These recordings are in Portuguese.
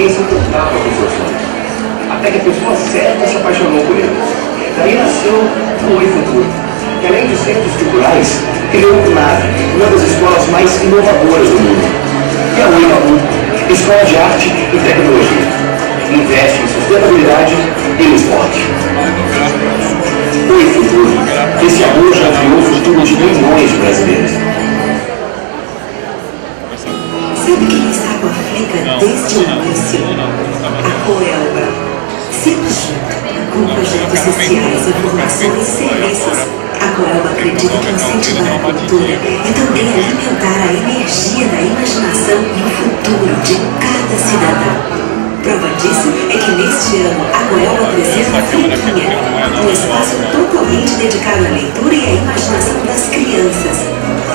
ninguém se importava com seus sonhos. Até que a pessoa certa se apaixonou por ele. Daí nasceu o Oi Futuro, que além de centros culturais, criou o CNAV, uma das escolas mais inovadoras do mundo. E a Oi Nabu, escola de arte e tecnologia. Investe em sustentabilidade e no esporte. Oi Futuro, esse amor já criou o futuro de milhões de brasileiros. Sabe quem está com a Flica desde o início? A Coelba. Sempre junto, com projetos sociais, informações e serviços. A Coelba acredita que incentivar a cultura é também alimentar a energia da imaginação e o futuro de cada cidadão. Prova disso é que neste ano a Coelba apresenta a Fliquinha, um espaço totalmente dedicado à leitura e à imaginação das crianças.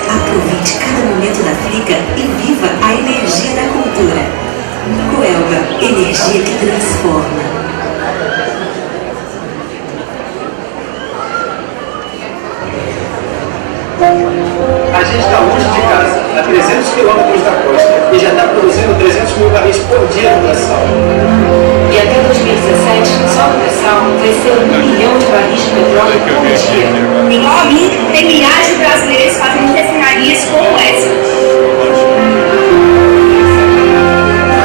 Aproveite cada momento da Flica e viva a energia da cultura. Coelba, energia que transforma. A gente está longe de casa, a 300 quilômetros da costa, e já está produzindo 300 mil barris por dia no pré-sal. E até 2017, só no pré-sal, vai ser 1 milhão de barris de petróleo por dia. Em Nova tem milhares de brasileiros fazendo refinarias como essa.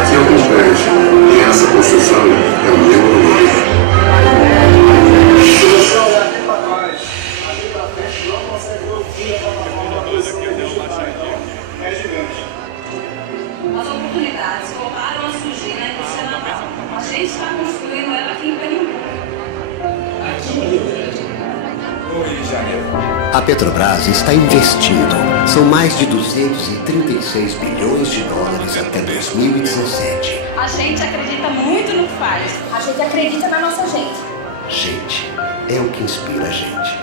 Aqui é o Complexo, e essa construção é o meu nome. As oportunidades voltaram a surgir na indústria naval. A gente está construindo ela aqui em Pernambuco. A Petrobras está investindo. São mais de 236 bilhões de dólares até 2017. A gente acredita muito no que faz. A gente acredita na nossa gente. Gente, é o que inspira a gente.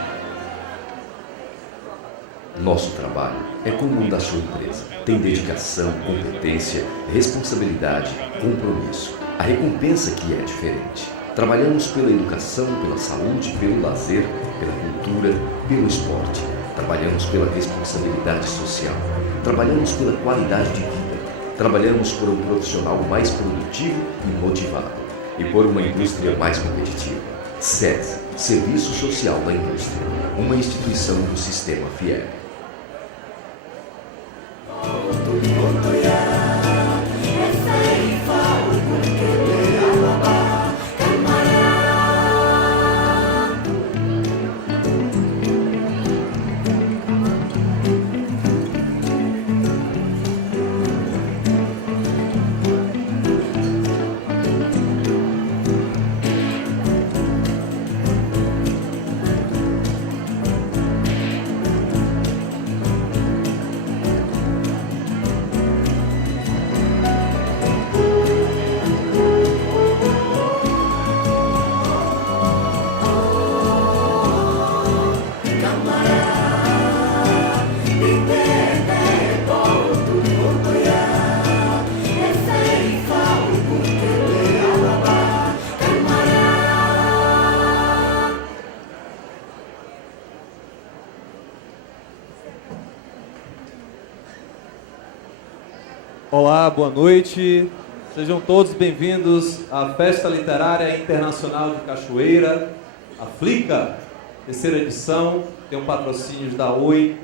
Nosso trabalho é como o da sua empresa. Tem dedicação, competência, responsabilidade, compromisso. A recompensa que é diferente. Trabalhamos pela educação, pela saúde, pelo lazer, pela cultura, pelo esporte. Trabalhamos pela responsabilidade social. Trabalhamos pela qualidade de vida. Trabalhamos por um profissional mais produtivo e motivado. E por uma indústria mais competitiva. SESI, Serviço Social da Indústria. Uma instituição do Sistema Fiel. Olá, boa noite. Sejam todos bem-vindos à Festa Literária Internacional de Cachoeira, a Flica, terceira edição. Tem um patrocínio da Oi,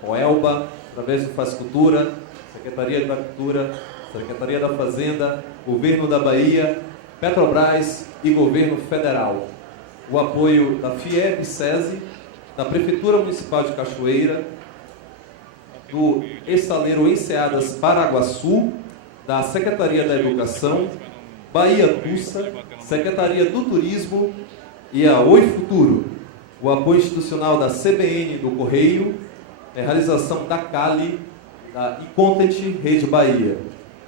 Coelba, através do Faz Cultura, Secretaria da Cultura, Secretaria da Fazenda, Governo da Bahia, Petrobras e Governo Federal. O apoio da FIEB SESI, da Prefeitura Municipal de Cachoeira, do Estaleiro Enseadas Paraguaçu, da Secretaria da Educação, Bahia Tussa, Secretaria do Turismo e a Oi Futuro. O apoio institucional da CBN do Correio, a realização da Cali, da eContent Rede Bahia.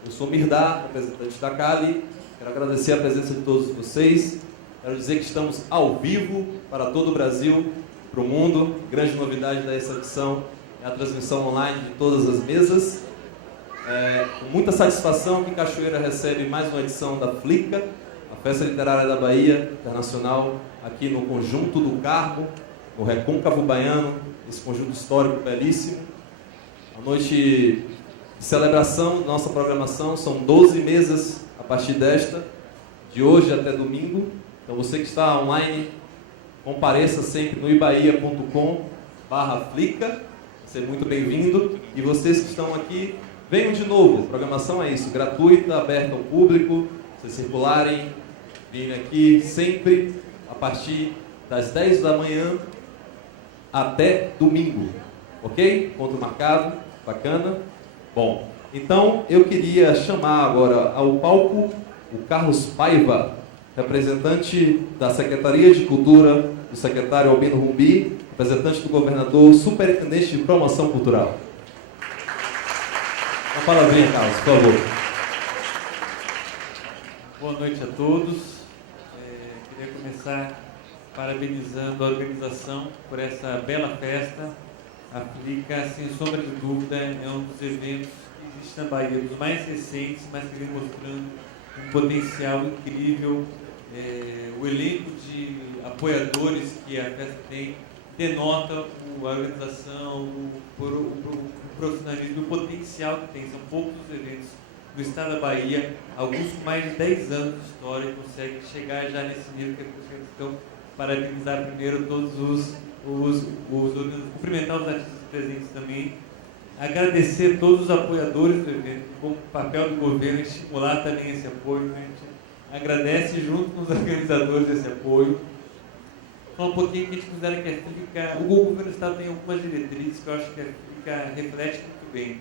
Eu sou Mirdá, representante da Cali. Quero agradecer a presença de todos vocês. Quero dizer que estamos ao vivo para todo o Brasil, para o mundo. Grande novidade dessa edição é a transmissão online de todas as mesas. Com muita satisfação que Cachoeira recebe mais uma edição da Flica, a Festa Literária da Bahia Internacional, aqui no Conjunto do Carmo, no Recôncavo Baiano, esse conjunto histórico belíssimo. A noite de celebração da nossa programação são 12 mesas a partir de hoje até domingo. Então você que está online, compareça sempre no ibaia.com/flica, vai ser muito bem-vindo. E vocês que estão aqui, venham de novo, a programação é isso, gratuita, aberta ao público, vocês circularem, virem aqui sempre a partir das 10 da manhã até domingo, ok? Encontro marcado, bacana. Bom, então eu queria chamar agora ao palco o Carlos Paiva, representante da Secretaria de Cultura, do secretário Albino Rumbi, representante do governador, superintendente de promoção cultural. Uma palavrinha, Carlos, por favor. Boa noite a todos. Queria começar parabenizando a organização por essa bela festa. A Flica, sem sombra de dúvida, é um dos eventos que existe na Bahia, dos mais recentes, mas que vem mostrando um potencial incrível. O elenco de apoiadores que a festa tem denota a organização, o profissionalismo, o potencial que tem. São poucos os eventos do estado da Bahia, alguns com mais de 10 anos de história, e conseguem chegar já nesse nível que é possível. Então, parabenizar primeiro todos os cumprimentar os artistas presentes também, agradecer todos os apoiadores do evento, como papel do governo, estimular também esse apoio. A gente agradece junto com os organizadores esse apoio. Falar um pouquinho que a gente considera que a Flica, o governo do estado tem algumas diretrizes que eu acho que a Flica reflete muito bem.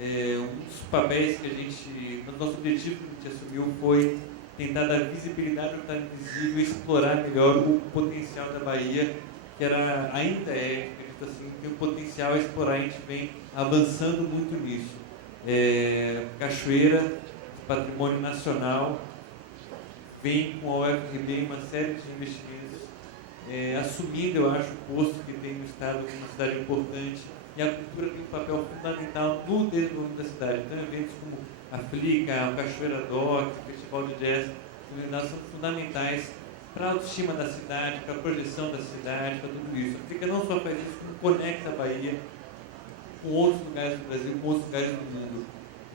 Um dos papéis que a gente, o nosso objetivo que a gente assumiu foi tentar dar visibilidade ao que está invisível e explorar melhor o potencial da Bahia, que ainda acredito assim, tem um potencial a explorar. A gente vem avançando muito nisso. Cachoeira, patrimônio nacional, vem com a UFRB uma série de investimentos, assumindo, eu acho, o posto que tem no estado como uma cidade importante, e a cultura tem um papel fundamental no desenvolvimento da cidade. Então, eventos como a Flica, o Cachoeira Doc, o Festival de Jazz, são fundamentais para a autoestima da cidade, para a projeção da cidade, para tudo isso. A Flica não só faz isso, como conecta a Bahia com outros lugares do Brasil, com outros lugares do mundo.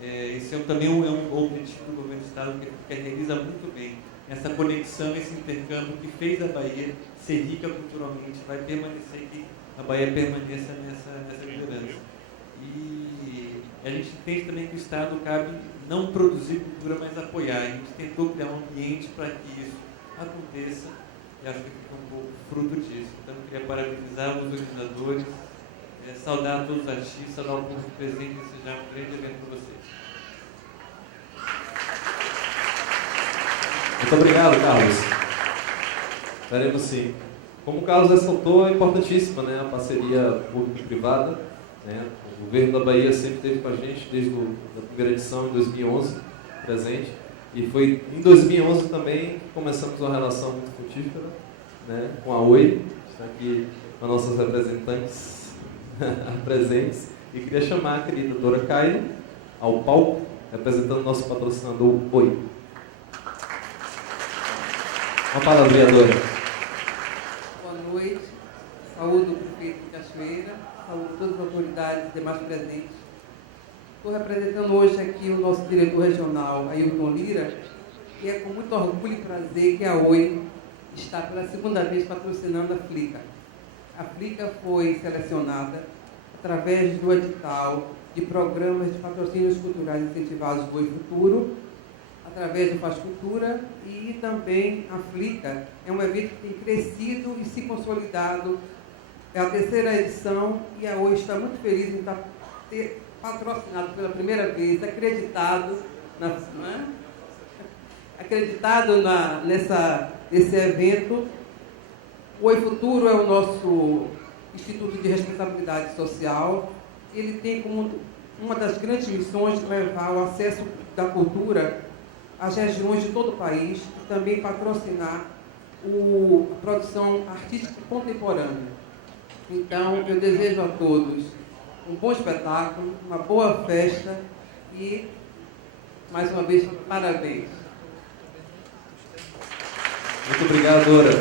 Esse também é um objetivo do governo do estado, que realiza muito bem essa conexão, esse intercâmbio que fez a Bahia ser rica culturalmente, vai permanecer, que a Bahia permaneça nessa liderança. E a gente entende também que o estado cabe não produzir cultura, mas apoiar. A gente tentou criar um ambiente para que isso aconteça, e acho que fica um pouco fruto disso. Então, eu queria parabenizar os organizadores, saudar todos os artistas, saudar o público presente e desejar um grande evento para vocês. Muito obrigado, Carlos. Estaremos sim. Como o Carlos ressaltou, é importantíssima, né, a parceria público-privada. Né? O governo da Bahia sempre esteve com a gente desde a primeira edição, em 2011, presente. E foi em 2011 também que começamos uma relação muito frutífera, né, com a Oi, está aqui com as nossas representantes presentes. E queria chamar a querida Dora Caio ao palco, representando o nosso patrocinador Oi. Uma palavrinha, Dora. Boa noite. Saúde o prefeito de Cachoeira, saúde todas as autoridades e demais presentes. Estou representando hoje aqui o nosso diretor regional, Ailton Lira, e é com muito orgulho e prazer que a Oi está pela segunda vez patrocinando a Flica. A Flica foi selecionada através do edital de programas de patrocínios culturais incentivados do Oi Futuro, através do Faz Cultura, e também a Flica é um evento que tem crescido e se consolidado. É a terceira edição e a Oi está muito feliz em ter patrocinado pela primeira vez, acreditado nesse evento. O Oi Futuro é o nosso Instituto de Responsabilidade Social. Ele tem como uma das grandes missões de levar o acesso da cultura às regiões de todo o país e também patrocinar a produção artística contemporânea. Então, eu desejo a todos um bom espetáculo, uma boa festa e, mais uma vez, parabéns. Muito obrigado, Dora.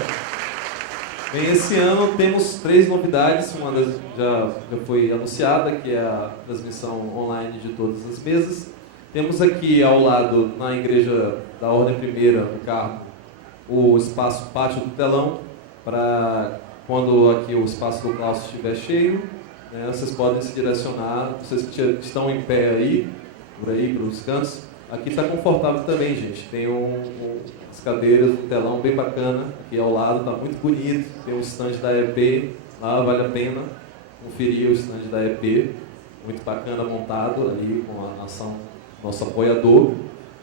Bem, esse ano temos 3 novidades. Uma já foi anunciada, que é a transmissão online de todas as mesas. Temos aqui ao lado, na igreja da Ordem Primeira do Carmo, o espaço Pátio do Telão, para quando aqui o espaço do claustro estiver cheio, né, vocês podem se direcionar, vocês que estão em pé aí, por aí, para os cantos. Aqui está confortável também, gente. Tem as cadeiras, um telão bem bacana aqui ao lado, está muito bonito. Tem um stand da EP, lá vale a pena conferir o stand da EP, muito bacana montado ali com a ação do nosso apoiador.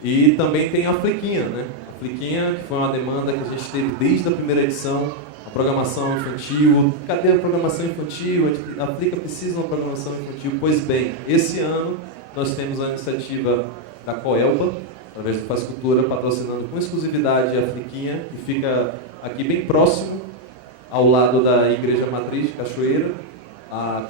E também tem a Fliquinha, né? A Fliquinha, que foi uma demanda que a gente teve desde a primeira edição, a programação infantil. Cadê a programação infantil? A Flica precisa de uma programação infantil. Pois bem, esse ano nós temos a iniciativa da Coelba, através do Faz Cultura, patrocinando com exclusividade a Fliquinha, que fica aqui bem próximo, ao lado da Igreja Matriz de Cachoeira, na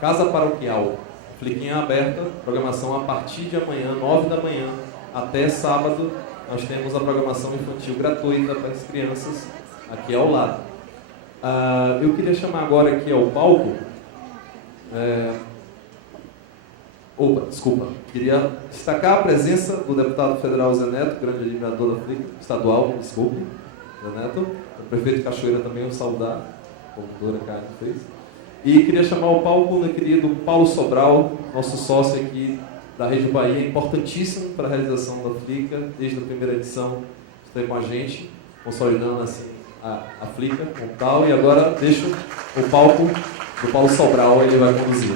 Casa Paroquial. Fliquinha aberta, programação a partir de amanhã, 9 da manhã, até sábado. Nós temos a programação infantil gratuita para as crianças aqui ao lado. Eu queria chamar agora aqui ao palco... Queria destacar a presença do deputado federal Zé Neto, grande admirador da Flica, estadual, desculpe, Zé Neto, o prefeito de Cachoeira também, o saudar, como a doutora Carmen fez. E queria chamar ao palco o meu querido Paulo Sobral, nosso sócio aqui da Rede Bahia, importantíssimo para a realização da Flica, desde a primeira edição, está com a gente, consolidando assim a Flica como tal, e agora deixo o palco do Paulo Sobral, ele vai conduzir.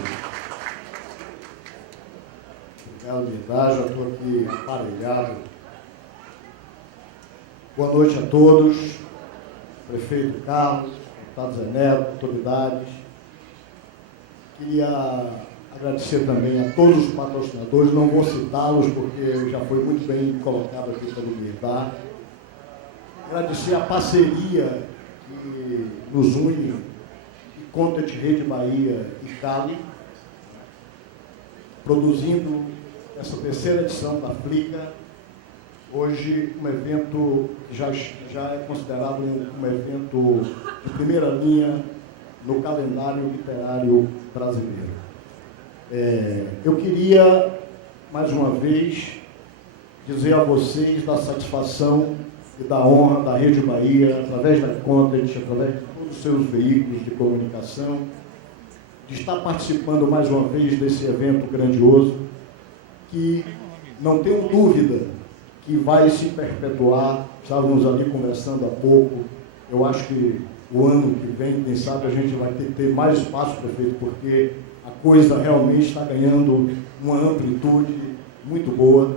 Obrigado, já estou aqui aparelhado. Boa noite a todos, prefeito Carlos, deputado Zé Neto, autoridades. Queria agradecer também a todos os patrocinadores, não vou citá-los porque já foi muito bem colocado aqui pelo Guilherme. Agradecer a parceria que nos une, Content Rede Bahia e Cali, produzindo essa terceira edição da Flica, hoje um evento que já é considerado um evento de primeira linha no calendário literário brasileiro. Eu queria, mais uma vez, dizer a vocês da satisfação e da honra da Rede Bahia, através da Content, através de todos os seus veículos de comunicação, de estar participando mais uma vez desse evento grandioso, que não tenho dúvida que vai se perpetuar. Estávamos ali conversando há pouco, eu acho que o ano que vem, quem sabe, a gente vai ter mais espaço, prefeito, porque a coisa realmente está ganhando uma amplitude muito boa.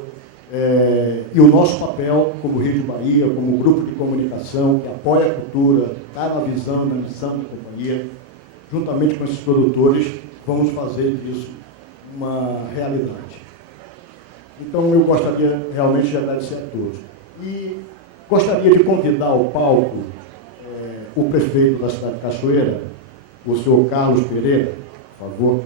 E o nosso papel, como Rede Bahia, como grupo de comunicação que apoia a cultura, está na visão, na missão da companhia, juntamente com esses produtores, vamos fazer disso uma realidade. Então, eu gostaria realmente de agradecer a todos. E gostaria de convidar ao palco o prefeito da cidade de Cachoeira, o senhor Carlos Pereira, por favor.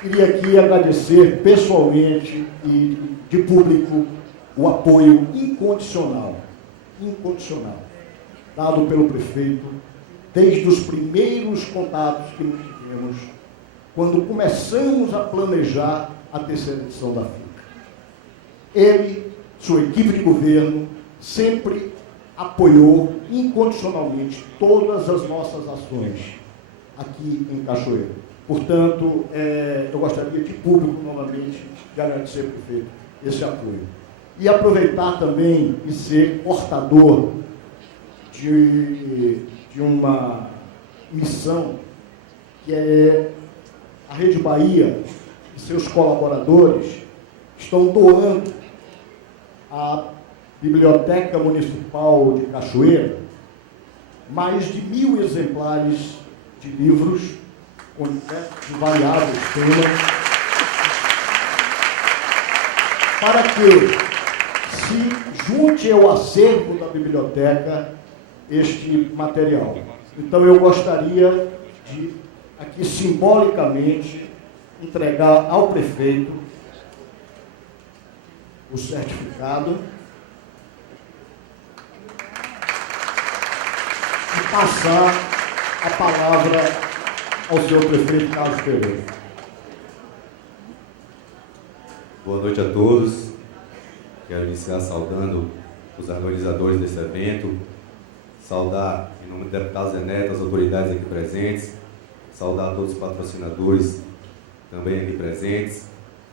Queria aqui agradecer pessoalmente e de público o apoio incondicional, dado pelo prefeito, desde os primeiros contatos que nós tivemos, quando começamos a planejar a terceira edição da Flica. Ele, sua equipe de governo, sempre apoiou incondicionalmente todas as nossas ações aqui em Cachoeira. Portanto, eu gostaria de público, novamente, de agradecer, prefeito, esse apoio. E aproveitar também e ser portador de uma missão que é a Rede Bahia e seus colaboradores estão doando à Biblioteca Municipal de Cachoeira mais de 1.000 exemplares de livros de variados temas, para que se junte ao acervo da biblioteca este material. Então, eu gostaria de, aqui simbolicamente, entregar ao prefeito o certificado e passar a palavra ao senhor prefeito Carlos Pereira. Boa noite a todos. Quero iniciar saudando os organizadores desse evento, saudar, em nome do deputado Zé Neto, as autoridades aqui presentes, saudar todos os patrocinadores também aqui presentes,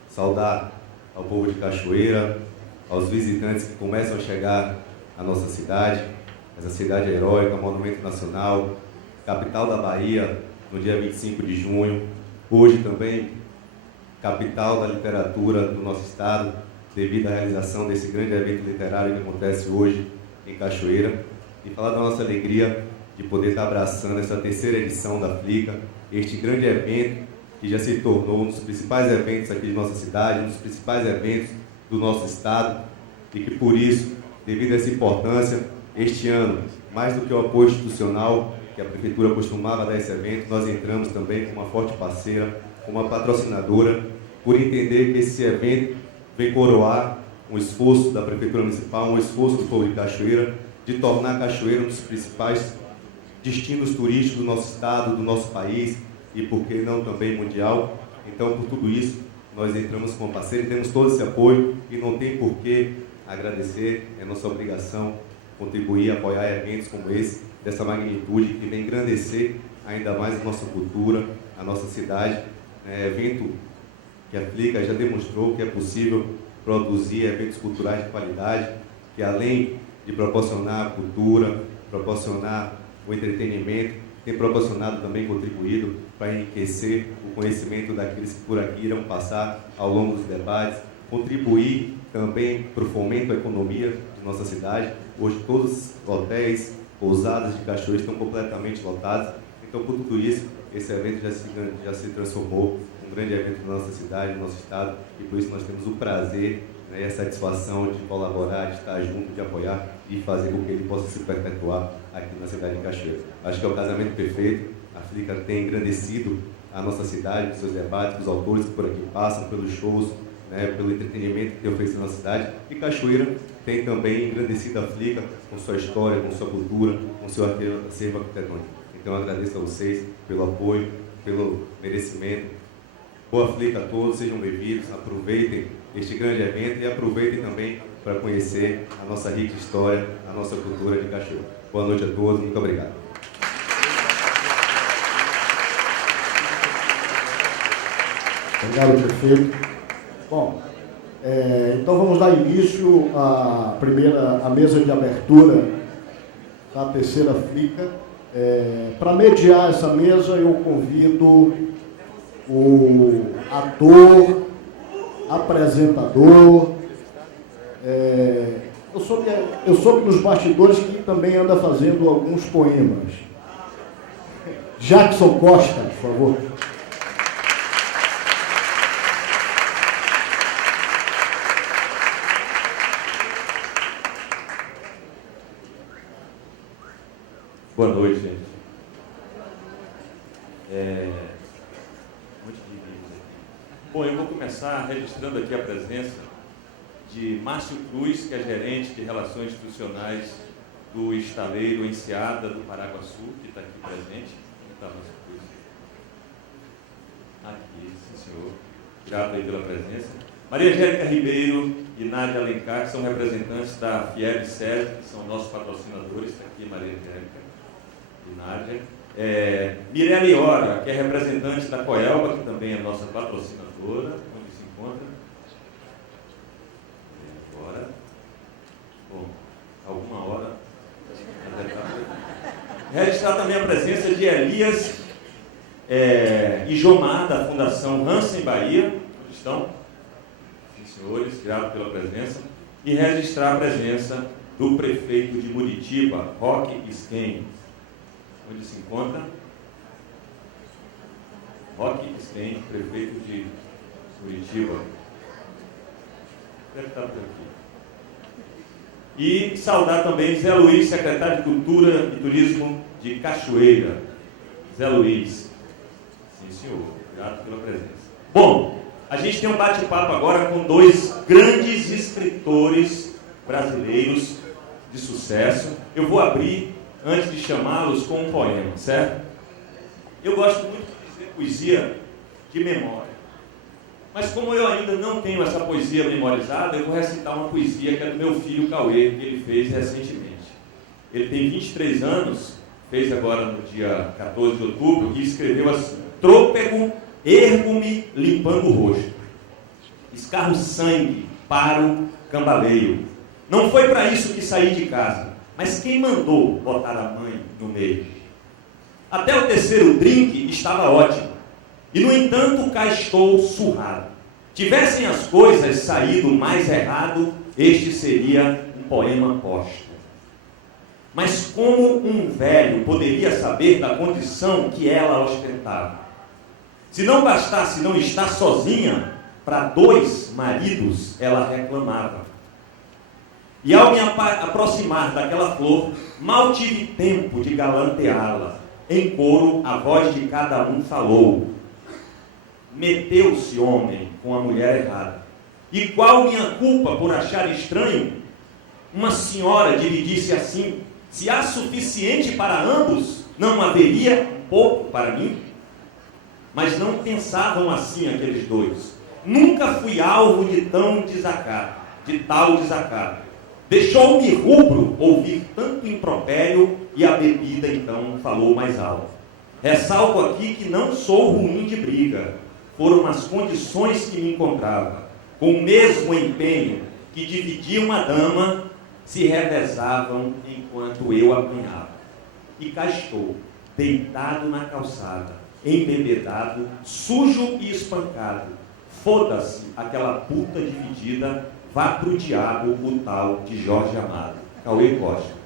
saudar ao povo de Cachoeira, aos visitantes que começam a chegar à nossa cidade, essa cidade heróica, monumento nacional, capital da Bahia, no dia 25 de junho, hoje também capital da literatura do nosso estado, devido à realização desse grande evento literário que acontece hoje em Cachoeira, e falar da nossa alegria de poder estar abraçando essa terceira edição da Flica, este grande evento que já se tornou um dos principais eventos aqui de nossa cidade, um dos principais eventos do nosso estado, e que por isso, devido a essa importância, este ano, mais do que o apoio institucional que a Prefeitura costumava dar a esse evento, nós entramos também com uma forte parceira, com uma patrocinadora, por entender que esse evento vem coroar um esforço da Prefeitura Municipal, um esforço do povo de Cachoeira, de tornar Cachoeira um dos principais destinos turísticos do nosso estado, do nosso país e, por que não, também mundial. Então, por tudo isso, nós entramos como parceiro e temos todo esse apoio e não tem por que agradecer, é nossa obrigação contribuir, apoiar eventos como esse, dessa magnitude, que vem engrandecer ainda mais a nossa cultura, a nossa cidade. Evento que a Flica já demonstrou que é possível produzir eventos culturais de qualidade, que além de proporcionar cultura, proporcionar o entretenimento, tem proporcionado também, contribuído para enriquecer o conhecimento daqueles que por aqui irão passar ao longo dos debates, contribuir também para o fomento da economia de nossa cidade. Hoje todos os hotéis, pousadas de Cachoeira estão completamente lotados, então por tudo isso, esse evento já se transformou em um grande evento da nossa cidade, do nosso estado, e por isso nós temos o prazer, né, e a satisfação de colaborar, de estar junto, de apoiar e fazer com que ele possa se perpetuar aqui na cidade de Cachoeira. Acho que é o casamento perfeito. A Flica tem engrandecido a nossa cidade, com seus debates, com os autores que por aqui passam, pelos shows, né, pelo entretenimento que tem oferecido na nossa cidade. E Cachoeira tem também engrandecido a Flica com sua história, com sua cultura, com seu acervo arquitetônico. Então eu agradeço a vocês pelo apoio, pelo merecimento. Boa Flica a todos, sejam bem-vindos, aproveitem este grande evento e aproveitem também para conhecer a nossa rica história, a nossa cultura de Cachoeira. Boa noite a todos, muito obrigado. Obrigado, prefeito. Bom, então vamos dar início à mesa de abertura da terceira Flica. Para mediar essa mesa, eu convido o ator, apresentador, eu soube nos bastidores que também anda fazendo alguns poemas. Jackson Costa, por favor. Boa noite, gente. Bom, eu vou começar registrando aqui a presença de Márcio Cruz, que é gerente de Relações Institucionais do Estaleiro Enseada do Paraguaçu, que está aqui presente. Onde está Márcio Cruz? Aqui, sim, senhor. Obrigado aí pela presença. Maria Angélica Ribeiro e Nádia Alencar, que são representantes da FIEB e SESI, que são nossos patrocinadores. Está aqui Maria Angélica e Nádia. Mirelle Ora, que é representante da Coelba, que também é nossa patrocinadora, onde se encontra. Agora. Bom, alguma hora. Registrar também a presença de Elias e Jomar, da Fundação Hansen Bahia. Onde estão? Sim, senhores, obrigado pela presença. E registrar a presença do prefeito de Muritiba, Roque Sken. Onde se encontra? Roque Sken, prefeito de Curitiba. Deve estar por aqui. E saudar também Zé Luiz, secretário de Cultura e Turismo de Cachoeira. Zé Luiz. Sim, senhor. Obrigado pela presença. Bom, a gente tem um bate-papo agora com dois grandes escritores brasileiros de sucesso. Eu vou abrir, antes de chamá-los, com um poema, certo? Eu gosto muito de poesia de memória. Mas como eu ainda não tenho essa poesia memorizada, eu vou recitar uma poesia que é do meu filho Cauê, que ele fez recentemente. Ele tem 23 anos, fez agora no dia 14 de outubro, e escreveu assim: trôpego, ergo-me limpando o rosto, escarro sangue, paro, cambaleio. Não foi para isso que saí de casa, mas quem mandou botar a mãe no meio? Até o terceiro drink estava ótimo, e no entanto cá estou surrado. Tivessem as coisas saído mais errado, este seria um poema póstumo. Mas como um velho poderia saber da condição que ela ostentava? Se não bastasse não estar sozinha, para 2 maridos ela reclamava. E ao me aproximar daquela flor, mal tive tempo de galanteá-la. Em coro, a voz de cada um falou: meteu-se homem com a mulher errada. E qual minha culpa por achar estranho uma senhora dividisse assim? Se há suficiente para ambos, não haveria pouco para mim? Mas não pensavam assim aqueles 2. Nunca fui alvo de tal desacato. Deixou-me rubro ouvir tanto impropério, e a bebida então falou mais alto. Ressalvo aqui que não sou ruim de briga. Foram as condições que me encontrava. Com o mesmo empenho que dividiam a dama, se revezavam enquanto eu apanhava. E cá estou, deitado na calçada, embebedado, sujo e espancado. Foda-se aquela puta dividida, vá pro diabo o tal de Jorge Amado. Cauê Costa.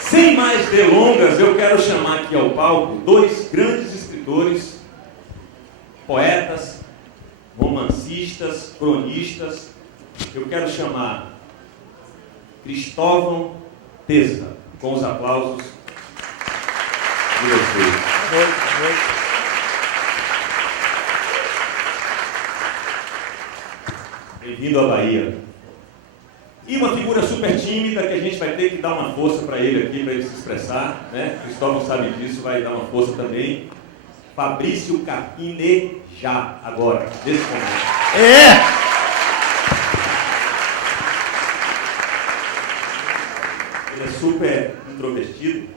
Sem mais delongas, eu quero chamar aqui ao palco 2 grandes escritores, poetas, romancistas, cronistas. Eu quero chamar Cristóvão Tesa, com os aplausos de vocês. Bem-vindo à Bahia. E uma figura super tímida que a gente vai ter que dar uma força para ele aqui, para ele se expressar, né? Cristóvão sabe disso, vai dar uma força também. Fabrício Carpineja, agora, desse momento. Ele é super introvertido.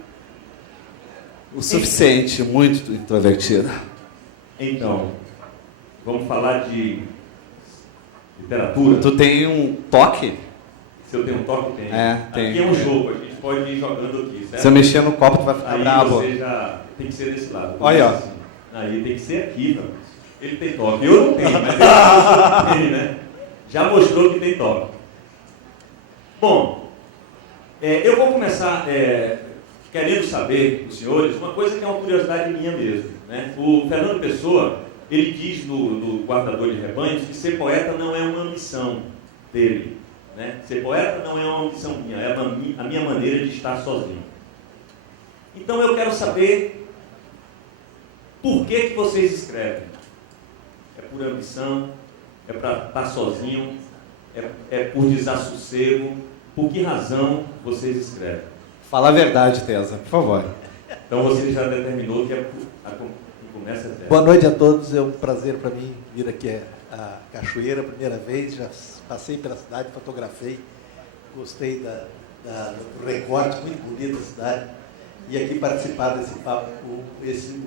O suficiente, muito introvertido. Então, vamos falar de literatura. Tu tem um toque? Se eu tenho um toque, tem. Tem. Aqui é um jogo, a gente pode ir jogando aqui, certo? Se eu mexer no copo, tu vai ficar aí bravo. Você já tem que ser desse lado. Olha, ó. Assim. Aí tem que ser aqui, não. Ele tem toque. Eu não tenho, mas ele tem, né? Já mostrou que tem toque. Bom, eu vou começar querendo saber dos senhores uma coisa que é uma curiosidade minha mesmo, né? O Fernando Pessoa, ele diz no Guardador de Rebanhos que ser poeta não é uma ambição dele. Né? Ser poeta não é uma ambição minha, é a minha maneira de estar sozinho. Então eu quero saber por que vocês escrevem. É por ambição? É para estar sozinho? É por desassossego? Por que razão vocês escrevem? Fala a verdade, Tesa, por favor. Então você já determinou que começa a Tesa. Boa noite a todos, é um prazer para mim vir aqui a Cachoeira, primeira vez, já passei pela cidade, fotografei, gostei do recorte, muito bonito da cidade, e aqui participar desse papo com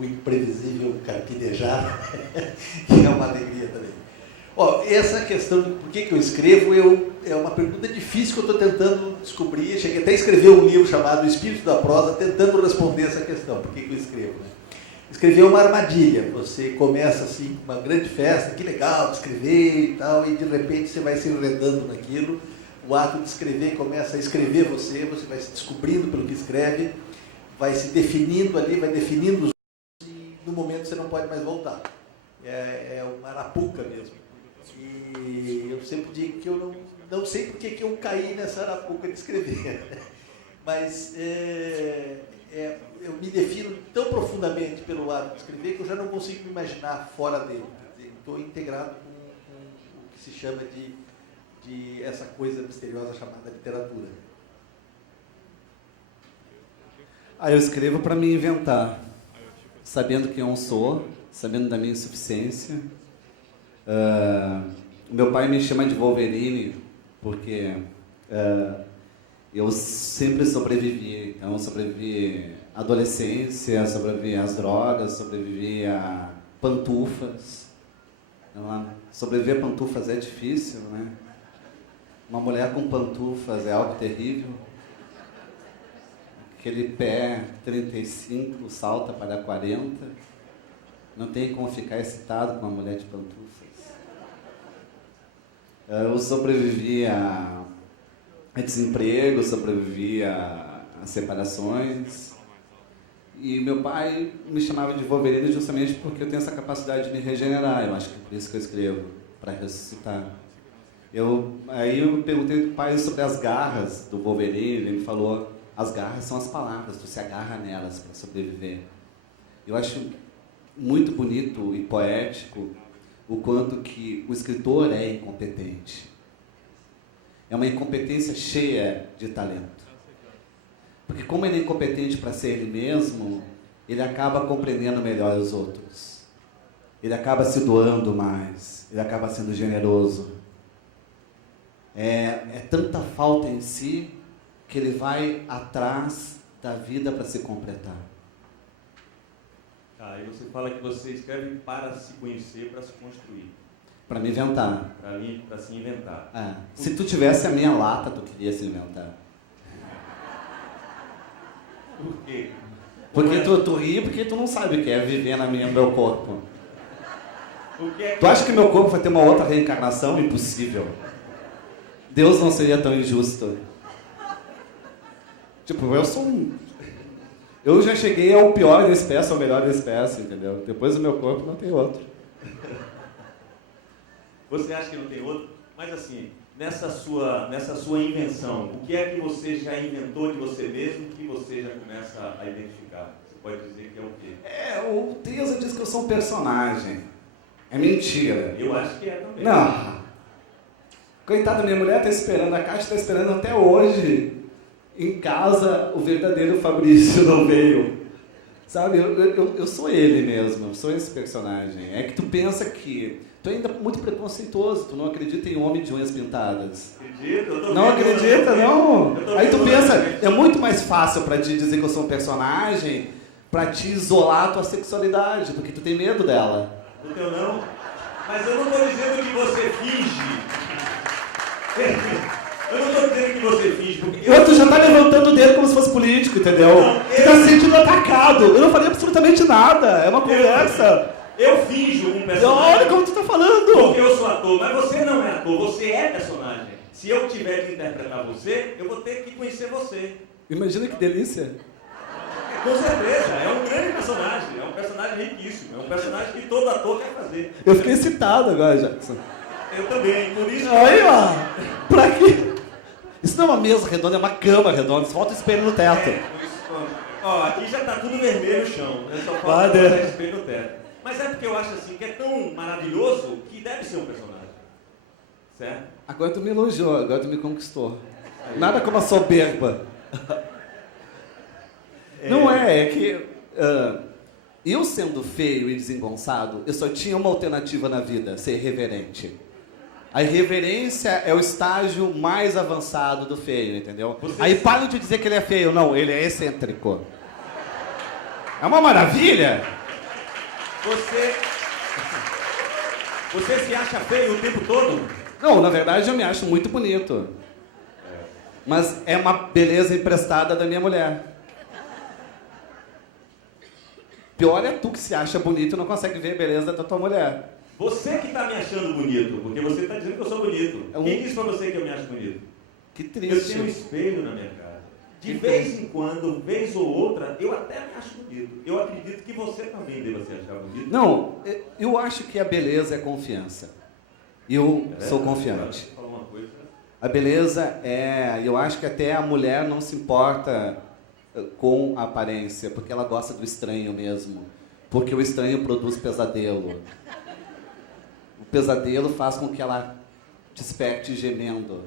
o imprevisível Carpinejar, que é uma alegria também. Essa questão de por que eu escrevo é uma pergunta difícil que eu estou tentando descobrir. Cheguei até a escrever um livro chamado O Espírito da Prosa, tentando responder essa questão, por que eu escrevo. Né? Escrever é uma armadilha, você começa assim, uma grande festa, que legal, de escrever e tal, e de repente você vai se enredando naquilo, o ato de escrever começa a escrever você vai se descobrindo pelo que escreve, vai se definindo ali, vai definindo os e no momento você não pode mais voltar. É uma arapuca mesmo. E eu sempre digo que eu não sei por que eu caí nessa arapuca de escrever, mas eu me defino tão profundamente pelo ato de escrever que eu já não consigo me imaginar fora dele. Estou integrado com o que se chama de essa coisa misteriosa chamada literatura. Eu escrevo para me inventar, sabendo quem eu sou, sabendo da minha insuficiência. Meu pai me chama de Wolverine porque eu sempre sobrevivi. Então, eu sobrevivi à adolescência, sobrevivi às drogas, sobrevivi a pantufas. Sobreviver a pantufas é difícil, né? Uma mulher com pantufas é algo terrível. Aquele pé 35 salta para 40. Não tem como ficar excitado com uma mulher de pantufas. Eu sobrevivi a desemprego, sobrevivi a separações. E meu pai me chamava de Wolverine justamente porque eu tenho essa capacidade de me regenerar. Eu acho que é por isso que eu escrevo, para ressuscitar. Aí eu perguntei do pai sobre as garras do Wolverine. Ele me falou, as garras são as palavras, tu se agarra nelas para sobreviver. Eu acho muito bonito e poético o quanto que o escritor é incompetente. É uma incompetência cheia de talento. Porque como ele é incompetente para ser ele mesmo, ele acaba compreendendo melhor os outros. Ele acaba se doando mais, ele acaba sendo generoso. É tanta falta em si que ele vai atrás da vida para se completar. E você fala que você escreve para se conhecer, para se construir. Para me inventar. Para se inventar. Se tu tivesse a minha lata, tu queria se inventar. Por quê? Porque tu ri porque tu não sabe o que é viver no meu corpo. Tu acha que meu corpo vai ter uma outra reencarnação? Impossível. Deus não seria tão injusto. Tipo, eu já cheguei ao pior da espécie, ao melhor da espécie, entendeu? Depois do meu corpo não tem outro. Você acha que não tem outro? Mas assim, nessa sua invenção, o que é que você já inventou de você mesmo que você já começa a identificar? Você pode dizer que é o quê? O Teza diz que eu sou um personagem. É mentira. Eu acho que é também. Não. Coitada, minha mulher está esperando, a Caixa está esperando até hoje. Em casa, o verdadeiro Fabrício não veio. Sabe, eu sou ele mesmo, eu sou esse personagem. É que tu pensa que tu é ainda muito preconceituoso, tu não acredita em homem de unhas pintadas. Acredito, não acredita, não. Aí tu pensa, é muito mais fácil para te dizer que eu sou um personagem, para te isolar a tua sexualidade, porque tu tem medo dela. O teu não? Mas eu não estou dizendo que você finge. Eu não estou dizendo que você finge, porque... Tu já tá levantando o dedo como se fosse político, entendeu? Tu tá se sentindo atacado. Eu não falei absolutamente nada, é uma conversa. Eu finjo um personagem. Olha como tu tá falando. Porque eu sou ator, mas você não é ator, você é personagem. Se eu tiver que interpretar você, eu vou ter que conhecer você. Imagina que delícia. Com certeza, é um grande personagem, é um personagem riquíssimo, é um personagem que todo ator quer fazer. Eu fiquei excitado agora, Jackson. Eu também, por isso... Aí, ó, pra quê? Isso não é uma mesa redonda, é uma cama redonda, só falta espelho no teto. Aqui já tá tudo vermelho o chão, né? Só falta espelho no teto. Mas é porque eu acho assim que é tão maravilhoso que deve ser um personagem. Certo? Agora tu me elogiou, agora tu me conquistou. Nada como a soberba. Não é que... eu sendo feio e desengonçado, eu só tinha uma alternativa na vida, ser reverente. A irreverência é o estágio mais avançado do feio, entendeu? Aí para de dizer que ele é feio, não, ele é excêntrico. É uma maravilha! Você se acha feio o tempo todo? Não, na verdade eu me acho muito bonito. Mas é uma beleza emprestada da minha mulher. Pior é tu que se acha bonito e não consegue ver a beleza da tua mulher. Você que está me achando bonito, porque você está dizendo que eu sou bonito. Quem disse para você que eu me acho bonito? Que triste. Eu tenho um espelho na minha casa. De vez em quando, vez ou outra, eu até me acho bonito. Eu acredito que você também deva se achar bonito. Não, eu acho que a beleza é confiança. Eu sou confiante. A beleza eu acho que até a mulher não se importa com a aparência, porque ela gosta do estranho mesmo. Porque o estranho produz pesadelo. O pesadelo faz com que ela desperte gemendo.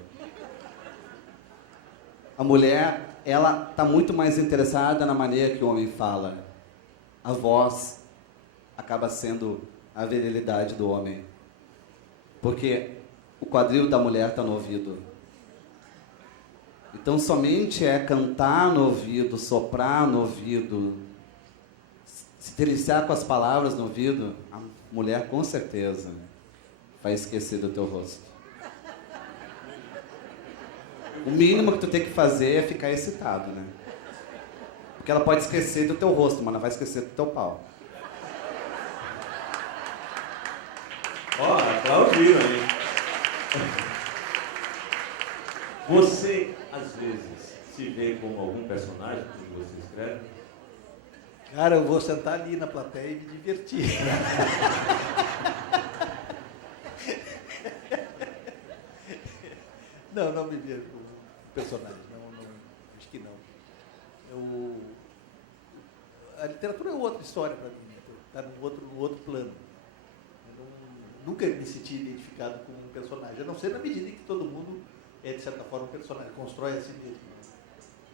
A mulher ela está muito mais interessada na maneira que o homem fala. A voz acaba sendo a virilidade do homem. Porque o quadril da mulher está no ouvido. Então, somente é cantar no ouvido, soprar no ouvido, se deliciar com as palavras no ouvido, a mulher, com certeza, vai esquecer do teu rosto. O mínimo que tu tem que fazer é ficar excitado, né? Porque ela pode esquecer do teu rosto, mas não vai esquecer do teu pau. Ó, aplaudiram aí. Você, às vezes, se vê como algum personagem que você escreve? Cara, eu vou sentar ali na plateia e me divertir. Não me vejo como personagem, não, acho que não. A literatura é outra história para mim, está no outro plano. Nunca me senti identificado com um personagem, a não ser na medida em que todo mundo é, de certa forma, um personagem, constrói a si mesmo.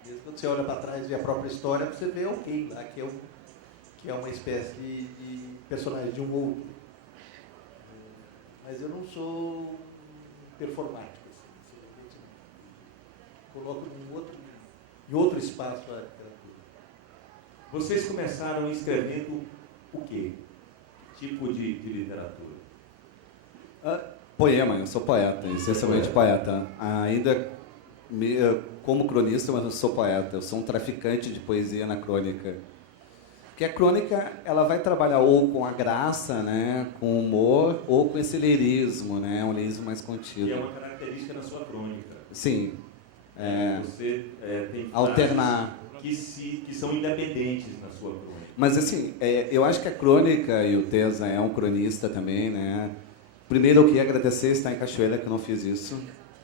Mesmo quando você olha para trás e vê a própria história, você vê alguém lá que é uma espécie de personagem de um outro. Mas eu não sou performático. Assim, coloco em outro espaço a literatura. Vocês começaram escrevendo o quê? Que tipo de literatura? Poema, eu sou poeta, essencialmente poeta. Ainda como cronista, mas eu sou poeta. Eu sou um traficante de poesia na crônica. Porque a crônica, ela vai trabalhar ou com a graça, né, com o humor, ou com esse lirismo, né, um lirismo mais contido. E é uma característica na sua crônica. Sim. Você tem alternar. Que são independentes na sua crônica. Mas assim, eu acho que a crônica, e o Tesa é um cronista também, né? Primeiro eu queria agradecer estar em Cachoeira, que eu não fiz isso.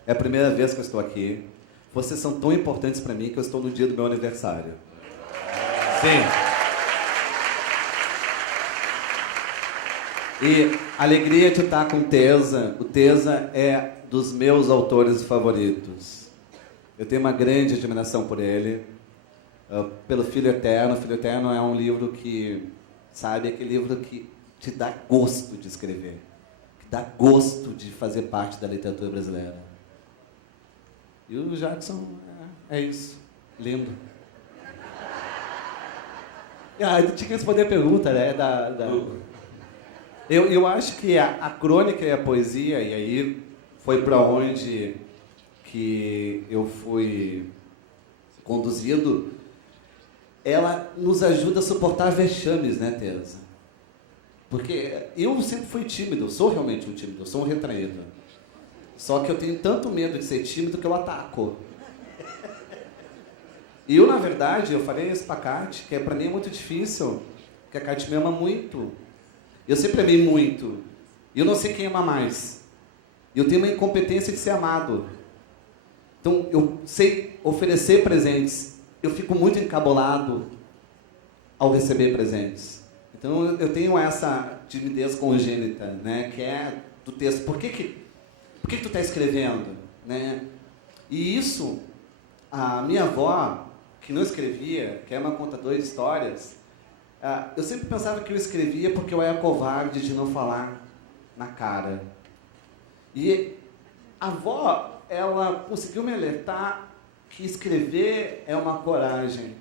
É a primeira vez que eu estou aqui. Vocês são tão importantes para mim que eu estou no dia do meu aniversário. Sim. E alegria de estar com o Tesa. O Tesa é dos meus autores favoritos. Eu tenho uma grande admiração por ele. Pelo Filho Eterno. O Filho Eterno é um livro que, sabe, aquele livro que te dá gosto de escrever. Que dá gosto de fazer parte da literatura brasileira. E o Jackson é isso. Lindo. Eu tinha que responder a pergunta, né? Eu acho que a crônica e a poesia, e aí foi para onde que eu fui conduzido, ela nos ajuda a suportar vexames, né, Teresa? Porque eu sempre fui tímido, eu sou realmente um tímido, eu sou um retraído. Só que eu tenho tanto medo de ser tímido que eu ataco. E eu, na verdade, eu falei isso pra Kate, que pra mim é muito difícil, porque a Kate me ama muito. Eu sempre amei muito. E eu não sei quem ama mais. Eu tenho uma incompetência de ser amado. Então, eu sei oferecer presentes. Eu fico muito encabulado ao receber presentes. Então, eu tenho essa timidez congênita, né, que é do texto. Por que tu está escrevendo? Né? E isso, a minha avó, que não escrevia, que é uma contadora de histórias, eu sempre pensava que eu escrevia porque eu era covarde de não falar na cara. E a avó, ela conseguiu me alertar que escrever é uma coragem.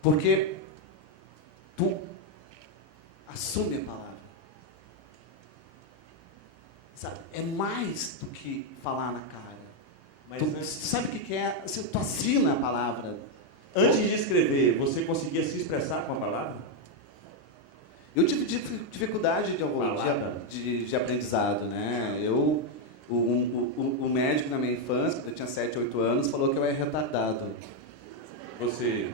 Porque tu assume a palavra. Sabe? É mais do que falar na cara. Mas tu sabe o que é? Assim, tu assina a palavra. Antes de escrever, você conseguia se expressar com a palavra? Eu tive dificuldade de aprendizado, né? O médico na minha infância, quando eu tinha 7, 8 anos, falou que eu era retardado. Você...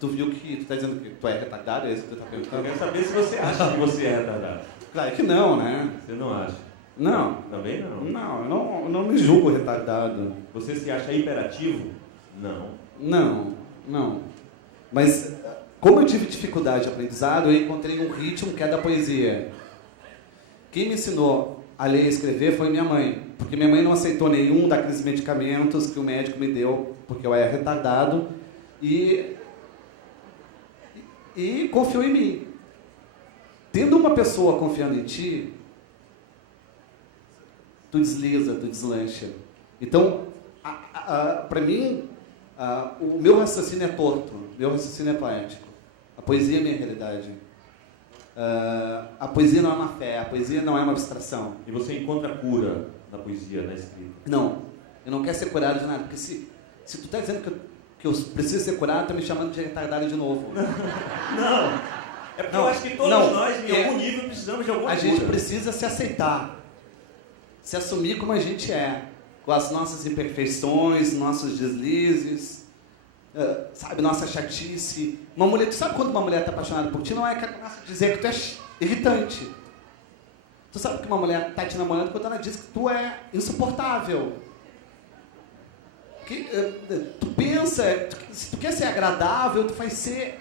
Tu viu que... Tu está dizendo que tu é retardado? É isso que tu está perguntando? Eu quero saber se você acha que você é retardado. Claro que não, né? Você não acha? Não. Também não? Não, eu não me julgo retardado. Você se acha hiperativo? Não. Não. Mas, como eu tive dificuldade de aprendizado, eu encontrei um ritmo que é da poesia. Quem me ensinou a ler e escrever foi minha mãe. Porque minha mãe não aceitou nenhum daqueles medicamentos que o médico me deu, porque eu era retardado, e confiou em mim. Tendo uma pessoa confiando em ti, tu desliza, tu deslancha. Então, para mim, o meu raciocínio é torto, meu raciocínio é poético. A poesia é minha realidade. A poesia não é uma fé, a poesia não é uma abstração. E você encontra cura na poesia, na escrita? Não, eu não quero ser curado de nada, porque se tu está dizendo que eu preciso ser curado, tu está me chamando de retardado de novo. Não, é porque eu acho que todos nós, em algum nível, precisamos de alguma cura. A gente precisa se aceitar, se assumir como a gente é, com as nossas imperfeições, nossos deslizes, sabe, nossa chatice. Uma mulher, tu sabe quando uma mulher está apaixonada por ti? Não é que ela começa a dizer que tu é irritante. Tu sabe que uma mulher está te namorando quando ela diz que tu é insuportável. Tu pensa, se tu quer ser agradável, tu vai ser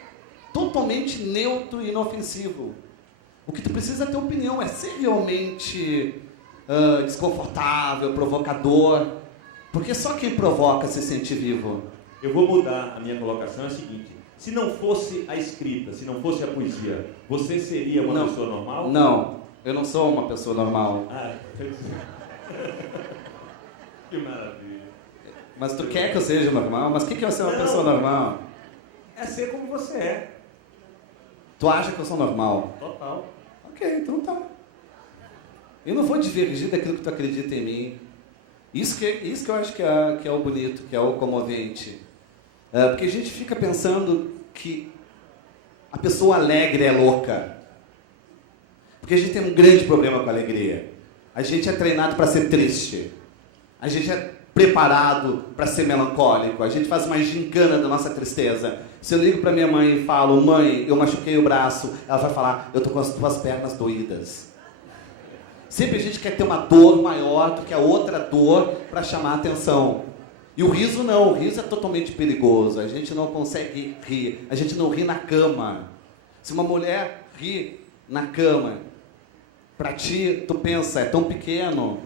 totalmente neutro e inofensivo. O que tu precisa é ter opinião, é ser realmente desconfortável, provocador, porque só quem provoca se sente vivo. Eu vou mudar a minha colocação, é a seguinte: se não fosse a escrita, se não fosse a poesia, você seria uma pessoa normal? Não, eu não sou uma pessoa normal. Que maravilha. Mas tu quer que eu seja normal? Mas o que é ser uma pessoa normal? É ser como você é. Tu acha que eu sou normal? Total. Ok, então tá. Eu não vou divergir daquilo que tu acredita em mim. Isso que eu acho que é o bonito, que é o comovente. Porque a gente fica pensando que a pessoa alegre é louca. Porque a gente tem um grande problema com a alegria. A gente é treinado para ser triste. A gente é preparado para ser melancólico. A gente faz uma gincana da nossa tristeza. Se eu ligo para minha mãe e falo: mãe, eu machuquei o braço, ela vai falar: eu tô com as tuas pernas doídas. Sempre a gente quer ter uma dor maior do que a outra dor para chamar a atenção. E o riso não, o riso é totalmente perigoso. A gente não consegue rir, a gente não ri na cama. Se uma mulher ri na cama, para ti, tu pensa, é tão pequeno.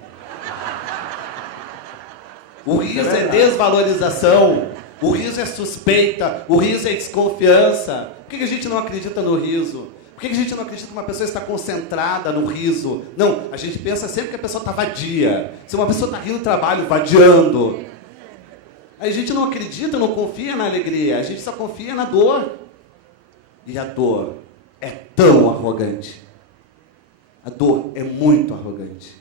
O riso é desvalorização, o riso é suspeita, o riso é desconfiança. Por que a gente não acredita no riso? Por que a gente não acredita que uma pessoa está concentrada no riso? Não, a gente pensa sempre que a pessoa está vadia. Se uma pessoa está rindo no trabalho, vadiando. A gente não acredita, não confia na alegria, a gente só confia na dor. E a dor é tão arrogante. A dor é muito arrogante.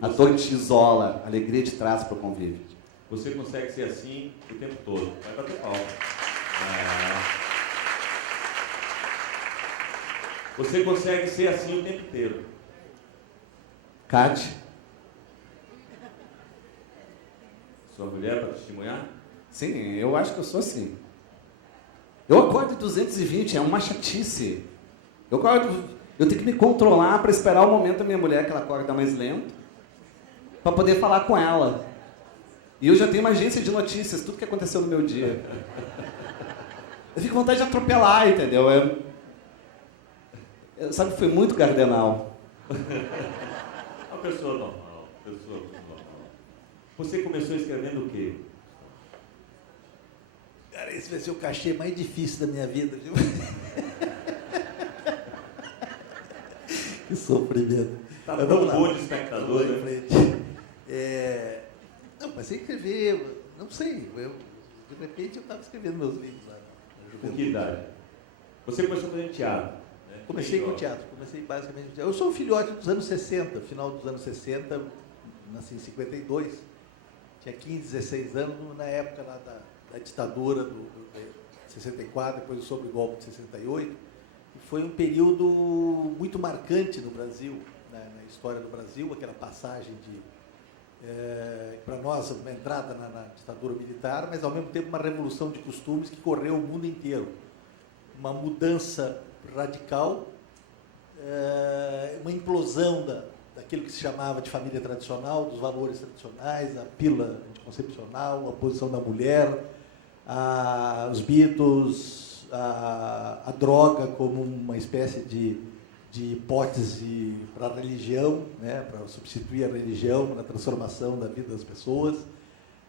A dor te isola, a alegria te traz para o convívio. Você consegue ser assim o tempo todo. Vai bater palma. Você consegue ser assim o tempo inteiro. Cate? Sua mulher para testemunhar? Sim, eu acho que eu sou assim. Eu acordo de 220, é uma chatice. Eu tenho que me controlar para esperar o momento da minha mulher, que ela acorda mais lento, para poder falar com ela. E eu já tenho uma agência de notícias, tudo que aconteceu no meu dia. Eu fico com vontade de atropelar, entendeu? Sabe, foi muito cardenal. Uma pessoa normal, pessoa normal. Você começou escrevendo o quê? Cara, esse vai ser o cachê mais difícil da minha vida, viu? Que sofrimento. Tá tão bom de espectador, né? Não, mas sem escrever, não sei. De repente eu estava escrevendo meus livros lá. Com que idade? Você começou fazendo teatro? Né? Comecei com teatro, comecei basicamente com teatro. Eu sou um filhote dos anos 60, final dos anos 60, nasci em 52, tinha 15, 16 anos, na época lá da ditadura de 64, depois sobre o golpe de 68, e foi um período muito marcante no Brasil, na história do Brasil, aquela passagem para nós, uma entrada na ditadura militar, mas ao mesmo tempo uma revolução de costumes que correu o mundo inteiro. Uma mudança radical, uma implosão daquilo que se chamava de família tradicional, dos valores tradicionais, a pílula anticoncepcional, a posição da mulher, os Beatles, a droga como uma espécie de de hipótese para a religião, né, para substituir a religião na transformação da vida das pessoas.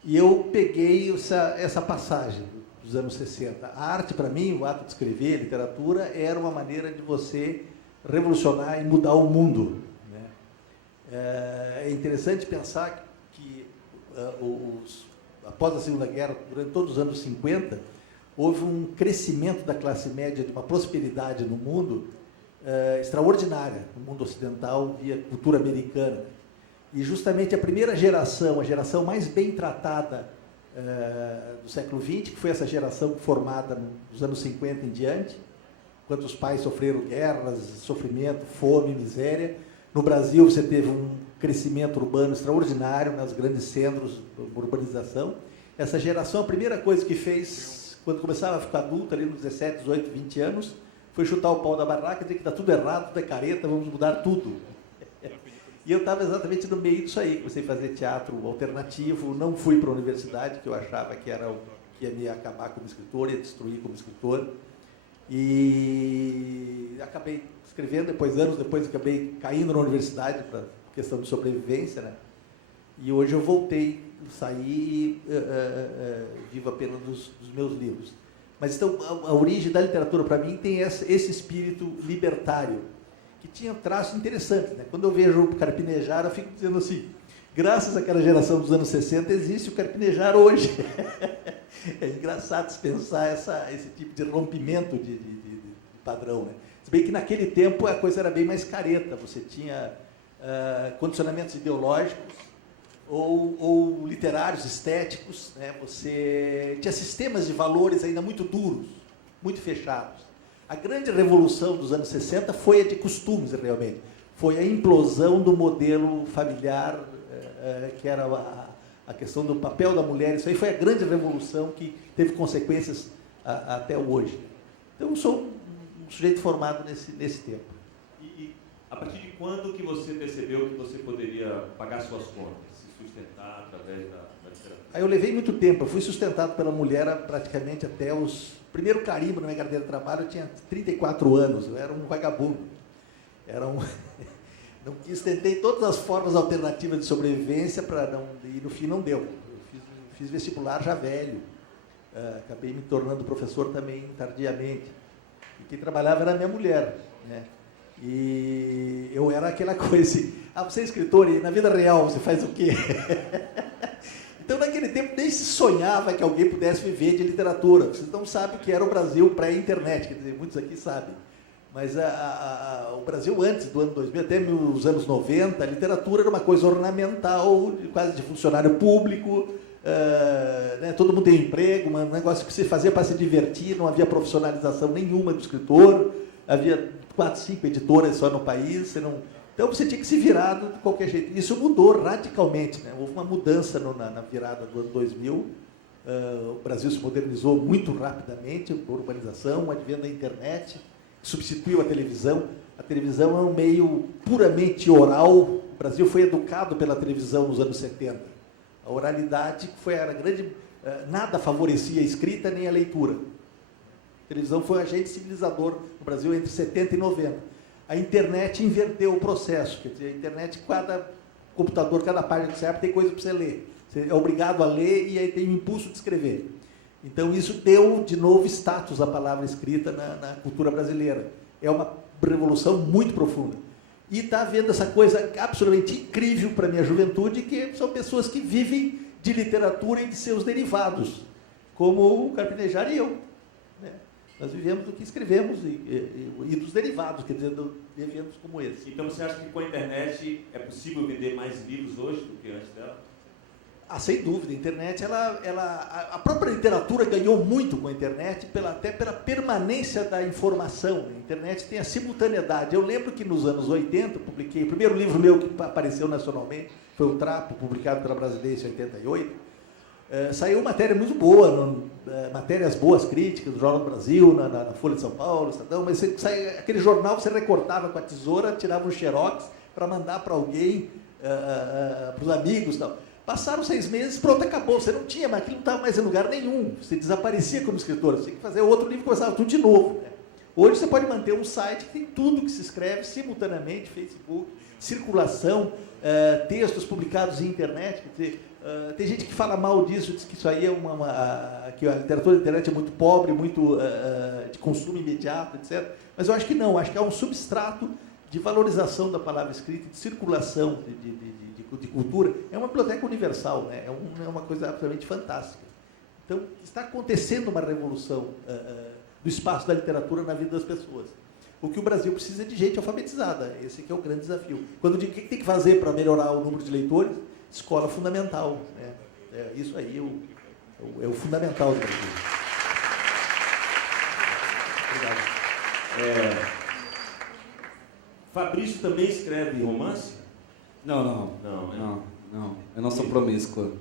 E eu peguei essa passagem dos anos 60. A arte, para mim, o ato de escrever, a literatura, era uma maneira de você revolucionar e mudar o mundo, né? É interessante pensar que após a Segunda Guerra, durante todos os anos 50, houve um crescimento da classe média, de uma prosperidade no mundo extraordinária, no mundo ocidental, via cultura americana. E justamente a primeira geração, a geração mais bem tratada do século XX, que foi essa geração formada nos anos 50 em diante, quando os pais sofreram guerras, sofrimento, fome, miséria. No Brasil você teve um crescimento urbano extraordinário nos grandes centros de urbanização. Essa geração, a primeira coisa que fez, quando começava a ficar adulta, ali nos 17, 18, 20 anos, foi chutar o pau da barraca e dizer que está tudo errado, tudo é careta, vamos mudar tudo. E eu estava exatamente no meio disso aí. Comecei a fazer teatro alternativo, não fui para a universidade, que eu achava que ia me acabar como escritor, ia destruir como escritor. E acabei escrevendo, anos depois acabei caindo na universidade para questão de sobrevivência, né? E hoje eu voltei, saí e vivo apenas dos meus livros. Mas então a origem da literatura para mim tem esse espírito libertário, que tinha traços interessantes, né? Quando eu vejo o Carpinejar, eu fico dizendo assim, graças àquela geração dos anos 60, existe o Carpinejar hoje. É engraçado se pensar esse tipo de rompimento de padrão, né? Se bem que naquele tempo a coisa era bem mais careta, você tinha condicionamentos ideológicos ou literários, estéticos, né? Você tinha sistemas de valores ainda muito duros, muito fechados. A grande revolução dos anos 60 foi a de costumes, realmente. Foi a implosão do modelo familiar, que era a questão do papel da mulher. Isso aí foi a grande revolução que teve consequências até hoje. Então, eu sou um sujeito formado nesse tempo. E a partir de quando que você percebeu que você poderia pagar suas contas, se sustentar através da literatura? Aí eu levei muito tempo. Eu fui sustentado pela mulher praticamente até os... Primeiro carimbo na minha carteira de trabalho, eu tinha 34 anos, eu era um vagabundo. Não quis, tentei todas as formas alternativas de sobrevivência, e no fim não deu. Eu fiz vestibular já velho, acabei me tornando professor também tardiamente. E quem trabalhava era a minha mulher, né? E eu era aquela coisa assim, você é escritor e na vida real você faz o quê? Então, naquele tempo, nem se sonhava que alguém pudesse viver de literatura. Vocês não sabem o que era o Brasil pré-internet, quer dizer, muitos aqui sabem. Mas o Brasil, antes do ano 2000, até os anos 90, a literatura era uma coisa ornamental, quase de funcionário público, né? Todo mundo tem emprego, um negócio que se fazia para se divertir, não havia profissionalização nenhuma do escritor, havia 4, 5 editoras só no país, então você tinha que se virar de qualquer jeito. Isso mudou radicalmente, né? Houve uma mudança na virada do ano 2000, o Brasil se modernizou muito rapidamente, a urbanização, o advento da internet, substituiu a televisão. A televisão é um meio puramente oral. O Brasil foi educado pela televisão nos anos 70. A oralidade era grande, nada favorecia a escrita nem a leitura. A televisão foi um agente civilizador no Brasil entre 70 e 90. A internet inverteu o processo. Quer dizer, a internet, cada computador, cada página que você abre tem coisa para você ler. Você é obrigado a ler e aí tem o impulso de escrever. Então, isso deu, de novo, status à palavra escrita na cultura brasileira. É uma revolução muito profunda. E está havendo essa coisa absolutamente incrível para a minha juventude, que são pessoas que vivem de literatura e de seus derivados, como o Carpinejar e eu. Né? Nós vivemos do que escrevemos e dos derivados, quer dizer, de eventos como esse. Então, você acha que com a internet é possível vender mais livros hoje do que antes dela? Sem dúvida, a internet, a própria literatura ganhou muito com a internet, até pela permanência da informação. A internet tem a simultaneidade. Eu lembro que nos anos 80, publiquei, o primeiro livro meu que apareceu nacionalmente foi O Trapo, publicado pela Brasileira em 88. Saiu matéria muito boa, matérias boas, críticas, do Jornal do Brasil, na Folha de São Paulo, Estadão, mas aquele jornal você recortava com a tesoura, tirava um xerox para mandar para alguém, para os amigos e tal. Passaram 6 meses, pronto, acabou. Você não tinha, mas aquilo não estava mais em lugar nenhum. Você desaparecia como escritor. Você tinha que fazer outro livro e começava tudo de novo. Né? Hoje você pode manter um site que tem tudo que se escreve simultaneamente, Facebook, circulação, textos publicados em internet. Quer dizer, tem gente que fala mal disso, diz que isso aí é que a literatura da internet é muito pobre, muito de consumo imediato, etc. Mas eu acho que não, acho que há um substrato de valorização da palavra escrita, de circulação de cultura. É uma biblioteca universal, né? É uma coisa absolutamente fantástica. Então, está acontecendo uma revolução do espaço da literatura na vida das pessoas. O que o Brasil precisa é de gente alfabetizada. Esse que é o grande desafio. Quando eu digo o que tem que fazer para melhorar o número de leitores, escola fundamental. Né? Isso aí é o fundamental do Brasil. Obrigado. Fabrício também escreve romance? Não. Eu não sou promíscuo.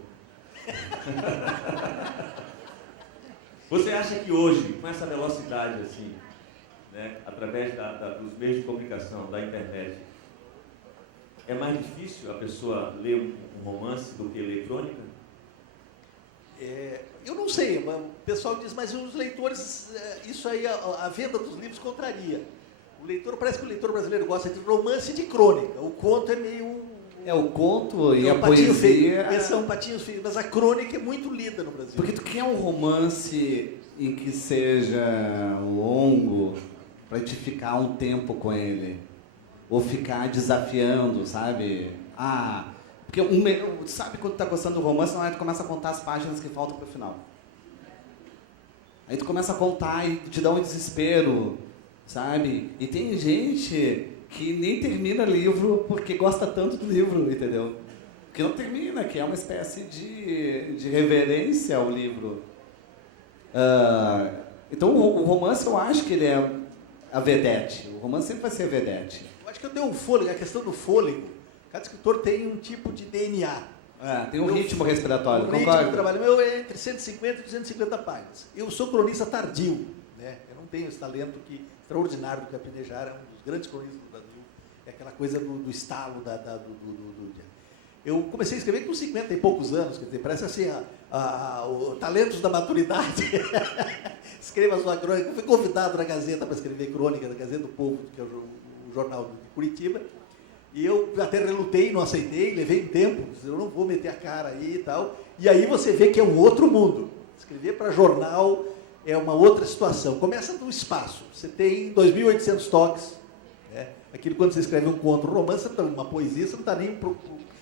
Você acha que hoje, com essa velocidade assim, né, através dos meios de comunicação, da internet, é mais difícil a pessoa ler um romance do que ler crônica? Eu não sei, o pessoal diz, mas os leitores, isso aí, a venda dos livros contraria. Parece que o leitor brasileiro gosta de romance e de crônica. O conto é meio... O conto e a poesia... São patinhos feios, mas a crônica é muito lida no Brasil. Porque tu quer um romance em que seja longo, para te ficar um tempo com ele. Ou ficar desafiando, sabe? Porque sabe quando tu tá gostando do romance, na hora tu começa a contar as páginas que faltam pro final. Aí tu começa a contar e te dá um desespero, sabe? E tem gente que nem termina livro porque gosta tanto do livro, entendeu? Que não termina, que é uma espécie de reverência ao livro. Então o romance eu acho que ele é a vedete. O romance sempre vai ser a vedete. Eu acho que eu tenho um fôlego, a questão do fôlego. Cada escritor tem um tipo de DNA. Tem um ritmo respiratório, concordo. O ritmo do trabalho meu é entre 150 e 250 páginas. Eu sou cronista tardio, né? Eu não tenho esse talento extraordinário do Capinejar, é um dos grandes cronistas do Brasil. É aquela coisa do estalo do dia. Eu comecei a escrever com 50 e poucos anos, quer dizer, parece assim, o talentos da maturidade. Escreva a sua crônica. Eu fui convidado na Gazeta para escrever crônica, na Gazeta do Povo, que é o jornal de Curitiba, e eu até relutei, não aceitei, levei um tempo, eu não vou meter a cara aí e tal. E aí você vê que é um outro mundo. Escrever para jornal é uma outra situação. Começa do espaço. Você tem 2.800 toques. Né? Aquilo quando você escreve um conto, um romance, uma poesia, você não está nem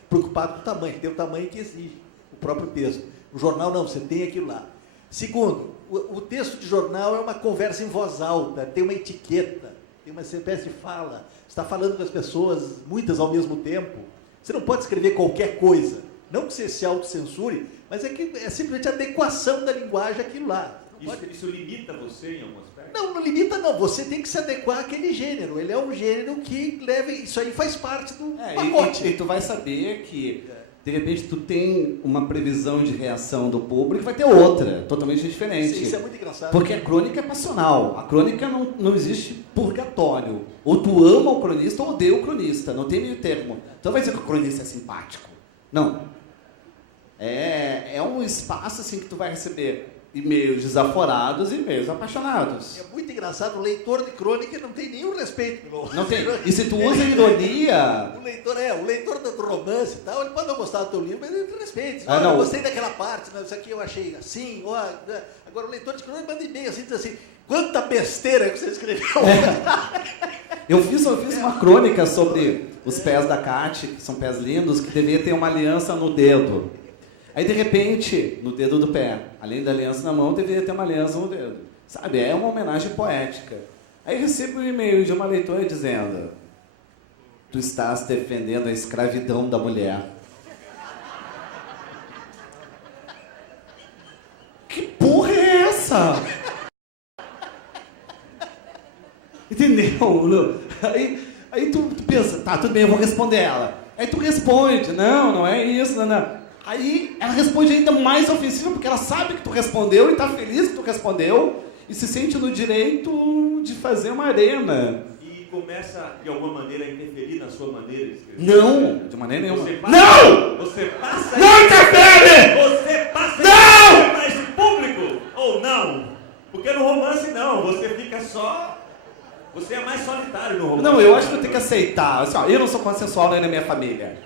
preocupado com o tamanho, tem o tamanho que exige o próprio texto. O jornal não, você tem aquilo lá. Segundo, o texto de jornal é uma conversa em voz alta, tem uma etiqueta, tem uma espécie de fala. Você está falando com as pessoas, muitas ao mesmo tempo. Você não pode escrever qualquer coisa. Não que você se autocensure, mas é simplesmente a adequação da linguagem àquilo lá. Isso limita você em algum aspecto? Não limita não. Você tem que se adequar àquele gênero. Ele é um gênero que leva... Isso aí faz parte do pacote. E tu vai saber que, de repente, tu tem uma previsão de reação do público e vai ter outra, totalmente diferente. Sim, isso é muito engraçado. Porque a crônica é passional. A crônica não existe purgatório. Ou tu ama o cronista ou odeia o cronista. Não tem meio termo. Então vai dizer que o cronista é simpático. Não. É um espaço assim que tu vai receber e-mails desaforados e e-mails apaixonados. É muito engraçado, o leitor de crônica não tem nenhum respeito pelo... Não tem. E se tu usa ironia... O leitor do romance e tal, ele pode não gostar do teu livro, mas ele tem respeito. Não. Eu gostei daquela parte, isso aqui eu achei assim, agora o leitor de crônica manda e-mail assim, diz assim, quanta besteira que você escreveu. Eu fiz uma crônica sobre os pés da Cate, que são pés lindos, que devia ter uma aliança no dedo. Aí, de repente, no dedo do pé, além da aliança na mão, deveria ter uma aliança no dedo. Sabe, é uma homenagem poética. Aí recebo um e-mail de uma leitora dizendo: tu estás defendendo a escravidão da mulher. Que porra é essa? Entendeu? Aí tu pensa, tá, tudo bem, eu vou responder ela. Aí tu responde, não é isso, não. Aí ela responde ainda mais ofensiva, porque ela sabe que tu respondeu e tá feliz que tu respondeu e se sente no direito de fazer uma arena. E começa, de alguma maneira, a interferir na sua maneira de escrever? Não, de maneira nenhuma. Você passa não interfere! Você passa não! Mais o público ou não? Porque no romance não, você fica só Você é mais solitário no romance. Não, eu acho que eu tenho que aceitar. Assim, ó, eu não sou consensual nem na minha família.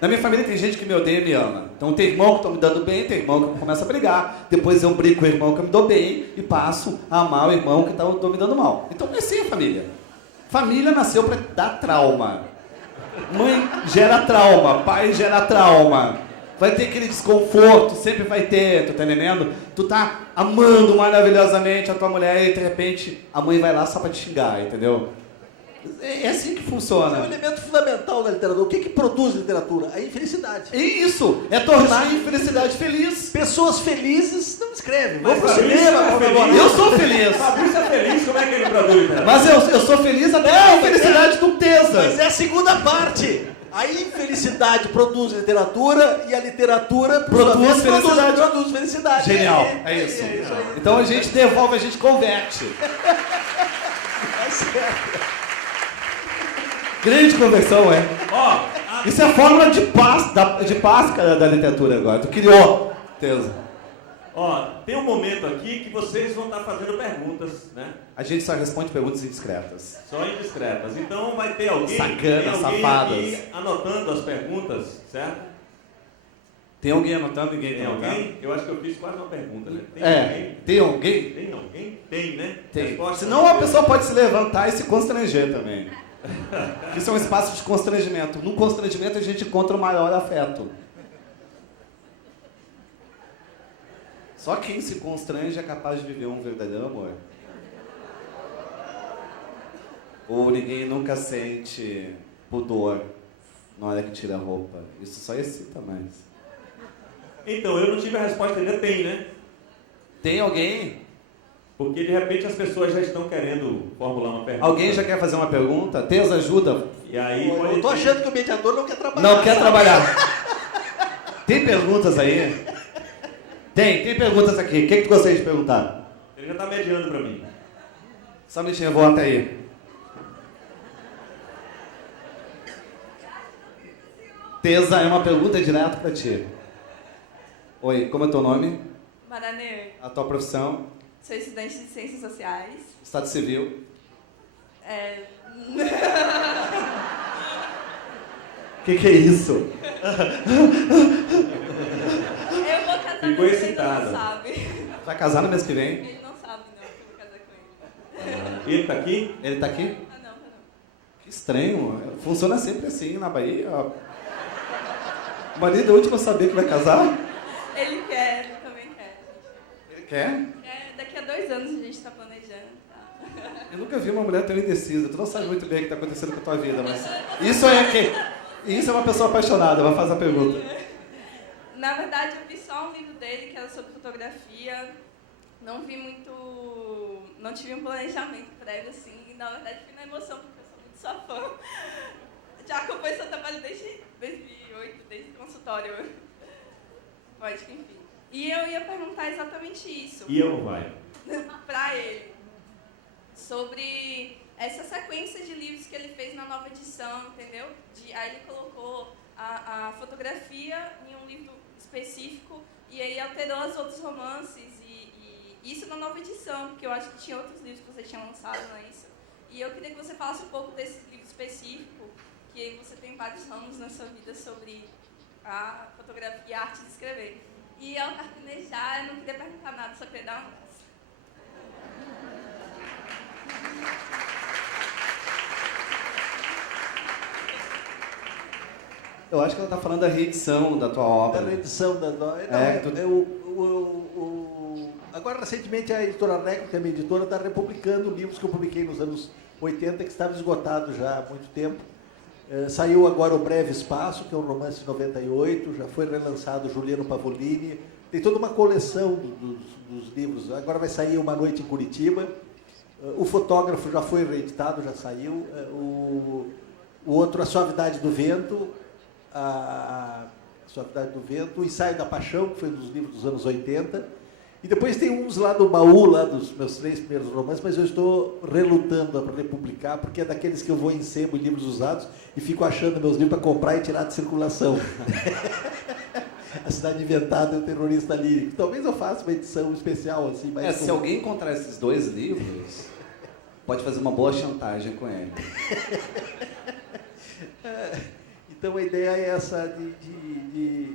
Na minha família tem gente que me odeia e me ama. Então tem irmão que estão me dando bem, tem irmão que começa a brigar. Depois eu brigo com o irmão que eu me dou bem e passo a amar o irmão que está me dando mal. Então é assim a família. Família nasceu para dar trauma. Mãe gera trauma, pai gera trauma. Vai ter aquele desconforto, sempre vai ter, tu tá entendendo? Tu tá amando maravilhosamente a tua mulher e de repente a mãe vai lá só pra te xingar, entendeu? É assim que funciona. É um elemento fundamental da literatura. O que produz literatura? A infelicidade. Isso! É tornar a infelicidade feliz. Pessoas felizes não escrevem. Mas Vamos pro cinema, eu sou feliz. Fabrício é feliz, como é que ele produz literatura? Mas eu sou feliz até a infelicidade do Tesa. Mas é a segunda parte. A infelicidade produz literatura e a literatura produz felicidade. Produz felicidade. Genial, é isso. Então a gente devolve, a gente converte. É certo. Grande conversão, é. Isso é a fórmula de Páscoa da literatura agora. Tu criou, Tesa. Tem um momento aqui que vocês vão estar fazendo perguntas, né? A gente só responde perguntas indiscretas. Só indiscretas. Então vai ter alguém, safadas. Aqui anotando as perguntas, certo? Tem alguém anotando? Ninguém tem anotando? alguém? Eu acho que eu fiz quase uma pergunta, né? Tem alguém? Tem alguém? Tem, né? Tem. Senão a pessoa pode se levantar e se constranger também. Isso é um espaço de constrangimento. No constrangimento a gente encontra o maior afeto. Só quem se constrange é capaz de viver um verdadeiro amor. Ou ninguém nunca sente pudor na hora que tira a roupa. Isso só excita mais. Então, eu não tive a resposta ainda. Tem, né? Tem alguém? Porque de repente as pessoas já estão querendo formular uma pergunta. Alguém já quer fazer uma pergunta? Tesa, ajuda. E aí, eu tô achando que o mediador não quer trabalhar. Não quer trabalhar. Tem perguntas aí? Tem perguntas aqui. O que tu gostaria de perguntar? Ele já está mediando para mim. Só um minutinho, eu vou até aí. Tesa, é uma pergunta direta para ti. Oi, como é teu nome? Maranê. A tua profissão? Sou estudante de Ciências Sociais. Estado Civil? Que é isso? Eu vou casar, ficou mas ele excitada. não sabe. Vai casar no mês que vem? Ele não sabe, não, que eu vou casar com ele. Ele tá aqui? Ele tá aqui? Não. Que estranho. Funciona sempre assim na Bahia. O marido é o último a saber que vai casar? Ele quer, ele também quer. Ele quer? Daqui a 2 anos a gente tá planejando. Tá? Eu nunca vi uma mulher tão indecisa. Tu não sabe muito bem o que está acontecendo com a tua vida, mas... Isso é quem? Isso é uma pessoa apaixonada. Vai fazer a pergunta. Na verdade, eu vi só um livro dele que era sobre fotografia. Não vi muito... Não tive um planejamento prévio, assim. E, na verdade, fui na emoção, porque eu sou muito sua fã. Já acompanho seu trabalho desde 2008, desde o consultório. Pode, enfim. E eu ia perguntar exatamente isso. E eu vai. Pra ele. Sobre essa sequência de livros que ele fez na nova edição, entendeu? Aí ele colocou a fotografia em um livro específico e aí alterou os outros romances e isso na nova edição, porque eu acho que tinha outros livros que você tinha lançado, não é isso? E eu queria que você falasse um pouco desse livro específico, que você tem vários ramos na sua vida sobre a fotografia e a arte de escrever. E ao cartanejar, eu não queria perguntar nada, só queria dar um abraço. Eu acho que ela está falando da reedição da tua obra. Da reedição da... Agora, recentemente, a editora Record, que é a minha editora, está republicando livros que eu publiquei nos anos 80, que estavam esgotados já há muito tempo. Saiu agora O Breve Espaço, que é um romance de 98, já foi relançado Juliano Pavolini. Tem toda uma coleção dos livros. Agora vai sair Uma Noite em Curitiba. O Fotógrafo já foi reeditado, já saiu. O outro, A Suavidade do Vento. A Suavidade do Vento. O Ensaio da Paixão, que foi um dos livros dos anos 80. E depois tem uns lá do baú, lá dos meus 3 primeiros romances, mas eu estou relutando para republicar, porque é daqueles que eu vou em sebo em livros usados e fico achando meus livros para comprar e tirar de circulação. A Cidade Inventada e o Terrorista Lírico. Talvez eu faça uma edição especial assim. Mas se alguém encontrar esses 2 livros, pode fazer uma boa chantagem com ele. Então a ideia é essa de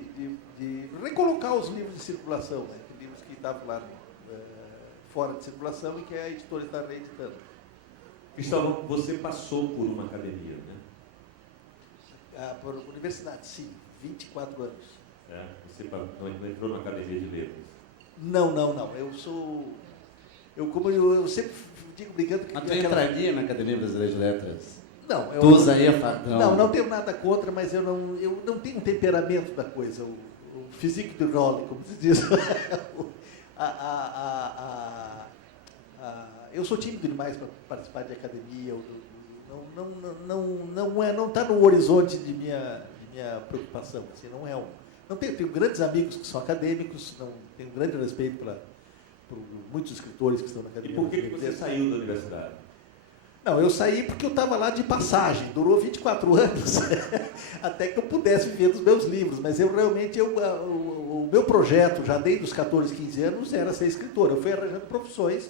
recolocar os livros de circulação, né? Livros que estavam lá fora de circulação e que a editora está reeditando. Cristóvão, você passou por uma academia, né? Por universidade, sim, 24 anos. Você não entrou na academia de letras? Não. Eu sempre digo brincando que... Mas tu entraria na Academia Brasileira de Letras? Não. Tu usaria... Não tenho nada contra, mas eu não tenho um temperamento da coisa, o physique de rôle, como se diz. Eu sou tímido demais para participar de academia, não está no horizonte de minha preocupação. Assim, não tenho grandes amigos que são acadêmicos, tenho grande respeito por muitos escritores que estão na academia. E por que você saiu da universidade? Não, eu saí porque eu estava lá de passagem, durou 24 anos, até que eu pudesse viver dos meus livros, mas eu realmente, o meu projeto, já desde os 14, 15 anos, era ser escritor. Eu fui arranjando profissões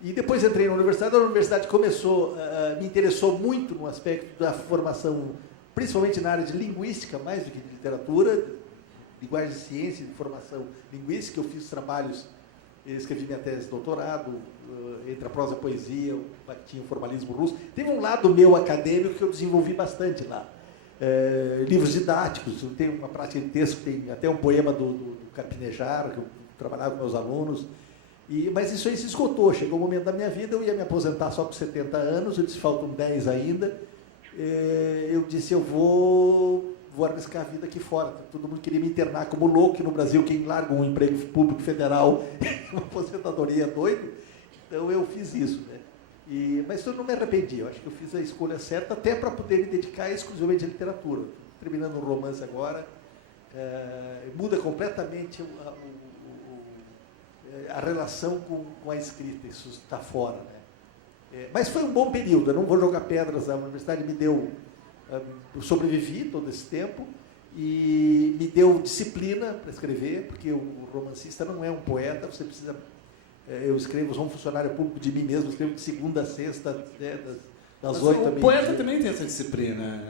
e depois entrei na universidade. A universidade me interessou muito no aspecto da formação, principalmente na área de linguística, mais do que de literatura, linguagem de ciência, de formação linguística. Eu fiz trabalhos, escrevi minha tese de doutorado, entre a prosa e a poesia, eu tinha o formalismo russo. Teve um lado meu acadêmico que eu desenvolvi bastante lá. Livros didáticos, eu tenho uma prática de texto, tem até um poema do Carpinejar, que eu trabalhava com meus alunos. Mas isso aí se esgotou. Chegou o momento da minha vida, eu ia me aposentar só com 70 anos, eu disse, faltam 10 ainda. Eu disse, eu vou arriscar a vida aqui fora. Todo mundo queria me internar como louco, que no Brasil quem larga um emprego público federal, uma aposentadoria doido. Então eu fiz isso, né? Mas eu não me arrependi, eu acho que eu fiz a escolha certa até para poder me dedicar exclusivamente à literatura. Terminando um romance agora, muda completamente a relação com a escrita, isso está fora, né? Mas foi um bom período, eu não vou jogar pedras, a universidade me deu... Eu sobrevivi todo esse tempo e me deu disciplina para escrever, porque o romancista não é um poeta, você precisa... Eu escrevo, sou um funcionário público de mim mesmo, escrevo de segunda a sexta, das 8 à meia-dia. O poeta também tem essa disciplina.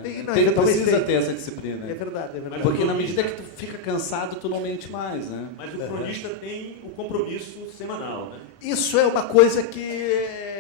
Precisa ter essa disciplina. É verdade. Porque na medida que tu fica cansado, tu não mente mais, né? Mas o cronista tem o compromisso semanal, né? Isso é uma coisa que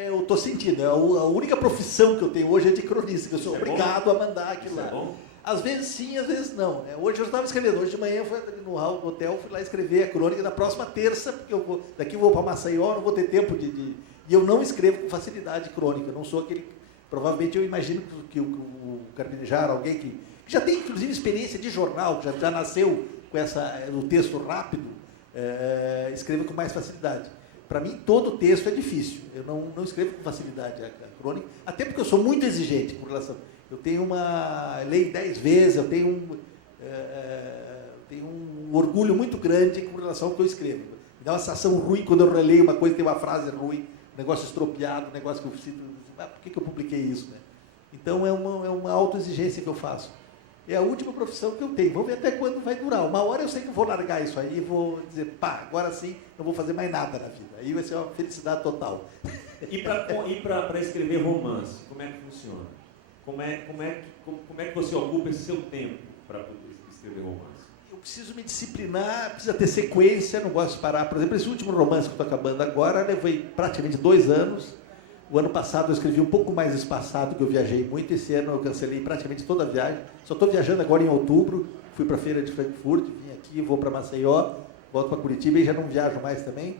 eu estou sentindo. A única profissão que eu tenho hoje é de cronista, que eu sou obrigado a mandar aquilo lá. Bom? Às vezes sim, às vezes não. Hoje eu estava escrevendo, hoje de manhã eu fui no hotel, fui lá escrever a crônica da próxima terça, porque daqui eu vou para Maceió, não vou ter tempo e eu não escrevo com facilidade crônica, eu não sou aquele... Provavelmente eu imagino que o Carpinejar, alguém que já tem inclusive experiência de jornal, que já nasceu com o texto rápido, escreva com mais facilidade. Para mim, todo texto é difícil, eu não escrevo com facilidade a crônica, até porque eu sou muito exigente com relação... Eu tenho leio 10 vezes, eu tenho um orgulho muito grande com relação ao que eu escrevo. Me dá uma sensação ruim quando eu releio uma coisa, tem uma frase ruim, um negócio estropiado, um negócio que eu sinto, por que eu publiquei isso, né? Então é uma autoexigência que eu faço. É a última profissão que eu tenho. Vamos ver até quando vai durar. Uma hora eu sei que eu vou largar isso aí e vou dizer, agora sim, não vou fazer mais nada na vida. Aí vai ser uma felicidade total. E para escrever romance, como é que funciona? Como é que você ocupa esse seu tempo para escrever romance? Eu preciso me disciplinar, precisa ter sequência, não gosto de parar. Por exemplo, esse último romance que estou acabando agora, levei praticamente 2 anos. O ano passado eu escrevi um pouco mais espaçado, porque eu viajei muito. Esse ano eu cancelei praticamente toda a viagem. Só estou viajando agora em outubro. Fui para a feira de Frankfurt, vim aqui, vou para Maceió, volto para Curitiba e já não viajo mais também.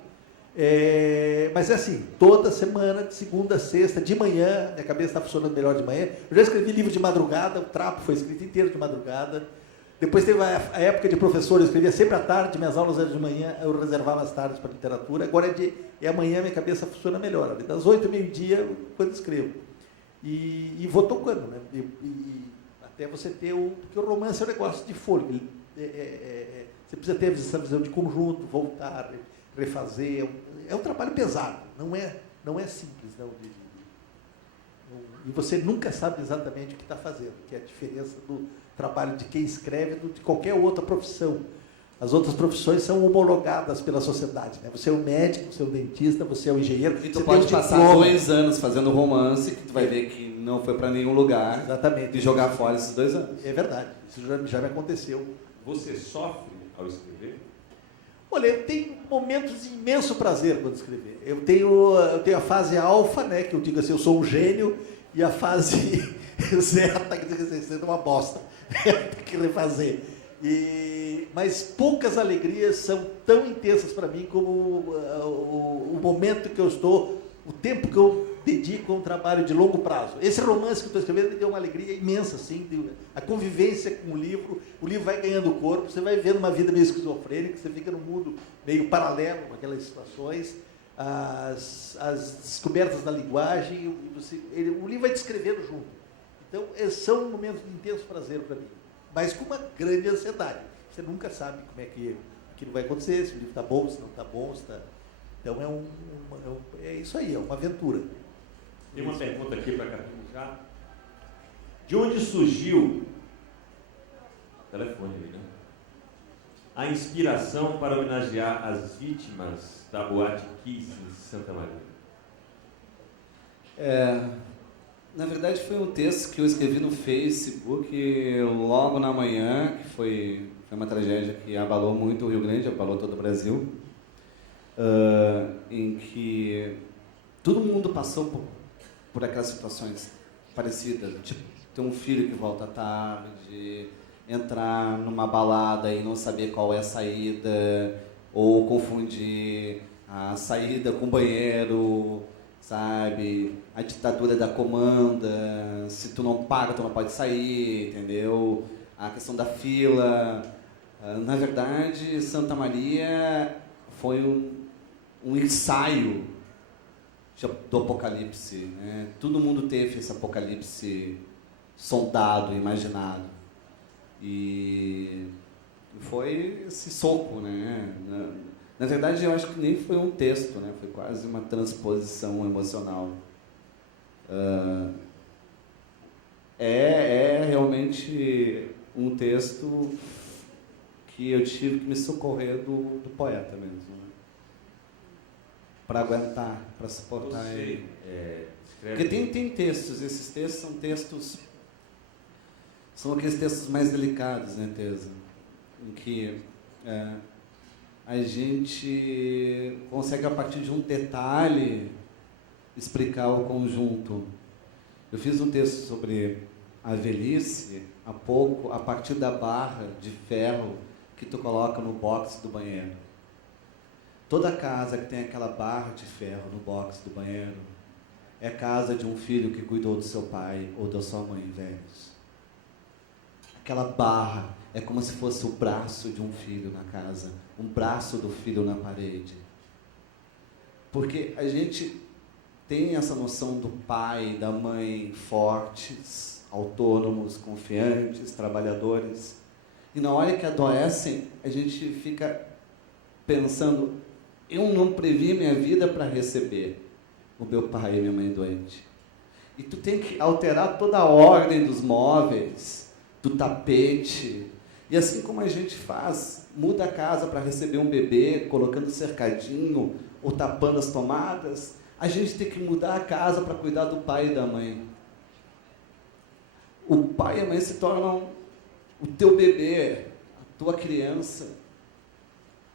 Mas é assim, toda semana, de segunda a sexta, de manhã, minha cabeça está funcionando melhor de manhã. Eu já escrevi livro de madrugada, o Trapo foi escrito inteiro de madrugada. Depois teve a época de professor, eu escrevia sempre à tarde, minhas aulas eram de manhã, eu reservava as tardes para literatura. Agora é amanhã, minha cabeça funciona melhor. Ali, das 8 ao meio-dia, quando escrevo. E vou tocando, né? Até você ter porque o romance é um negócio de fôlego. Você precisa ter essa visão de conjunto, voltar, refazer. É um trabalho pesado, não é simples. Não, e você nunca sabe exatamente o que está fazendo, que é a diferença do trabalho de quem escreve de qualquer outra profissão. As outras profissões são homologadas pela sociedade, né? Você é o médico, você é o dentista, você é o engenheiro. E tu você pode tem um passar diploma. 2 anos fazendo romance, que tu vai ver que não foi para nenhum lugar. Exatamente. E jogar fora esses 2 anos. É verdade, isso já me aconteceu. Você sofre ao escrever? Olha, eu tenho momentos de imenso prazer quando escrever. Eu tenho a fase alfa, né, que eu digo assim, eu sou um gênio, e a fase zeta, que diz assim, você é uma bosta. Tem que refazer. Mas poucas alegrias são tão intensas para mim como o momento que eu estou, o tempo que eu dedico a um trabalho de longo prazo. Esse romance que eu estou escrevendo me deu uma alegria imensa, assim, a convivência com o livro vai ganhando corpo, você vai vendo uma vida meio esquizofrênica, você fica num mundo meio paralelo com aquelas situações, as descobertas da linguagem, o livro vai descrevendo junto. Então, são momentos de intenso prazer para mim, mas com uma grande ansiedade. Você nunca sabe como é que vai acontecer, se o livro está bom, se não está bom, se está... Então, é isso aí, é uma aventura. Tem uma pergunta aqui para Catarina já. De onde surgiu, telefone aí, né? A inspiração para homenagear as vítimas da Boate Kiss em Santa Maria? Na verdade, foi um texto que eu escrevi no Facebook logo na manhã, que foi uma tragédia que abalou muito o Rio Grande, abalou todo o Brasil, em que todo mundo passou por aquelas situações parecidas, tipo, ter um filho que volta tarde, entrar numa balada e não saber qual é a saída, ou confundir a saída com o banheiro, sabe? A ditadura da comanda, se tu não paga, tu não pode sair, entendeu? A questão da fila. Na verdade, Santa Maria foi um ensaio do apocalipse, né? Todo mundo teve esse apocalipse sondado, imaginado. E foi esse soco, né? Na verdade, eu acho que nem foi um texto, né? Foi quase uma transposição emocional. É realmente um texto que eu tive que me socorrer do poeta mesmo, né? Para aguentar, para suportar ele. Porque tem textos, esses textos são aqueles textos mais delicados, né, Teresa? Em que a gente consegue, a partir de um detalhe, explicar o conjunto. Eu fiz um texto sobre a velhice, há pouco, a partir da barra de ferro que tu coloca no box do banheiro. Toda casa que tem aquela barra de ferro no box do banheiro é casa de um filho que cuidou do seu pai ou da sua mãe velhos. Aquela barra é como se fosse o braço de um filho na casa, um braço do filho na parede. Porque a gente tem essa noção do pai e da mãe fortes, autônomos, confiantes, trabalhadores. E na hora que adoecem, a gente fica pensando, eu não previ minha vida para receber o meu pai e minha mãe doente. E tu tem que alterar toda a ordem dos móveis, do tapete. E assim como a gente faz, muda a casa para receber um bebê, colocando cercadinho ou tapando as tomadas, a gente tem que mudar a casa para cuidar do pai e da mãe. O pai e a mãe se tornam o teu bebê, a tua criança.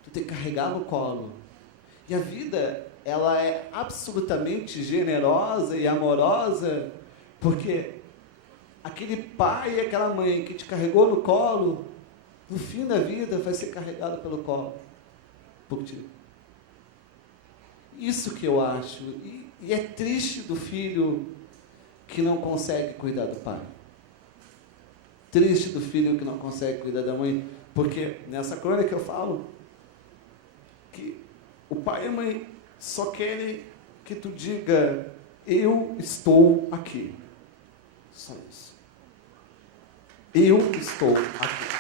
Tu tem que carregar no colo. E a vida, ela é absolutamente generosa e amorosa, porque aquele pai e aquela mãe que te carregou no colo, no fim da vida vai ser carregado pelo colo por ti. Isso que eu acho. E é triste do filho que não consegue cuidar do pai. Triste do filho que não consegue cuidar da mãe. Porque nessa crônica eu falo que o pai e a mãe só querem que tu diga, eu estou aqui. Só isso. Eu estou aqui.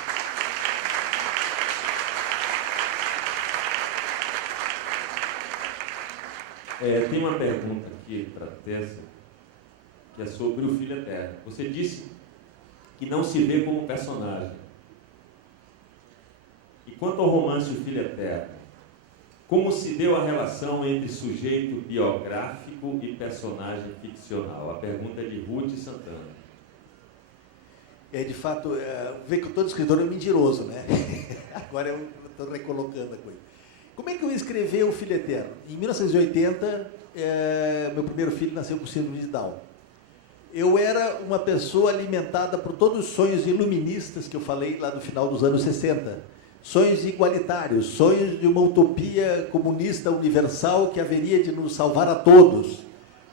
Tem uma pergunta aqui para a Tessa, que é sobre o Filho Eterno. Você disse que não se vê como personagem. E quanto ao romance O Filho Eterno, como se deu a relação entre sujeito biográfico e personagem ficcional? A pergunta é de Ruth Santana. De fato, vê que todo escritor é mentiroso, né? Agora eu estou recolocando a coisa. Como é que eu escrevi O Filho Eterno? Em 1980, meu primeiro filho nasceu com síndrome de Down. Eu era uma pessoa alimentada por todos os sonhos iluministas que eu falei lá no final dos anos 60. Sonhos igualitários, sonhos de uma utopia comunista universal que haveria de nos salvar a todos.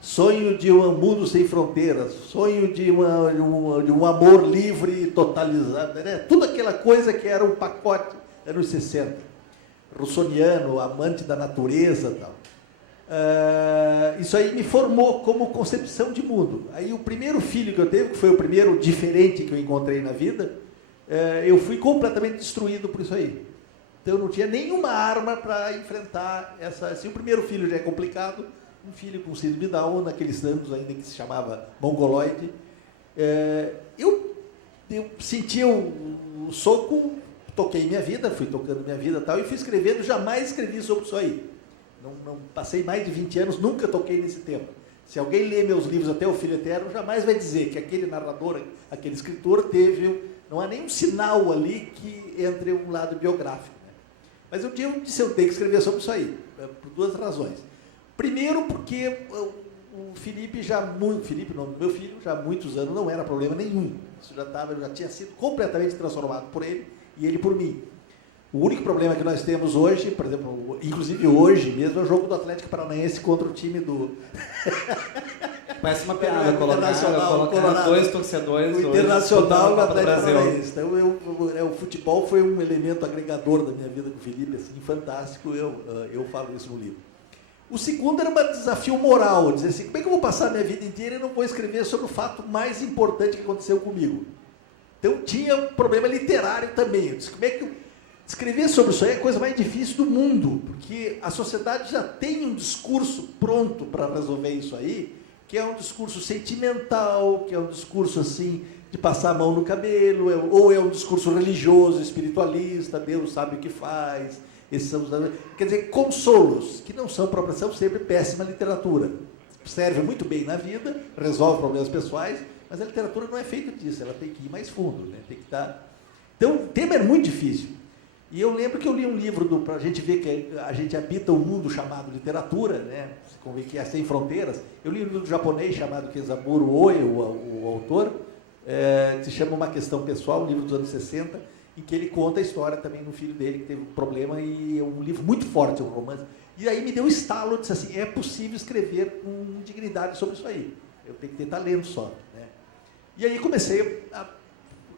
Sonho de um mundo sem fronteiras, sonho de um amor livre e totalizado, né? Tudo aquela coisa que era um pacote dos anos 60. Russoniano, amante da natureza e tal. Isso aí me formou como concepção de mundo. Aí o primeiro filho que eu teve, que foi o primeiro diferente que eu encontrei na vida, eu fui completamente destruído por isso aí. Então eu não tinha nenhuma arma para enfrentar essa... Assim, o primeiro filho já é complicado, um filho com síndrome de Down, naqueles anos ainda que se chamava mongoloide. Eu senti o soco, toquei minha vida, fui tocando minha vida e tal, e fui escrevendo, jamais escrevi sobre isso aí. Não passei mais de 20 anos, nunca toquei nesse tema. Se alguém lê meus livros até O Filho Eterno, jamais vai dizer que aquele narrador, aquele escritor teve... Não há nenhum sinal ali que entre um lado biográfico. Né? Mas um dia eu disse, eu tenho que escrever sobre isso aí, por duas razões. Primeiro, porque o Felipe meu filho, já há muitos anos não era problema nenhum. Isso já tinha sido completamente transformado por ele e ele por mim. O único problema que nós temos hoje, por exemplo, inclusive hoje mesmo, é o jogo do Atlético Paranaense contra o time do... Parece uma piada colocar dois torcedores... O Internacional e o Atlético Paranaense. Então, o futebol foi um elemento agregador da minha vida com o Felipe, assim, fantástico, eu falo isso no livro. O segundo era um desafio moral, dizer assim, como é que eu vou passar a minha vida inteira e não vou escrever sobre o fato mais importante que aconteceu comigo? Então tinha um problema literário também. Eu disse, como é que escrever sobre isso aí é a coisa mais difícil do mundo, porque a sociedade já tem um discurso pronto para resolver isso aí, que é um discurso sentimental, que é um discurso assim de passar a mão no cabelo, ou é um discurso religioso, espiritualista, Deus sabe o que faz. Esses são, quer dizer, consolos, que não são sempre péssima literatura. Serve muito bem na vida, resolve problemas pessoais, mas a literatura não é feita disso, ela tem que ir mais fundo, né? Tem que estar... Então, o tema é muito difícil. E eu lembro que eu li um livro, para a gente ver que a gente habita um mundo chamado literatura, né? Que é sem fronteiras. Eu li um livro japonês chamado Kezaburo Oe, o autor, que se chama Uma Questão Pessoal, um livro dos anos 60, em que ele conta a história também do filho dele, que teve um problema, e é um livro muito forte, um romance. E aí me deu um estalo, disse assim, é possível escrever com dignidade sobre isso aí. Eu tenho que ter talento só. Né? E aí comecei a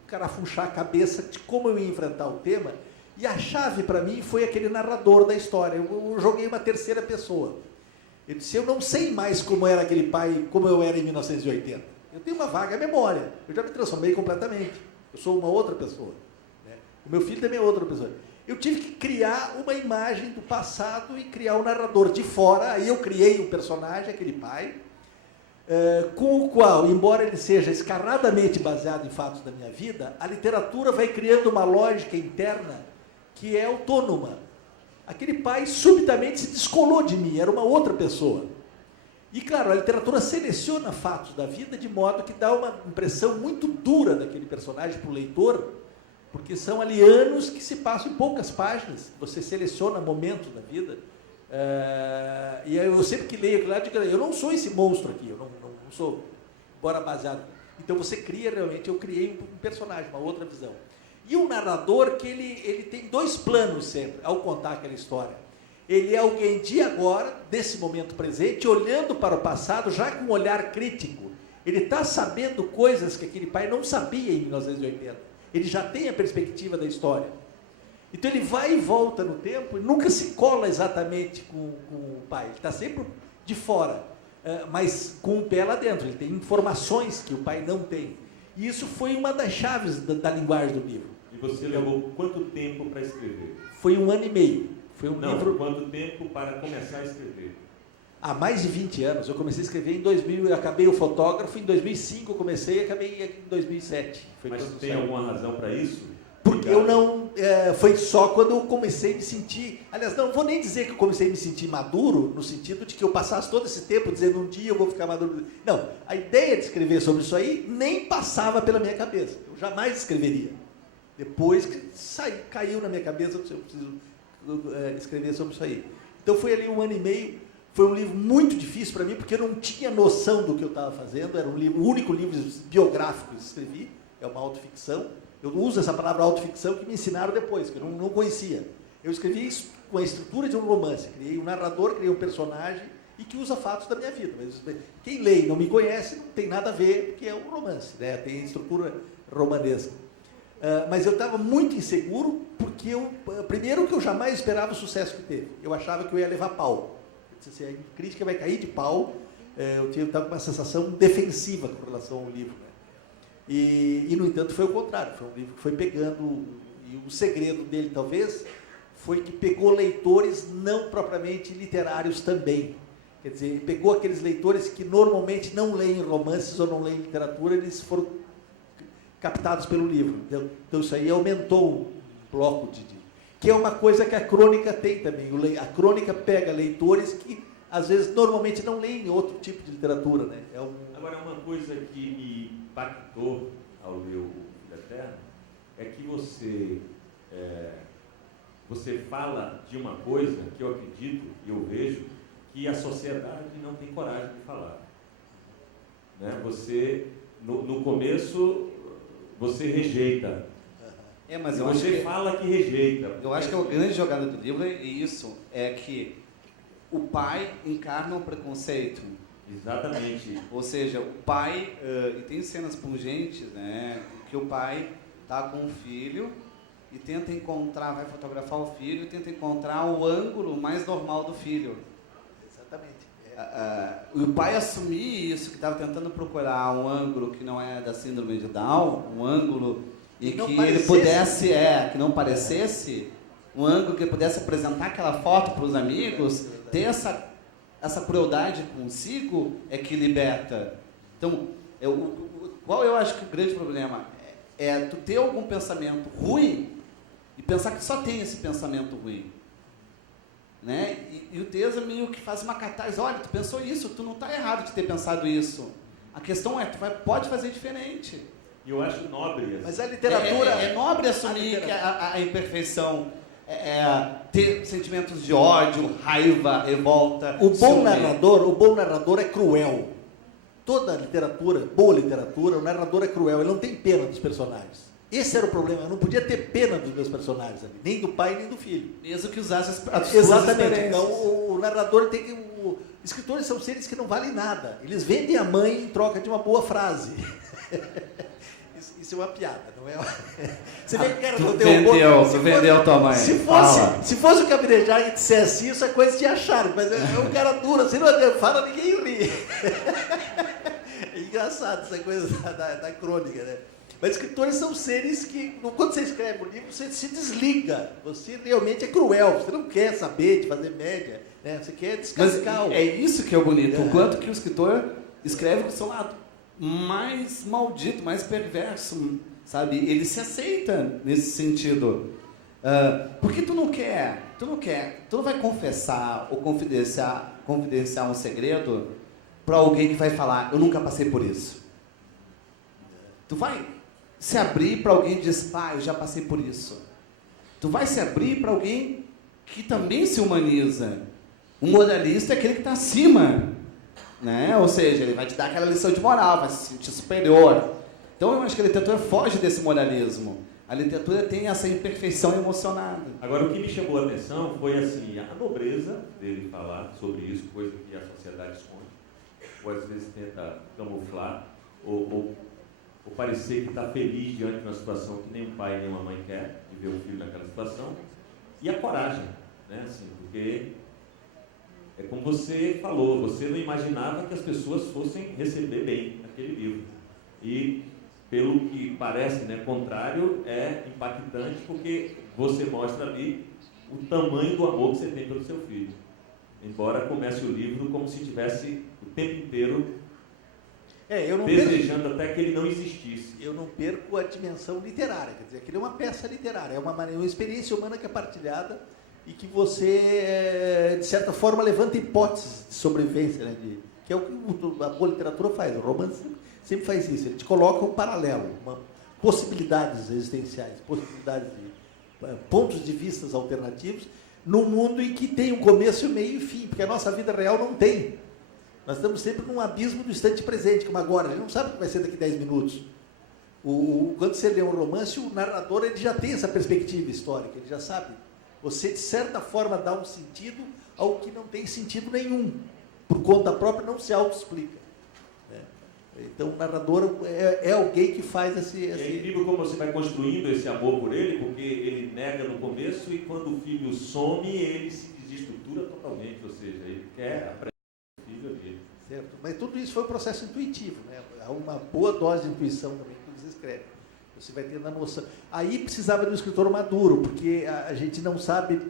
carafunchar a cabeça de como eu ia enfrentar o tema, e a chave para mim foi aquele narrador da história. Eu joguei uma terceira pessoa. Eu disse, eu não sei mais como era aquele pai, como eu era em 1980. Eu tenho uma vaga memória. Eu já me transformei completamente. Eu sou uma outra pessoa. Né? O meu filho também é outra pessoa. Eu tive que criar uma imagem do passado e criar um narrador de fora. Aí eu criei um personagem, aquele pai, com o qual, embora ele seja escarradamente baseado em fatos da minha vida, a literatura vai criando uma lógica interna que é autônoma. Aquele pai subitamente se descolou de mim, era uma outra pessoa. E, claro, a literatura seleciona fatos da vida de modo que dá uma impressão muito dura daquele personagem para o leitor, porque são ali anos que se passam em poucas páginas, você seleciona momentos da vida. E eu sempre que leio aquilo lá, digo, eu não sou esse monstro aqui, eu não sou, embora baseado. Então você cria realmente, eu criei um personagem, uma outra visão. E um narrador que ele tem dois planos sempre, ao contar aquela história. Ele é alguém de agora, desse momento presente, olhando para o passado, já com um olhar crítico. Ele está sabendo coisas que aquele pai não sabia em 1980. Ele já tem a perspectiva da história. Então ele vai e volta no tempo e nunca se cola exatamente com o pai. Ele está sempre de fora, mas com o pé lá dentro. Ele tem informações que o pai não tem. E isso foi uma das chaves da linguagem do livro. E você levou quanto tempo para escrever? Foi 1 ano e meio. Foi um livro... quanto tempo para começar a escrever? Há mais de 20 anos. Eu comecei a escrever em 2000, eu acabei o fotógrafo, em 2005 eu comecei e acabei em 2007. Mas tem alguma razão para isso? Porque eu não... foi só quando eu comecei a me sentir... Aliás, não vou nem dizer que eu comecei a me sentir maduro, no sentido de que eu passasse todo esse tempo dizendo um dia eu vou ficar maduro. Não, a ideia de escrever sobre isso aí nem passava pela minha cabeça. Eu jamais escreveria. Depois que caiu na minha cabeça, eu preciso escrever sobre isso aí. Então foi ali 1 ano e meio. Foi um livro muito difícil para mim, porque eu não tinha noção do que eu estava fazendo. Era o único livro biográfico que eu escrevi. É uma autoficção. Eu uso essa palavra autoficção que me ensinaram depois, que eu não conhecia. Eu escrevi isso com a estrutura de um romance. Criei um narrador, criei um personagem e que usa fatos da minha vida. Mas quem lê e não me conhece não tem nada a ver, porque é um romance, né? Tem estrutura romanesca. Mas eu estava muito inseguro, porque primeiro que eu jamais esperava o sucesso que teve. Eu achava que eu ia levar pau. Eu disse assim, a crítica vai cair de pau. Eu estava com uma sensação defensiva com relação ao livro. Né? E, no entanto, foi o contrário. Foi um livro que foi pegando, e o segredo dele, talvez, foi que pegou leitores não propriamente literários também. Quer dizer, pegou aqueles leitores que normalmente não leem romances ou não leem literatura, eles foram captados pelo livro. Então isso aí aumentou o bloco que é uma coisa que a crônica tem também. A crônica pega leitores que, às vezes, normalmente não leem outro tipo de literatura. Né? Agora, uma coisa que me impactou ao ler o Filho Eterno é que você fala de uma coisa que eu acredito e eu vejo que a sociedade não tem coragem de falar. Né? Você, no começo, você rejeita. Mas eu você acho fala que rejeita. Eu acho que a grande jogada do livro é isso, é que o pai encarna o preconceito. Exatamente. Ou seja, o pai, e tem cenas pungentes, né, que o pai está com o filho e tenta encontrar, vai fotografar o filho e tenta encontrar o ângulo mais normal do filho. Exatamente. O pai assumir isso, que estava tentando procurar um ângulo que não é da síndrome de Down, um ângulo e que ele pudesse, que não parecesse, um ângulo que ele pudesse apresentar aquela foto para os amigos, ter essa crueldade consigo é que liberta. Então, qual eu acho que o grande problema é tu ter algum pensamento ruim e pensar que só tem esse pensamento ruim. Né? E o Teza meio que faz uma catarse. Olha, tu pensou isso, tu não está errado de ter pensado isso. A questão é, pode fazer diferente. E eu acho nobre. Assim. Mas a literatura... É nobre assumir que a imperfeição ter sentimentos de ódio, raiva, revolta. O bom narrador é cruel. Toda literatura, boa literatura, o narrador é cruel. Ele não tem pena dos personagens. Esse era o problema. Eu não podia ter pena dos meus personagens ali, nem do pai, nem do filho. Mesmo que usasse as Exatamente. Então, o narrador tem que... Escritores são seres que não valem nada. Eles vendem a mãe em troca de uma boa frase. Isso é uma piada, não é? Você vê que o cara não tem vendeu tua mãe. Se fosse o Cabinejar que dissesse isso, é coisa de achar. Mas é um cara duro, assim, não fala, ninguém ri. É engraçado essa coisa da crônica, né? Mas escritores são seres que, quando você escreve um livro, você se desliga. Você realmente é cruel. Você não quer saber de fazer média. Né? Você quer descascar. Mas é isso que é bonito. O quanto que o escritor escreve com o seu lado mais maldito, mais perverso. Sabe? Ele se aceita nesse sentido. Porque tu não vai confessar ou confidenciar um segredo para alguém que vai falar, eu nunca passei por isso. Tu vai se abrir para alguém que diz, eu já passei por isso. Tu vai se abrir para alguém que também se humaniza. Um moralista é aquele que está acima, né? Ou seja, ele vai te dar aquela lição de moral, vai se sentir superior. Então eu acho que a literatura foge desse moralismo. A literatura tem essa imperfeição emocionada. Agora, o que me chamou a atenção foi assim, a nobreza dele falar sobre isso, coisa que a sociedade esconde, ou às vezes tenta camuflar, ou parecer que está feliz diante de uma situação que nem um pai nem uma mãe quer, de ver o filho naquela situação, e a coragem, né? Assim, porque é como você falou, você não imaginava que as pessoas fossem receber bem aquele livro. E, pelo que parece, né, contrário, é impactante porque você mostra ali o tamanho do amor que você tem pelo seu filho. Embora comece o livro como se tivesse o tempo inteiro Eu não desejando até que ele não existisse. Eu não perco a dimensão literária, quer dizer, aquilo é uma peça literária, é uma experiência humana que é partilhada e que você, de certa forma, levanta hipóteses de sobrevivência, né, que é o que a boa literatura faz, o romance sempre faz isso, ele te coloca um paralelo, possibilidades existenciais, possibilidades de pontos de vista alternativos, num mundo em que tem um começo, meio e fim, porque a nossa vida real não tem. Nós estamos sempre num abismo do instante presente, como agora. A gente não sabe o que vai ser daqui 10 minutos. Quando você lê um romance, o narrador ele já tem essa perspectiva histórica, ele já sabe. Você, de certa forma, dá um sentido ao que não tem sentido nenhum. Por conta própria, não se auto-explica. Então, o narrador é alguém que faz esse... É incrível como você vai construindo esse amor por ele, porque ele nega no começo e quando o filho some, ele se desestrutura totalmente, ou seja, ele quer aprender o filho dele. Certo, mas tudo isso foi um processo intuitivo, né? Há uma boa dose de intuição também que você escreve. Você vai tendo a noção. Aí precisava de um escritor maduro, porque a gente não sabe...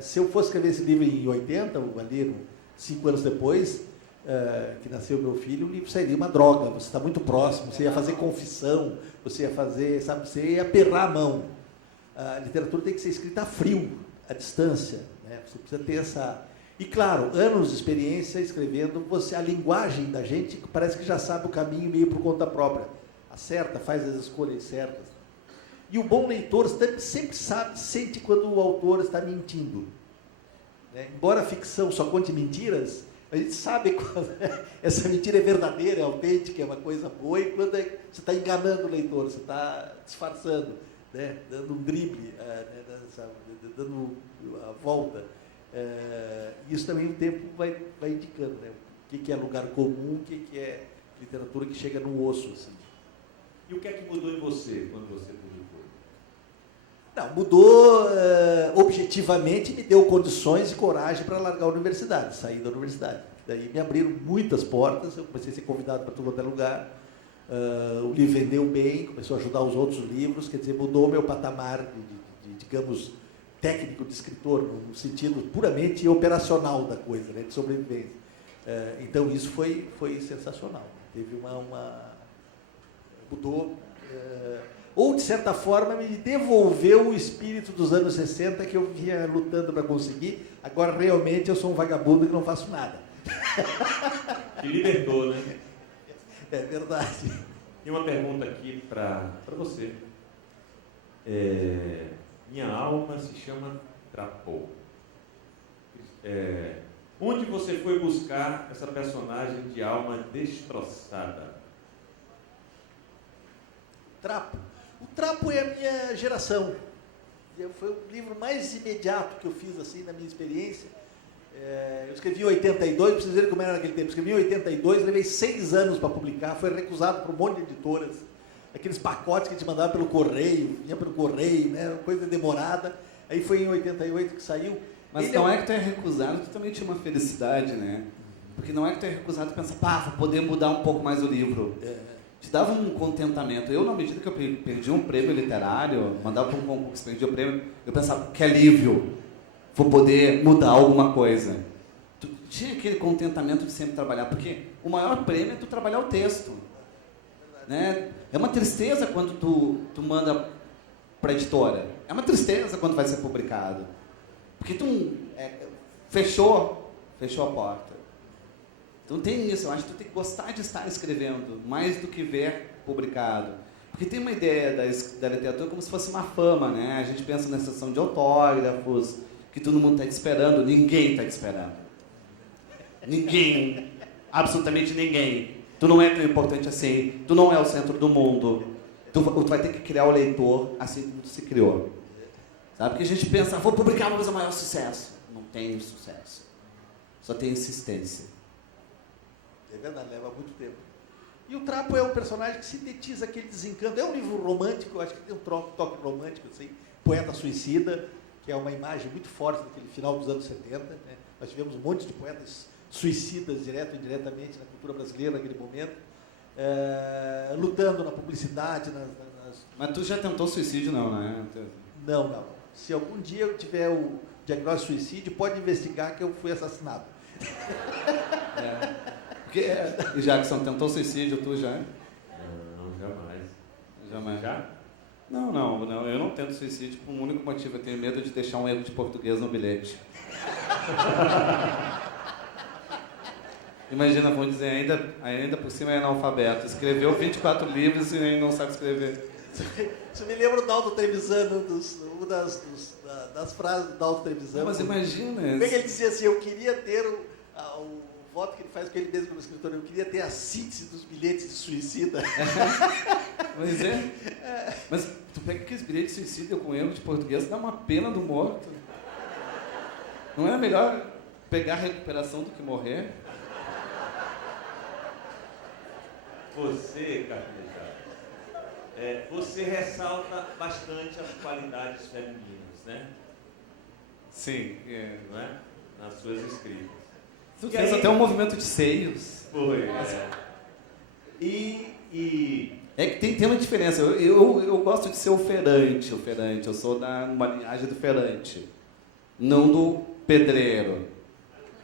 se eu fosse escrever esse livro em 80, ali 5 anos depois... que nasceu meu filho, o livro seria uma droga, você está muito próximo, você ia fazer confissão, você ia fazer, sabe, você ia aperrar a mão. A literatura tem que ser escrita a frio, à distância, né? Você precisa ter essa... E claro, anos de experiência escrevendo, a linguagem da gente parece que já sabe o caminho meio por conta própria. Acerta, faz as escolhas certas. E o bom leitor sempre sente quando o autor está mentindo. Né? Embora a ficção só conte mentiras, a gente sabe quando essa mentira é verdadeira, é autêntica, é uma coisa boa, e quando você está enganando o leitor, você está disfarçando, né? Dando um drible, dando a volta. Isso também o tempo vai indicando, né? O que é lugar comum, o que é literatura que chega no osso. Assim. E o que é que mudou em você quando você publicou? Não, mudou objetivamente, me deu condições e coragem para largar a universidade, sair da universidade. Daí me abriram muitas portas, eu comecei a ser convidado para todo outro lugar. O livro vendeu bem, começou a ajudar os outros livros, quer dizer, mudou o meu patamar digamos, técnico de escritor, no sentido puramente operacional da coisa, né, de sobrevivência. Então, isso foi sensacional. Teve mudou... ou, de certa forma, me devolveu o espírito dos anos 60 que eu vinha lutando para conseguir. Agora, realmente, eu sou um vagabundo que não faço nada. Te libertou, né? É verdade. E uma pergunta aqui para você. Minha alma se chama Trapou. Onde você foi buscar essa personagem de alma destroçada? Trapo. O Trapo é a minha geração. Foi o livro mais imediato que eu fiz assim na minha experiência. Eu escrevi em 82, preciso dizer como era naquele tempo. Escrevi em 82, levei 6 anos para publicar, foi recusado por um monte de editoras. Aqueles pacotes que a gente mandava pelo correio, vinha pelo correio, né? Coisa demorada. Aí foi em 88 que saiu. Mas não é que tu é recusado, tu também tinha uma felicidade, né? Porque não é que tu é recusado e pensa, vou poder mudar um pouco mais o livro. Te dava um contentamento. Eu, na medida que eu perdi um prêmio literário, mandava para um concurso, perdi o prêmio, eu pensava, que alívio, vou poder mudar alguma coisa. Tu tinha aquele contentamento de sempre trabalhar, porque o maior prêmio é tu trabalhar o texto. Né? É uma tristeza quando tu manda para a editora. É uma tristeza quando vai ser publicado. Porque tu fechou a porta. Então tem isso, eu acho que tu tem que gostar de estar escrevendo, mais do que ver publicado. Porque tem uma ideia da literatura como se fosse uma fama, né? A gente pensa na sessão de autógrafos, que todo mundo está te esperando, ninguém está te esperando. Ninguém, absolutamente ninguém. Tu não é tão importante assim, tu não é o centro do mundo. Tu vai ter que criar o leitor assim como tu se criou. Sabe? Porque a gente pensa, vou publicar uma coisa maior sucesso. Não tem sucesso. Só tem insistência. É verdade, leva muito tempo. E o Trapo é um personagem que sintetiza aquele desencanto. É um livro romântico, eu acho que tem um toque romântico, assim, Poeta Suicida, que é uma imagem muito forte daquele final dos anos 70. Né? Nós tivemos um monte de poetas suicidas, direto e indiretamente, na cultura brasileira naquele momento, lutando na publicidade. Mas tu já tentou suicídio, não, né? Não. Se algum dia eu tiver o diagnóstico de suicídio, pode investigar que eu fui assassinado. E Jackson, tentou suicídio tu já? Não, jamais. Jamais? Já? Não, eu não tento suicídio por um único motivo, eu tenho medo de deixar um erro de português no bilhete. Imagina, vamos dizer, ainda por cima é analfabeto, escreveu 24 livros e ainda não sabe escrever. Isso me lembra do Dalton Trevisan, uma das frases do Dalton Trevisan. Mas imagina... Como é que ele dizia assim, eu queria ter o voto que ele faz com ele mesmo como escritor, eu queria ter a síntese dos bilhetes de suicida. Mas Mas tu pega aqueles bilhetes de suicídio com erro de português, dá uma pena do morto. Não é melhor pegar a recuperação do que morrer? Você, Carpinejado, você ressalta bastante as qualidades femininas, né? Sim. Não é? Nas suas escritas. Tu fez até um movimento de seios. Foi. É que tem uma diferença. Eu gosto de ser o ferante. Eu sou uma linhagem do ferante, não do pedreiro.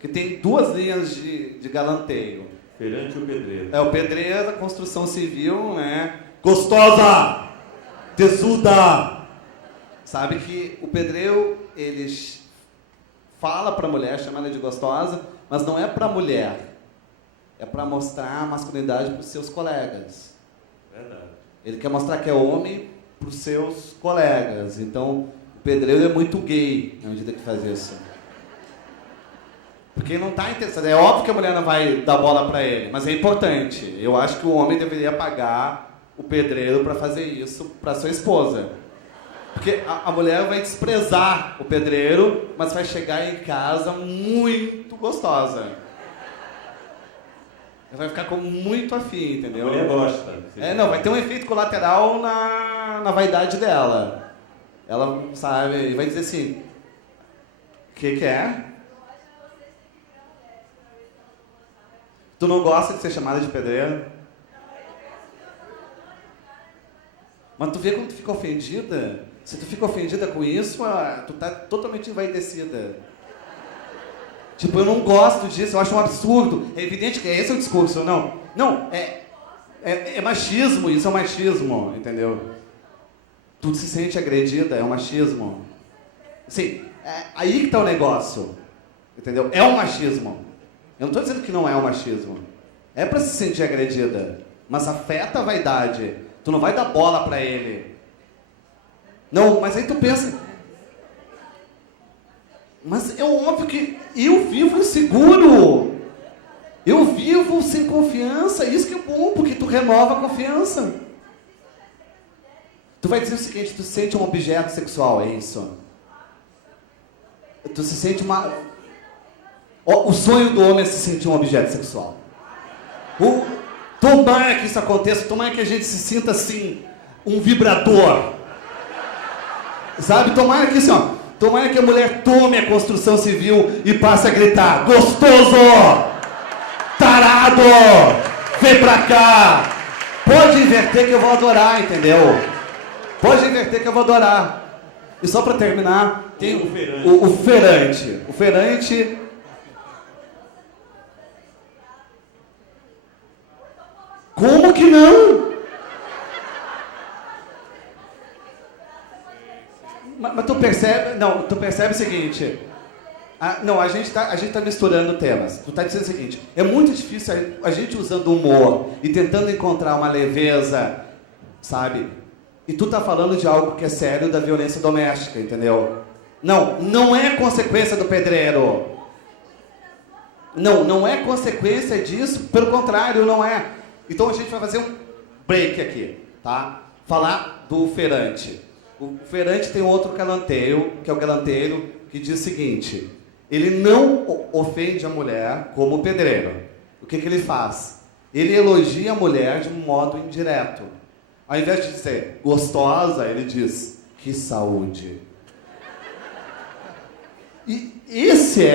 Que tem duas linhas de galanteio. Ferante ou pedreiro? É o pedreiro da construção civil, né? Gostosa! Tesuda! Sabe que o pedreiro, ele fala para a mulher, chama ela de gostosa, mas não é para a mulher. É para mostrar a masculinidade para os seus colegas. Verdade. Ele quer mostrar que é homem para os seus colegas. Então, o pedreiro é muito gay na medida que faz isso. Porque não está interessado. É óbvio que a mulher não vai dar bola para ele, mas é importante. Eu acho que o homem deveria pagar o pedreiro para fazer isso para sua esposa. Porque a mulher vai desprezar o pedreiro, mas vai chegar em casa muito gostosa. Ela vai ficar muito afim, entendeu? A mulher gosta. Vai ter um efeito colateral na vaidade dela. Ela, sabe, vai dizer assim, o que é? Tu não gosta de ser chamada de pedreiro? Mas tu vê como tu fica ofendida? Se tu fica ofendida com isso, tu tá totalmente envaidecida. Tipo, eu não gosto disso, eu acho um absurdo. É evidente que esse é o discurso, não? Não, é machismo, isso é um machismo, entendeu? Tu se sente agredida, é um machismo. Sim, aí que tá o negócio, entendeu? É um machismo. Eu não estou dizendo que não é um machismo. É para se sentir agredida. Mas afeta a vaidade. Tu não vai dar bola para ele. Não, mas aí tu pensa... Mas é óbvio que eu vivo inseguro. Eu vivo sem confiança. Isso que é bom, porque tu renova a confiança. Tu vai dizer o seguinte, tu se sente um objeto sexual, é isso? Tu se sente uma... O sonho do homem é se sentir um objeto sexual. Tomara que isso aconteça, tomara que a gente se sinta assim, um vibrador. Sabe, tomara que tomara que a mulher tome a construção civil e passe a gritar, gostoso! Tarado! Vem pra cá! Pode inverter que eu vou adorar, entendeu? Pode inverter que eu vou adorar. E só pra terminar, tem o ferante. O ferante... Como que não? Mas tu percebe... Não, tu percebe o seguinte... a gente tá misturando temas. Tu tá dizendo o seguinte... É muito difícil a gente usando humor e tentando encontrar uma leveza, sabe? E tu tá falando de algo que é sério, da violência doméstica, entendeu? Não é consequência do pedreiro. Não é consequência disso. Pelo contrário, não é... Então a gente vai fazer um break aqui, tá? Falar do ferante. O ferante tem outro galanteio, que é o galanteiro que diz o seguinte: ele não ofende a mulher como o pedreiro. O que ele faz? Ele elogia a mulher de um modo indireto. Ao invés de dizer gostosa, ele diz que saúde. E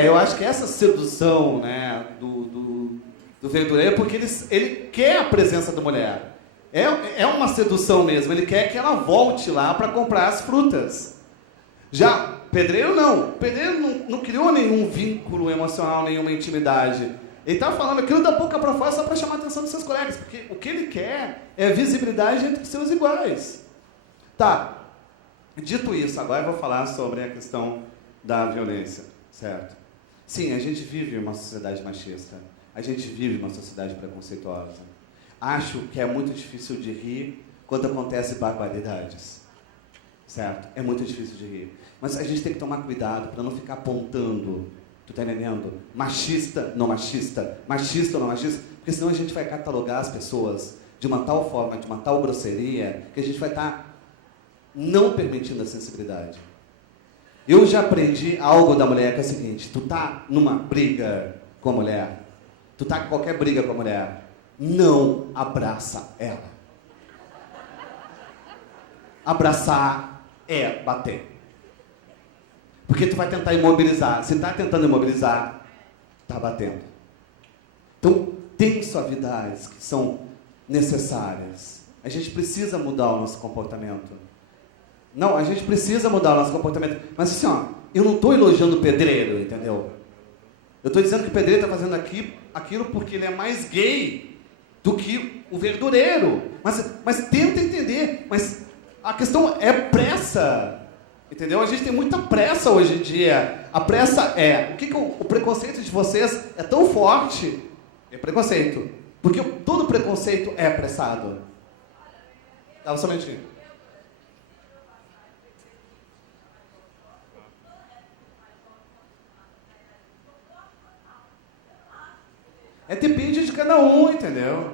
eu acho que essa sedução, né, do verdureiro, porque ele quer a presença da mulher. É uma sedução mesmo, ele quer que ela volte lá para comprar as frutas. Já pedreiro não. Pedreiro não criou nenhum vínculo emocional, nenhuma intimidade. Ele está falando aquilo da boca para fora só para chamar a atenção dos seus colegas, porque o que ele quer é visibilidade entre os seus iguais. Tá, dito isso, agora eu vou falar sobre a questão da violência, certo? Sim, a gente vive uma sociedade machista, a gente vive uma sociedade preconceituosa. Acho que é muito difícil de rir quando acontecem barbaridades, certo? É muito difícil de rir. Mas a gente tem que tomar cuidado para não ficar apontando, tu tá entendendo? Machista, não machista, machista ou não machista, porque senão a gente vai catalogar as pessoas de uma tal forma, de uma tal grosseria, que a gente vai estar não permitindo a sensibilidade. Eu já aprendi algo da mulher que é o seguinte: tu tá numa briga com a mulher, tu tá com qualquer briga com a mulher, não abraça ela. Abraçar é bater. Porque tu vai tentar imobilizar. Se tá tentando imobilizar, tá batendo. Então, tem suavidades que são necessárias. A gente precisa mudar o nosso comportamento. Não, a gente precisa mudar o nosso comportamento. Mas assim, ó, eu não estou elogiando o pedreiro, entendeu? Eu estou dizendo que o pedreiro está fazendo aquilo porque ele é mais gay do que o verdureiro. Mas tenta entender. Mas a questão é pressa. Entendeu? A gente tem muita pressa hoje em dia. A pressa é... O preconceito de vocês é tão forte? É preconceito. Porque todo preconceito é apressado. Dá só um minutinho. Depende de cada um, entendeu?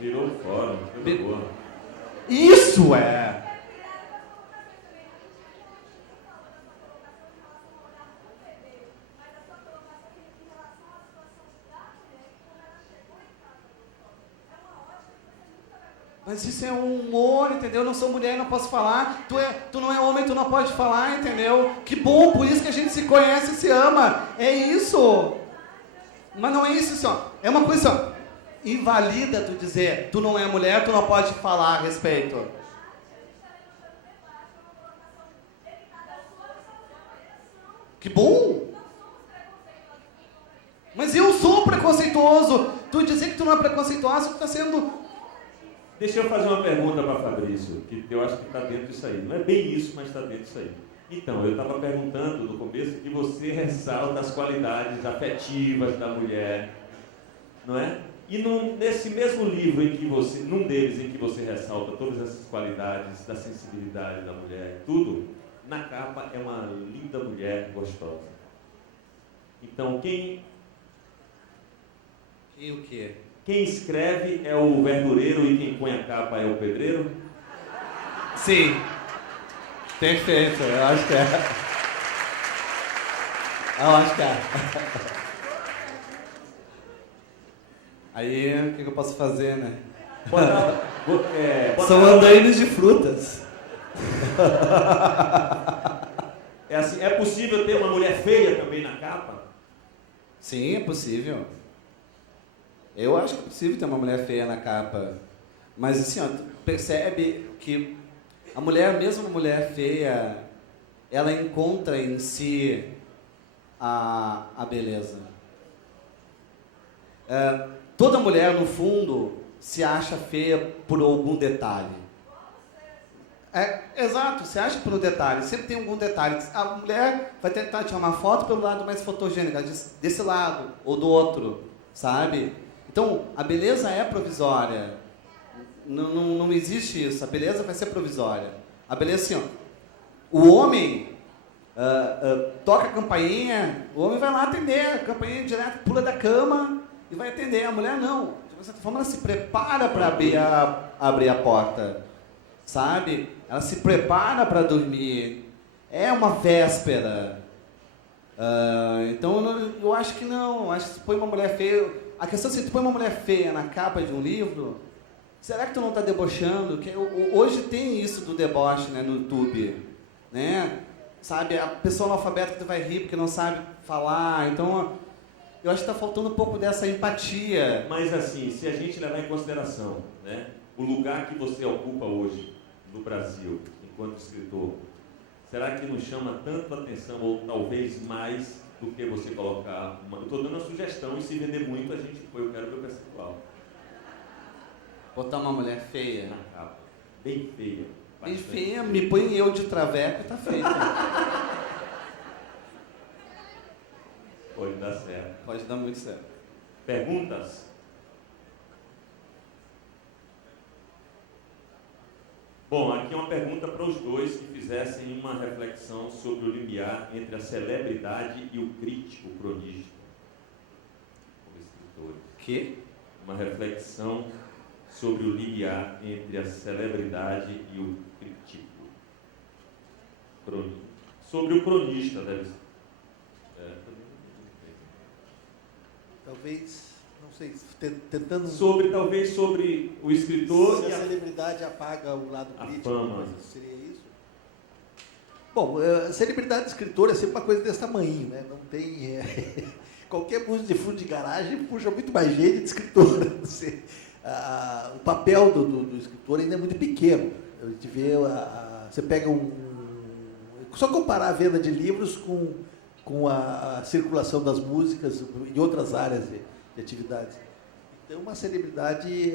Virou fora, boa. Isso é! Mas isso é um humor, entendeu? Eu não sou mulher, não posso falar. Tu não é homem, tu não pode falar, entendeu? Que bom, por isso que a gente se conhece e se ama. É isso. Mas não é isso só. É uma coisa só. Invalida tu dizer, tu não é mulher, tu não pode falar a respeito. Que bom. Mas eu sou preconceituoso. Tu dizer que tu não é preconceituoso, tu tá sendo... Deixa eu fazer uma pergunta para Fabrício, que eu acho que está dentro disso aí. Não é bem isso, mas está dentro disso aí. Então, eu estava perguntando no começo que você ressalta as qualidades afetivas da mulher, não é? E nesse mesmo livro, num deles em que você ressalta todas essas qualidades da sensibilidade da mulher, tudo, na capa é uma linda mulher gostosa. Então, quem o quê? Quem escreve é o verdureiro e quem põe a capa é o pedreiro? Sim. Perfeito, eu acho que é. Eu acho que é. Aí, o que eu posso fazer, né? São andaimes de frutas. É assim, é possível ter uma mulher feia também na capa? Sim, é possível. Eu acho que é possível ter uma mulher feia na capa. Mas assim, ó, percebe que a mulher, mesmo uma mulher feia, ela encontra em si a beleza. Toda mulher, no fundo, se acha feia por algum detalhe. Exato, se acha por um detalhe. Sempre tem algum detalhe. A mulher vai tentar tirar uma foto pelo lado mais fotogênico, desse lado ou do outro, sabe? Então, a beleza é provisória. Não existe isso. A beleza vai ser provisória. A beleza, assim, ó, o homem toca a campainha, o homem vai lá atender a campainha direto, pula da cama e vai atender. A mulher não. De certa forma, ela se prepara para abrir a porta, sabe? Ela se prepara para dormir. É uma véspera. Então, eu acho que não. Eu acho que se põe uma mulher feia... A questão é se tu põe uma mulher feia na capa de um livro, será que tu não está debochando? Que hoje tem isso do deboche, né, no YouTube, né? Sabe, a pessoa analfabeta que tu vai rir porque não sabe falar. Então, eu acho que está faltando um pouco dessa empatia. Mas assim, se a gente levar em consideração, né, o lugar que você ocupa hoje no Brasil, enquanto escritor, será que não chama tanto a atenção, ou talvez mais, do que você colocar uma... Eu estou dando uma sugestão, e se vender muito, a gente põe, eu quero ver o percentual. Botar uma mulher feia. Na capa. Bem feia. Bem feia, me põe eu de traveco e tá feita. Pode dar certo. Pode dar muito certo. Perguntas? Bom, aqui é uma pergunta para os dois que fizessem uma reflexão sobre o limiar entre a celebridade e o crítico cronista, como escritores. Que? Uma reflexão sobre o limiar entre a celebridade e o crítico cronista. Sobre o cronista, deve ser. Talvez, não sei, tentando... Talvez sobre o escritor se e a celebridade apaga o lado crítico, fama. Seria isso? Bom, a celebridade de escritor é sempre uma coisa desse tamanho, né? Não tem... qualquer música de fundo de garagem puxa muito mais gente de escritor. O papel do escritor ainda é muito pequeno. A gente vê, você pega só comparar a venda de livros com a circulação das músicas em outras áreas de atividades. Então, uma celebridade...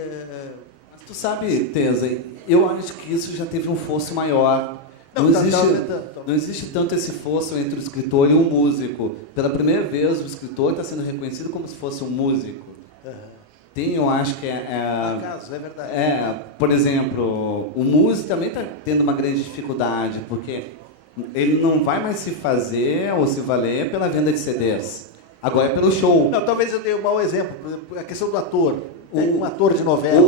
Mas tu sabe, Teza, eu acho que isso já teve um fosso maior. Não existe tanto esse fosso entre o escritor e o músico. Pela primeira vez, o escritor está sendo reconhecido como se fosse um músico. Tem, eu acho que acaso, é verdade. Por exemplo, o músico também está tendo uma grande dificuldade, porque ele não vai mais se fazer ou se valer pela venda de CDs. Agora é pelo show. Não, talvez eu dê um mau exemplo. Por exemplo, a questão do ator. Um ator de novela.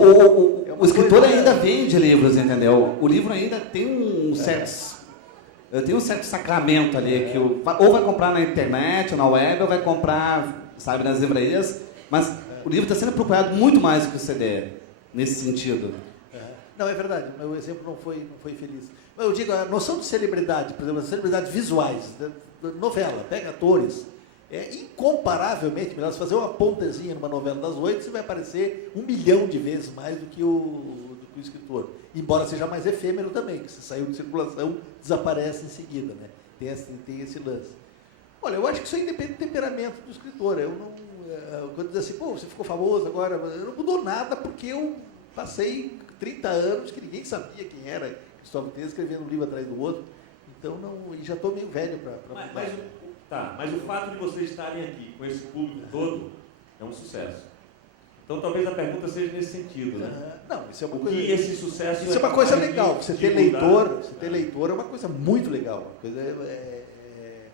O escritor ainda vende livros, entendeu? O livro ainda tem um certo sacramento ali, que ou vai comprar na internet, ou na web, ou vai comprar, sabe, nas livrarias, mas o livro está sendo procurado muito mais do que o CD, nesse sentido. Não, é verdade, meu exemplo não foi feliz. Mas eu digo, a noção de celebridade, por exemplo, as celebridades visuais, novela, pega atores, é incomparavelmente melhor. Se fazer uma pontezinha numa novela das 8, você vai aparecer 1 milhão de vezes mais do que o escritor. Embora seja mais efêmero também, que se saiu de circulação, desaparece em seguida, né? Tem esse lance. Olha, eu acho que isso aí depende do temperamento do escritor. Eu não... Quando diz assim, pô, você ficou famoso agora, não mudou nada porque eu passei 30 anos que ninguém sabia quem era Cristóvão Teza, escrevendo um livro atrás do outro. Então, e já estou meio velho para mudar. Mas o fato de vocês estarem aqui com esse público todo é um sucesso. Então, talvez a pergunta seja nesse sentido, né? Não, isso é uma coisa... esse sucesso isso é uma coisa legal. Você ter leitor é uma coisa muito legal, uma coisa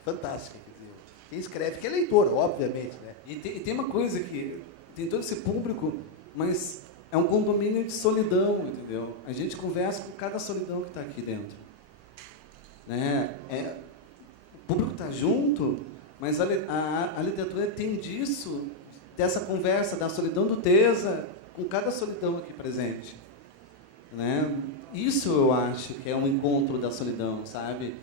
fantástica. Quer dizer, quem escreve que é leitor, obviamente, né? E tem uma coisa que tem todo esse público, mas é um condomínio de solidão, entendeu? A gente conversa com cada solidão que está aqui dentro. Né? O público está junto, mas a literatura tem dessa conversa, da solidão do Teza, com cada solidão aqui presente. Né? Isso eu acho que é um encontro da solidão, sabe?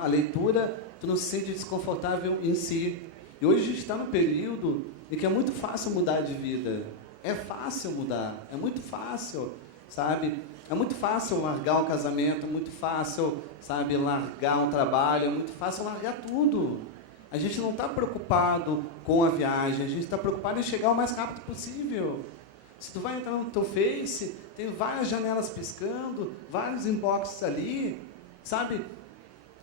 A leitura, tu não se sente desconfortável em si. E hoje a gente está num período em que é muito fácil mudar de vida. É fácil mudar, é muito fácil, sabe? É muito fácil largar o casamento, é muito fácil, sabe, largar um trabalho, é muito fácil largar tudo. A gente não está preocupado com a viagem, a gente está preocupado em chegar o mais rápido possível. Se tu vai entrar no teu Face, tem várias janelas piscando, vários inboxes ali, sabe?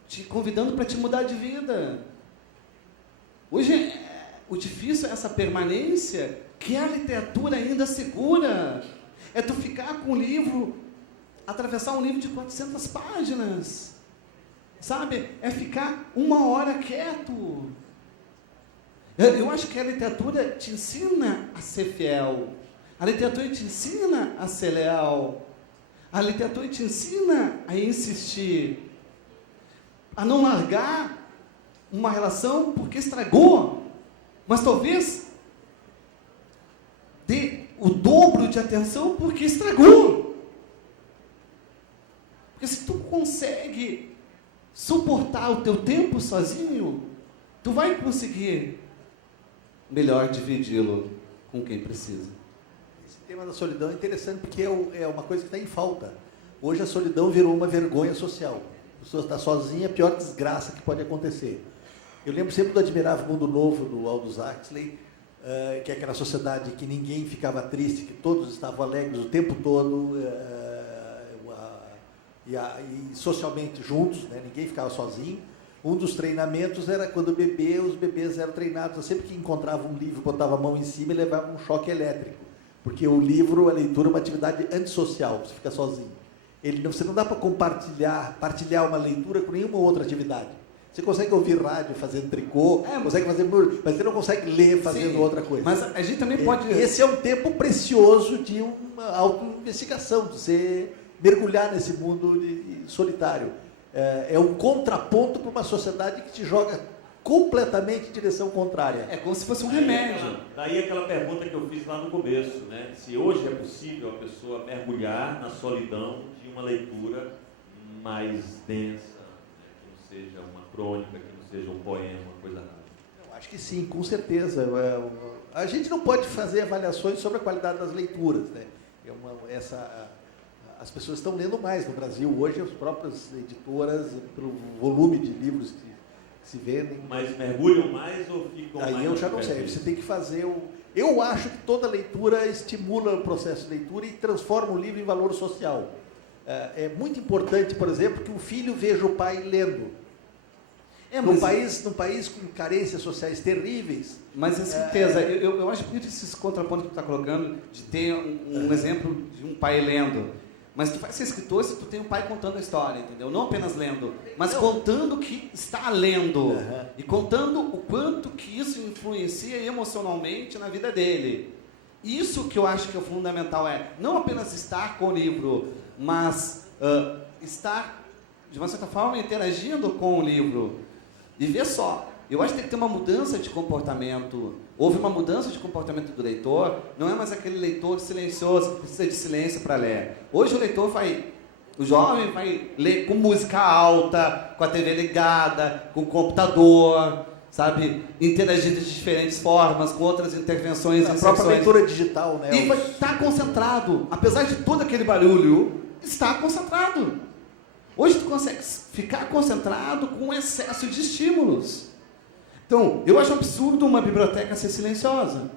Te convidando para te mudar de vida. Hoje, o difícil é essa permanência que a literatura ainda segura. É tu ficar com um livro, atravessar um livro de 400 páginas. Sabe? É ficar 1 hora quieto. Eu acho que a literatura te ensina a ser fiel. A literatura te ensina a ser leal. A literatura te ensina a insistir. A não largar uma relação porque estragou, mas talvez dê o dobro de atenção porque estragou. Porque se tu consegue suportar o teu tempo sozinho, tu vai conseguir melhor dividi-lo com quem precisa. Esse tema da solidão é interessante porque é uma coisa que está em falta. Hoje a solidão virou uma vergonha social. A pessoa está sozinha, é a pior desgraça que pode acontecer. Eu lembro sempre do Admirável Mundo Novo, do Aldous Huxley, que é aquela sociedade que ninguém ficava triste, que todos estavam alegres o tempo todo, e socialmente juntos, né? Ninguém ficava sozinho. Um dos treinamentos era quando os bebês eram treinados, sempre que encontravam um livro, botava a mão em cima e levava um choque elétrico. Porque o livro, a leitura, é uma atividade antissocial, você fica sozinho. Você não dá para partilhar uma leitura com nenhuma outra atividade. Você consegue ouvir rádio fazendo tricô, consegue fazer, mas você não consegue ler fazendo outra coisa. Mas a gente também pode... Esse é um tempo precioso de uma auto-investigação, de você mergulhar nesse mundo solitário. É um contraponto para uma sociedade que te joga completamente em direção contrária. É como se fosse um remédio. Daí aquela pergunta que eu fiz lá no começo, né? Se hoje é possível a pessoa mergulhar na solidão de uma leitura mais densa, né? Que não seja uma crônica, que não seja um poema, uma coisa rara. Eu acho que sim, com certeza. A gente não pode fazer avaliações sobre a qualidade das leituras, né? As pessoas estão lendo mais no Brasil hoje, as próprias editoras, pelo volume de livros que se vendem. Mas mergulham mais ou ficam mais? Aí eu já não sei, você tem que fazer Eu acho que toda leitura estimula o processo de leitura e transforma o livro em valor social. É muito importante, por exemplo, que o filho veja o pai lendo. Num país com carências sociais terríveis. Mas, com certeza, eu acho muito esses contrapontos que tu está colocando, de ter um exemplo de um pai lendo. Mas tu vai ser escritor se tu tem um pai contando a história, entendeu? Não apenas lendo, mas contando que está lendo. E contando o quanto que isso influencia emocionalmente na vida dele. Isso que eu acho que é o fundamental, não apenas estar com o livro, mas estar, de uma certa forma, interagindo com o livro. E ver só, eu acho que tem que ter uma mudança de comportamento. Houve uma mudança de comportamento do leitor, não é mais aquele leitor silencioso que precisa de silêncio para ler. Hoje o jovem vai ler com música alta, com a TV ligada, com o computador, sabe? Interagindo de diferentes formas, com outras intervenções. A própria leitura digital, né? E vai estar concentrado, apesar de todo aquele barulho, está concentrado. Hoje tu consegue ficar concentrado com excesso de estímulos. Então, eu acho absurdo uma biblioteca ser silenciosa.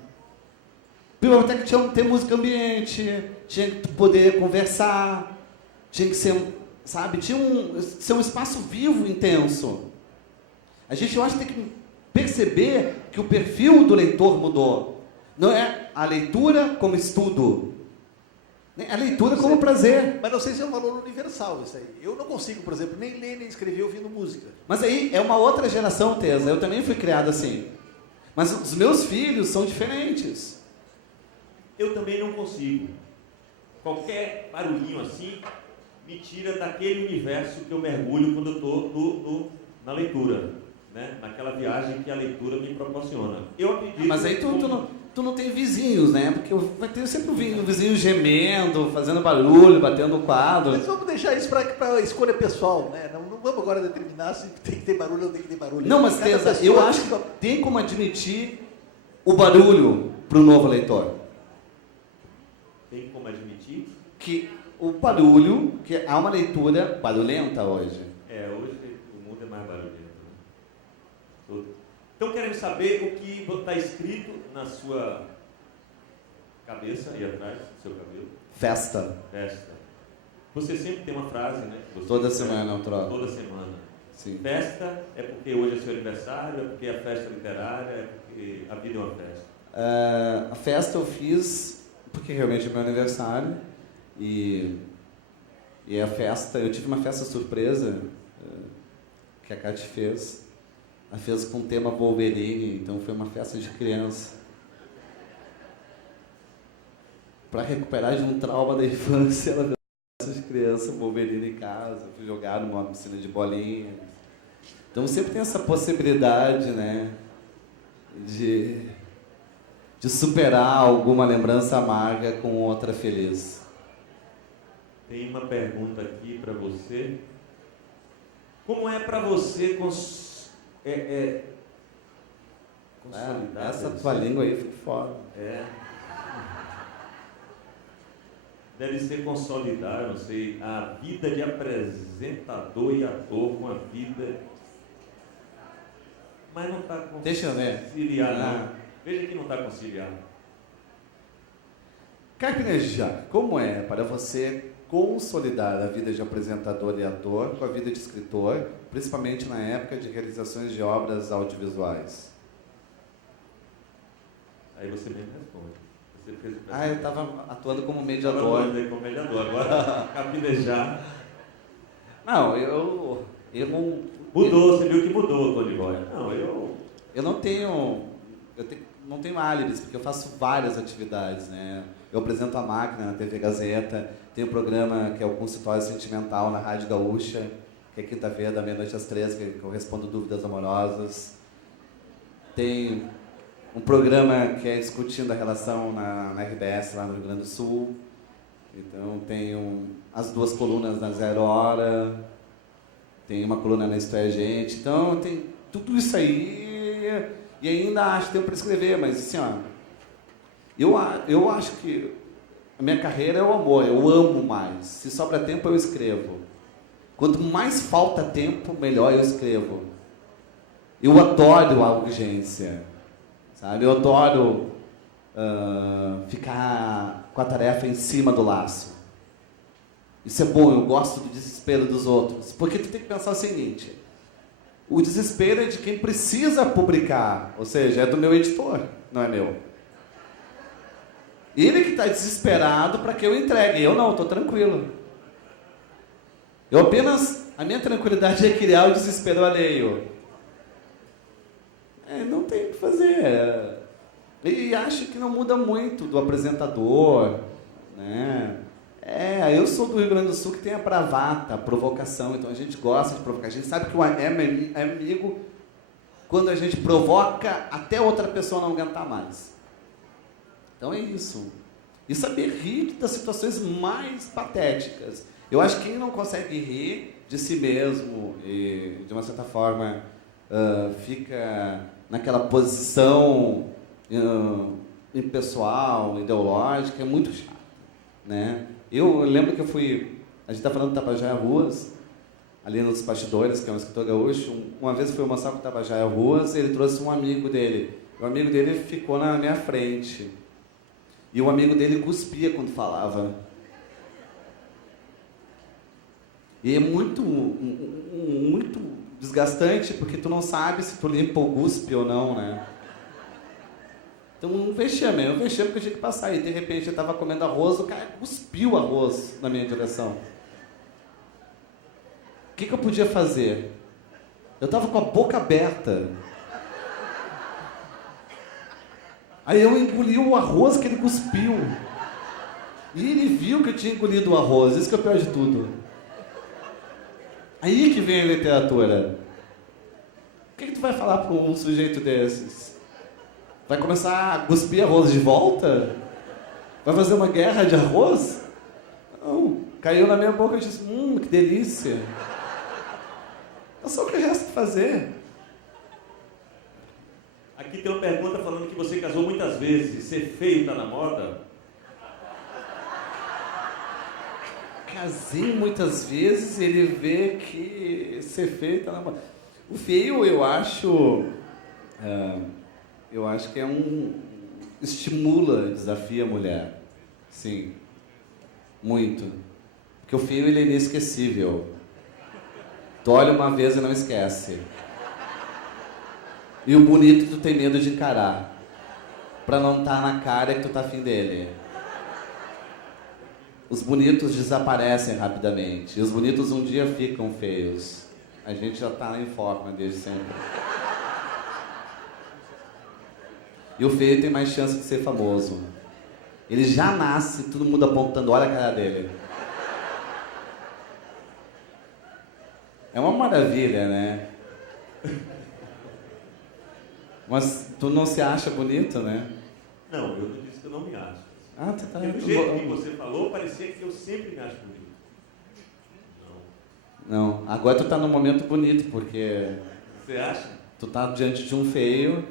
Biblioteca tinha que ter música ambiente, tinha que poder conversar, tinha que ser, sabe, ser um espaço vivo, intenso. Eu acho que tem que perceber que o perfil do leitor mudou. Não é a leitura como estudo. A leitura como prazer. Mas não sei se é um valor universal isso aí. Eu não consigo, por exemplo, nem ler nem escrever ouvindo música. Mas aí é uma outra geração, Tesa. Eu também fui criado assim. Mas os meus filhos são diferentes. Eu também não consigo. Qualquer barulhinho assim me tira daquele universo que eu mergulho quando eu estou na leitura, né? Naquela viagem que a leitura me proporciona. Eu acredito. Mas aí tu não tem vizinhos, né? Porque vai ter sempre um vizinho gemendo, fazendo barulho, batendo o quadro. Mas vamos deixar isso para escolha pessoal, né? Não vamos agora determinar se tem que ter barulho ou tem que ter barulho. Não, mas eu acho que tem como admitir o barulho para o novo leitor. Tem como admitir? Que o barulho, que há uma leitura barulhenta hoje. Hoje o mundo é mais barulhento. Né? Então, queremos saber o que está escrito na sua cabeça, aí atrás, do seu cabelo. Festa. Você sempre tem uma frase, né? Toda semana eu troco. Toda semana. Sim. Festa é porque hoje é seu aniversário, é porque é festa literária, é porque a vida é uma festa. A festa eu fiz porque realmente é meu aniversário. E a festa, eu tive uma festa surpresa que a Cátia fez. Ela fez com o tema Wolverine, então foi uma festa de criança. Para recuperar de um trauma da infância, ela fez uma festa de criança, Wolverine em casa, fui jogar numa piscina de bolinha. Então sempre tem essa possibilidade, né, de superar alguma lembrança amarga com outra feliz. Tem uma pergunta aqui para você. Como é para você consolidar? Essa tua língua aí foi foda. deve ser consolidar, não sei, a vida de apresentador e ator com a vida... Mas não está conciliar. Deixa eu ver. Não. Veja que não está conciliado. Carpinejar, como é para você consolidar a vida de apresentador e ator com a vida de escritor, principalmente na época de realizações de obras audiovisuais? Aí você mesmo responde. Você fez o eu estava atuando como mediador. Estava atuando como mediador. Agora, carpinejar. Não, eu não... Mudou, você viu que mudou, Tony Boy. Não, eu não tenho... não tenho álibis, porque eu faço várias atividades, né? Eu apresento a Máquina na TV Gazeta, tenho um programa que é o Consultório Sentimental na Rádio Gaúcha, que é quinta-feira, da meia-noite às 13, que eu respondo dúvidas amorosas. Tem um programa que é discutindo a relação na RBS, lá no Rio Grande do Sul. Então, tenho as 2 colunas na Zero Hora, tem uma coluna na Isto é Gente. Então, tem tudo isso aí, e ainda acho que tempo para escrever, mas assim, ó, eu acho que a minha carreira é o amor, eu amo mais. Se sobra tempo, eu escrevo. Quanto mais falta tempo, melhor eu escrevo. Eu adoro a urgência, sabe? Eu adoro ficar com a tarefa em cima do laço. Isso é bom, eu gosto do desespero dos outros. Porque tu tem que pensar o seguinte, o desespero é de quem precisa publicar, ou seja, é do meu editor, não é meu. Ele que está desesperado para que eu entregue. Eu não, estou tranquilo. A minha tranquilidade é criar o desespero alheio. Não tem o que fazer. E acho que não muda muito do apresentador, né? Eu sou do Rio Grande do Sul, que tem a bravata, a provocação. Então a gente gosta de provocar. A gente sabe que o é amigo quando a gente provoca até outra pessoa não aguentar mais. Então é isso. E saber rir das situações mais patéticas. Eu acho que quem não consegue rir de si mesmo e, de uma certa forma, fica naquela posição impessoal, ideológica, é muito chato, né? Eu lembro que a gente está falando do Tabajara Ruas, ali nos bastidores, que é um escritor gaúcho. Uma vez eu fui almoçar com o Tabajara Ruas, ele trouxe um amigo dele. O amigo dele ficou na minha frente. E o amigo dele cuspia quando falava. E é muito desgastante, porque tu não sabe se tu limpa o cuspe ou não, né? Então, um vexame que eu tinha que passar. E, de repente, eu estava comendo arroz, o cara cuspiu arroz na minha direção. O que eu podia fazer? Eu estava com a boca aberta. Aí eu engoli o arroz que ele cuspiu. E ele viu que eu tinha engolido o arroz. Isso que é o pior de tudo. Aí que vem a literatura. O que tu vai falar para um sujeito desses? Vai começar a cuspir arroz de volta? Vai fazer uma guerra de arroz? Não. Caiu na minha boca e disse, que delícia. É só o que resta fazer. Aqui tem uma pergunta falando que você casou muitas vezes. Ser feio está na moda? Casei muitas vezes, ele vê que ser feio está na moda. O feio, eu acho que estimula, desafia a mulher. Sim, muito. Porque o feio, ele é inesquecível. Tu olha uma vez e não esquece. E o bonito tu tem medo de encarar, pra não estar na cara que tu tá afim dele. Os bonitos desaparecem rapidamente, e os bonitos um dia ficam feios. A gente já tá em forma desde sempre. E o feio tem mais chance de ser famoso. Ele já nasce, todo mundo apontando, olha a cara dele. É uma maravilha, né? Mas tu não se acha bonito, né? Não, eu não disse que eu não me acho. Tá. Do jeito que você falou, parecia que eu sempre me acho bonito. Não, agora tu tá num momento bonito, porque... Você acha? Tu tá diante de um feio.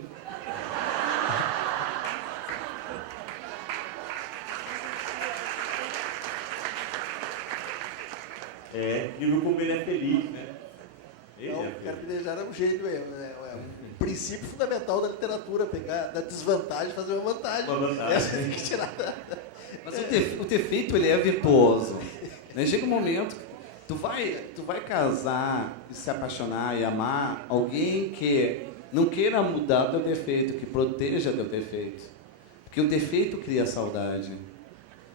incrível como ele é feliz, né? Ele Então, é o feliz. carpinejar é um gênio, é um princípio fundamental da literatura, pegar da desvantagem e fazer uma vantagem. Uma vantagem. Essa tem que tirar. Mas o defeito, ele é virtuoso. Né? Chega um momento que tu vai casar e se apaixonar e amar alguém que não queira mudar teu defeito, que proteja teu defeito. Porque o defeito cria saudade.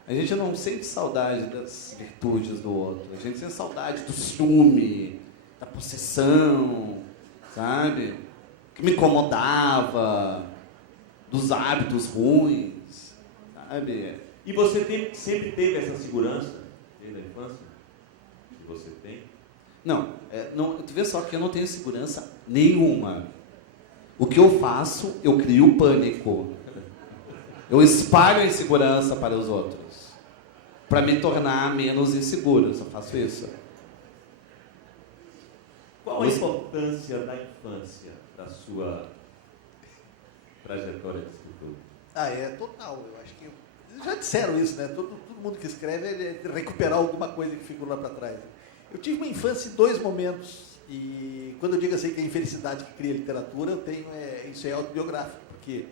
A gente não sente saudade das virtudes do outro. A gente sente saudade do ciúme, da possessão, sabe? Que me incomodava, dos hábitos ruins, sabe? E você sempre teve essa segurança desde a infância? Que você tem? Não, tu vê só que eu não tenho segurança nenhuma. O que eu faço, eu crio pânico. Eu espalho a insegurança para os outros. Para me tornar menos inseguro, eu só faço isso. Qual a importância da infância da sua trajetória de escritor? É total. Eu acho que já disseram isso, né? Todo mundo que escreve é recuperar alguma coisa que ficou lá para trás. Eu tive uma infância em 2 momentos, e quando eu digo assim que a infelicidade que cria literatura, eu tenho isso é autobiográfico, porque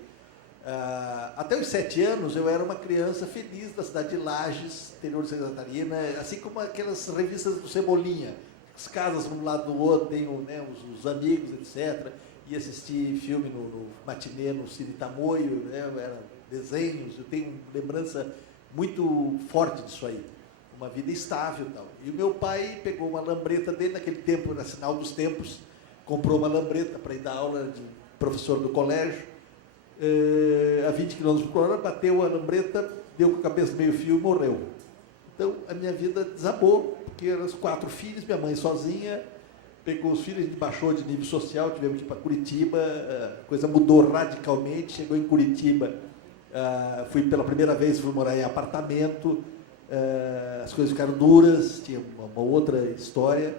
até os 7 anos eu era uma criança feliz da cidade de Lages, interior de Santa Catarina, assim como aquelas revistas do Cebolinha, as casas um lado do outro, tem né, os amigos, etc. Ia assistir filme no matinê, no Cine Tamoio, né, era desenhos, eu tenho lembrança muito forte disso aí. Uma vida estável e tal. E o meu pai pegou uma lambreta dele, naquele tempo, era sinal dos tempos, comprou uma lambreta para ir dar aula de professor do colégio, a 20 km por hora, bateu a lambreta, deu com a cabeça meio fio e morreu. Então, a minha vida desabou, porque eram os 4 filhos, minha mãe sozinha, pegou os filhos, a gente baixou de nível social, tivemos que ir para Curitiba, a coisa mudou radicalmente, chegou em Curitiba, fui pela primeira vez, fui morar em apartamento, as coisas ficaram duras, tinha uma outra história,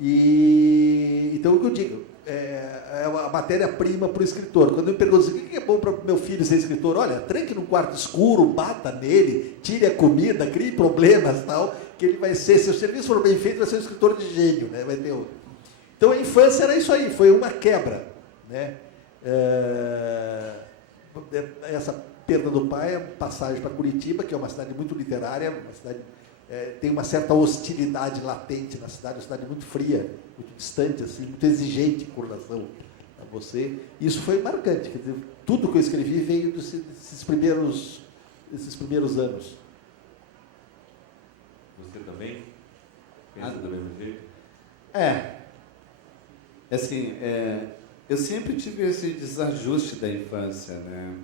e então o que eu digo, é a matéria-prima para o escritor. Quando me perguntam assim, o que é bom para o meu filho ser escritor? Olha, tranque num quarto escuro, bata nele, tire a comida, crie problemas, tal, que ele vai ser, se o serviço for bem feito, vai ser um escritor de gênio, né? Vai ter outro. Então a infância era isso aí, foi uma quebra, né? Essa perda do pai, a passagem para Curitiba, que é uma cidade muito literária, uma cidade tem uma certa hostilidade latente na cidade, uma cidade muito fria, muito distante, assim, muito exigente com relação a você. Isso foi marcante, quer dizer, tudo que eu escrevi veio desses primeiros anos. Você também pensa do mesmo jeito? Assim, eu sempre tive esse desajuste da infância, né?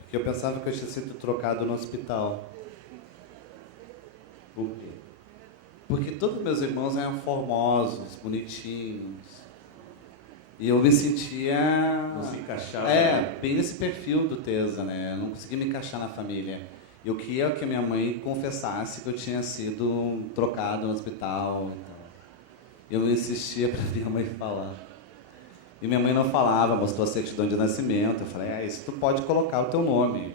Porque eu pensava que eu tinha sido trocado no hospital. Por quê? Porque todos meus irmãos eram formosos, bonitinhos. E eu me sentia... Não se encaixava. Bem nesse perfil do Tesa, né? Eu não conseguia me encaixar na família. Eu queria que a minha mãe confessasse que eu tinha sido trocado no hospital. Então, eu insistia para minha mãe falar. E minha mãe não falava, mostrou a certidão de nascimento. Eu falei, isso tu pode colocar o teu nome.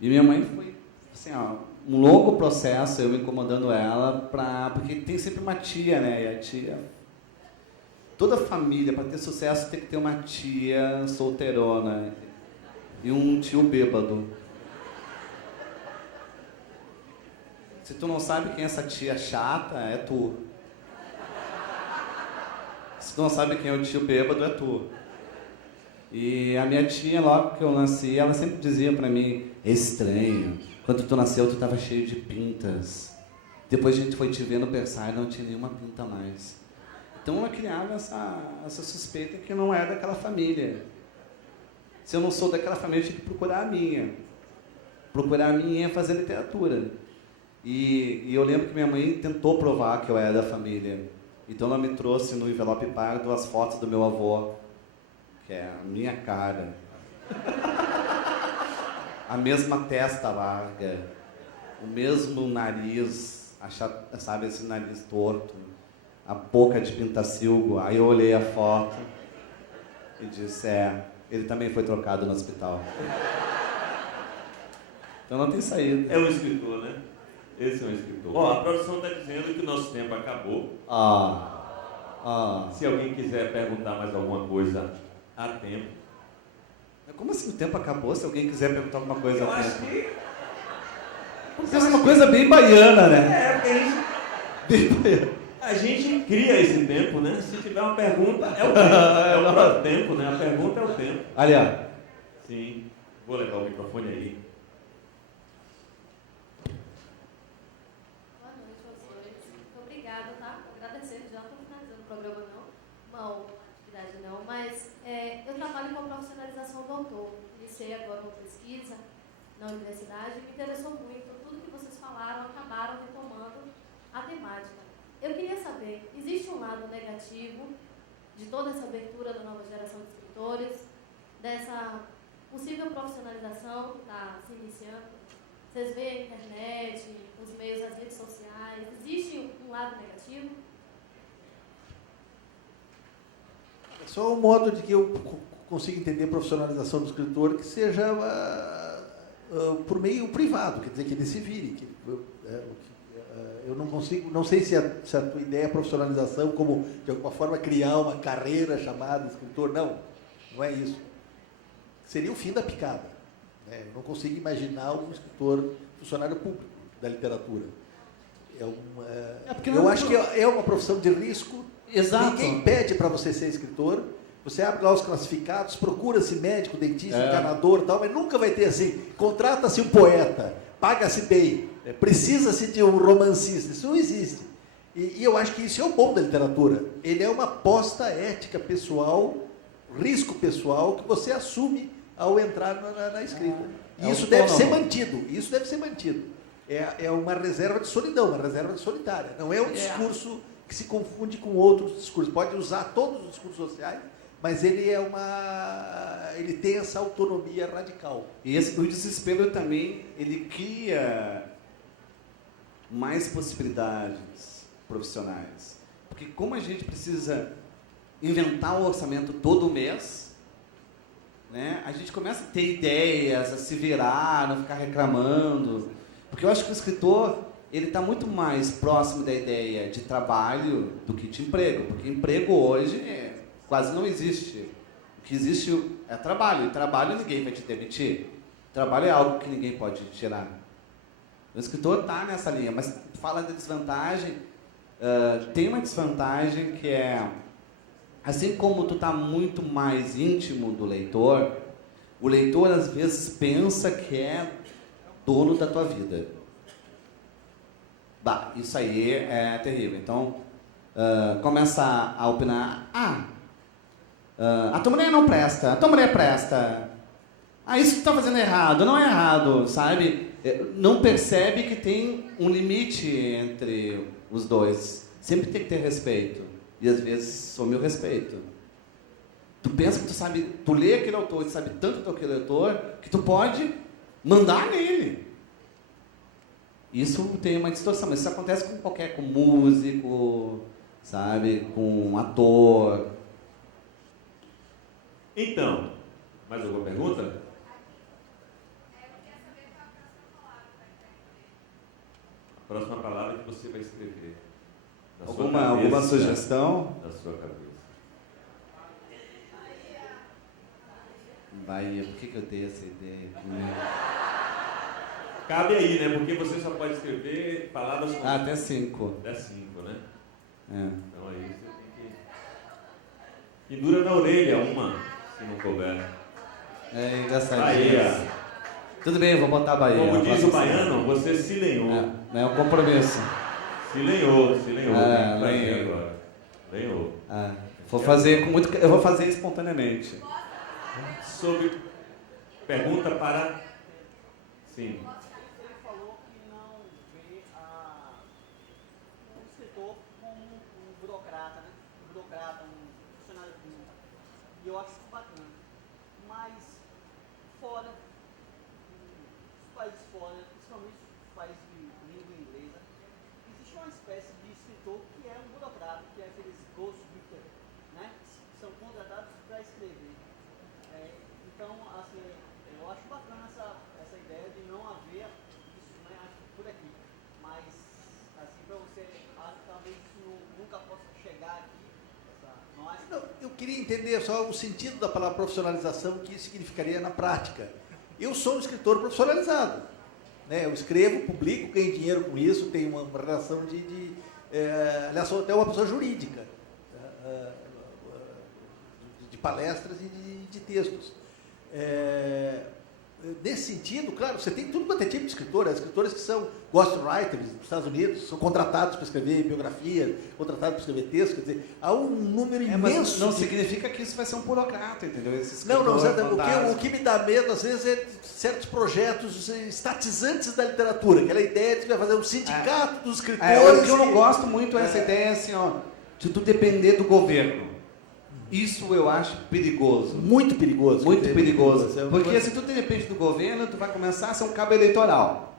E minha mãe foi, assim, um longo processo, eu incomodando ela, porque tem sempre uma tia, né? E a tia... Toda família, para ter sucesso, tem que ter uma tia solteirona e um tio bêbado. Se tu não sabe quem é essa tia chata, é tu. Se tu não sabe quem é o tio bêbado, é tu. E a minha tia, logo que eu nasci, ela sempre dizia para mim, é estranho, quando tu nasceu, tu estava cheio de pintas. Depois a gente foi te ver no berçário e não tinha nenhuma pinta mais. Então ela criava essa suspeita que eu não era daquela família. Se eu não sou daquela família, eu tinha que procurar a minha. Procurar a minha é fazer literatura. E eu lembro que minha mãe tentou provar que eu era da família. Então ela me trouxe no envelope pardo as fotos do meu avô, que é a minha cara. A mesma testa larga, o mesmo nariz, sabe, esse nariz torto, a boca de pintacilgo. Aí eu olhei a foto e disse, ele também foi trocado no hospital. Então não tem saída. É um escritor, né? Esse é um escritor. Bom, a produção está dizendo que o nosso tempo acabou. Se alguém quiser perguntar mais alguma coisa, há tempo. Como assim o tempo acabou? Se alguém quiser perguntar alguma coisa, Eu há acho tempo. que... Porque é uma coisa bem baiana, né? Porque a gente... Bem baiana. A gente cria esse tempo, né? Se tiver uma pergunta, é o tempo. É o próprio tempo, né? A pergunta é o tempo. Ali, ó. Sim. Vou levar o microfone aí. Boa noite, professores. Muito obrigada, tá? Agradecendo, já não estou finalizando o programa, não. Uma atividade, não. Mas eu trabalho com a profissionalização do autor. Iniciei agora uma pesquisa na universidade e me interessou muito. Tudo que vocês falaram acabaram retomando a temática. Eu queria saber, existe um lado negativo de toda essa abertura da nova geração de escritores, dessa possível profissionalização que está se iniciando? Vocês veem a internet, os meios, as redes sociais, existe um lado negativo? É só um modo de que eu consiga entender a profissionalização do escritor que seja por meio privado, quer dizer, que ele se vire. Eu não consigo, não sei se a tua ideia é profissionalização como, de alguma forma, criar uma carreira chamada escritor. Não é isso. Seria o fim da picada. Né? Eu não consigo imaginar um escritor funcionário público da literatura. Eu acho que é uma profissão de risco. Exato. Ninguém pede para você ser escritor. Você abre lá os classificados, procura-se médico, dentista, encanador e tal, mas nunca vai ter assim, contrata-se um poeta, paga-se bem, precisa-se de um romancista. Isso não existe. E eu acho que isso é o bom da literatura. Ele é uma aposta ética pessoal, risco pessoal, que você assume ao entrar na escrita. E isso deve ser mantido. Isso deve ser mantido. É uma reserva de solidão, uma reserva solitária. Não é um discurso que se confunde com outros discursos. Pode usar todos os discursos sociais, mas ele tem essa autonomia radical. E o desespero também, ele cria mais possibilidades profissionais. Porque como a gente precisa inventar o orçamento todo mês, né, a gente começa a ter ideias, a se virar, não ficar reclamando. Porque eu acho que o escritor, ele está muito mais próximo da ideia de trabalho do que de emprego. Porque emprego hoje quase não existe. O que existe é trabalho. E trabalho ninguém vai te demitir. Trabalho é algo que ninguém pode tirar. O escritor está nessa linha, mas fala da desvantagem. Tem uma desvantagem que é, assim como tu está muito mais íntimo do leitor, o leitor às vezes pensa que é dono da tua vida. Isso aí é terrível. Então, começa a opinar, a tua mulher não presta, a tua mulher presta. Isso que tu está fazendo errado, não é errado, sabe? Não percebe que tem um limite entre os dois. Sempre tem que ter respeito. E às vezes some o respeito. Tu pensa que tu sabe, tu lê aquele autor, tu sabe tanto do aquele autor, que tu pode mandar nele. Isso tem uma distorção, mas isso acontece com músico, sabe? Com ator. Então, mais alguma pergunta? A próxima palavra que você vai escrever. Alguma sugestão? Da sua cabeça. Bahia, por que eu dei essa ideia? Cabe aí, né? Porque você só pode escrever palavras com... Até 5. Até 5, né? Então aí você tem que... Pendura na orelha uma, se não couber. É engraçadinho. Bahia. Tudo bem, eu vou botar a Bahia. Como diz o baiano, você se lenhou. É um compromisso. Se lenhou. Lenhou. Eu vou fazer espontaneamente. Sobre pergunta para... Sim. Você falou que não vê um escritor como um burocrata, né? Um funcionário público. E eu acho isso bacana. Mas fora, os países fora, principalmente os países de língua inglesa, existe uma espécie de escritor que é um burocrata, que é aqueles ghostwriter, né? São contratados para escrever. Então, assim, eu acho bacana essa ideia de não haver isso, né, acho, por aqui. Mas queria entender só o sentido da palavra profissionalização, o que isso significaria na prática. Eu sou um escritor profissionalizado, né? Eu escrevo, publico, ganho dinheiro com isso, tenho uma relação aliás, sou até uma pessoa jurídica, de palestras e de textos. Nesse sentido, claro, você tem tudo quanto é tipo de escritor, escritores que são ghostwriters nos Estados Unidos, são contratados para escrever biografia, contratados para escrever texto, quer dizer, há um número imenso. Mas não significa que isso vai ser um burocrata, entendeu? O que me dá medo, às vezes, é certos projetos estatizantes da literatura, aquela ideia de que vai fazer um sindicato dos escritores. O que eu não gosto muito é essa ideia, assim, de tu depender do governo. Isso eu acho perigoso. Muito perigoso. Muito perigoso. Porque se tu depende do governo, tu vai começar a ser um cabo eleitoral.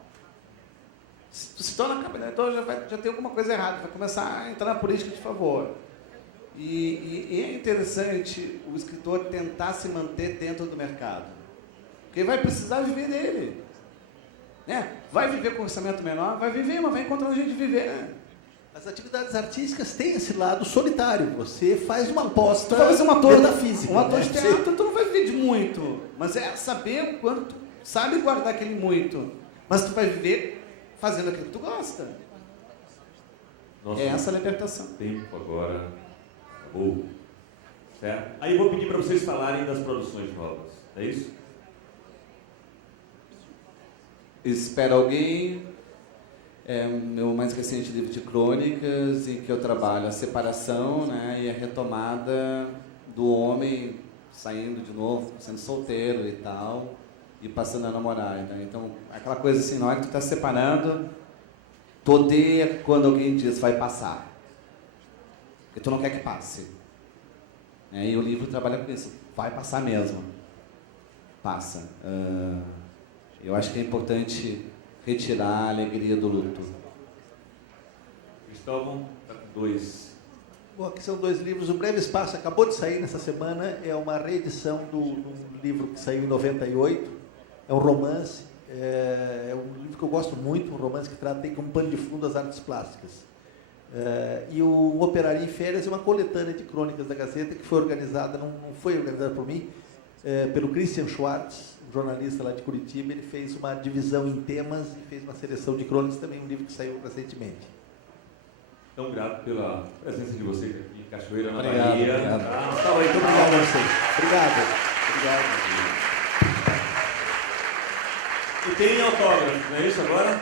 Se tu se torna cabo eleitoral, já tem alguma coisa errada. Vai começar a entrar na política de favor. E é interessante o escritor tentar se manter dentro do mercado. Porque vai precisar viver dele. Né? Vai viver com orçamento menor? Vai viver, mas vai encontrar um jeito de viver, né? As atividades artísticas têm esse lado solitário. Você faz uma aposta metafísica. Um ator de teatro, tu não vai viver de muito. Mas é saber o quanto tu sabe guardar aquele muito. Mas tu vai viver fazendo aquilo que tu gosta. Nossa, é essa a libertação. Tempo agora acabou. Certo? Aí eu vou pedir para vocês falarem das produções novas. É isso? Espera Alguém. É o meu mais recente livro de crônicas, em que eu trabalho a separação, né, e a retomada do homem saindo de novo, sendo solteiro e tal, e passando a namorar. Né? Então, aquela coisa assim, na hora que tu está se separando, tu odeia quando alguém diz vai passar. Porque tu não quer que passe. E o livro trabalha com isso. Vai passar mesmo. Passa. Eu acho que é importante retirar a alegria do luto. Cristóvão, está com 2. Bom, aqui são 2 livros. O Breve Espaço acabou de sair nessa semana. É uma reedição do livro que saiu em 98. É um romance. É um livro que eu gosto muito, um romance que tem como pano de fundo as artes plásticas. E o Operaria em Férias é uma coletânea de crônicas da Gazeta que foi organizada, não foi organizada por mim, pelo Christian Schwartz, um jornalista lá de Curitiba. Ele fez uma divisão em temas e fez uma seleção de crônicas, também um livro que saiu recentemente. Então, grato pela presença de vocês aqui em Cachoeira, na Obrigado, Bahia. obrigado. Estava aí, todo mundo a vocês. Obrigado. E tem autógrafo, não é isso agora?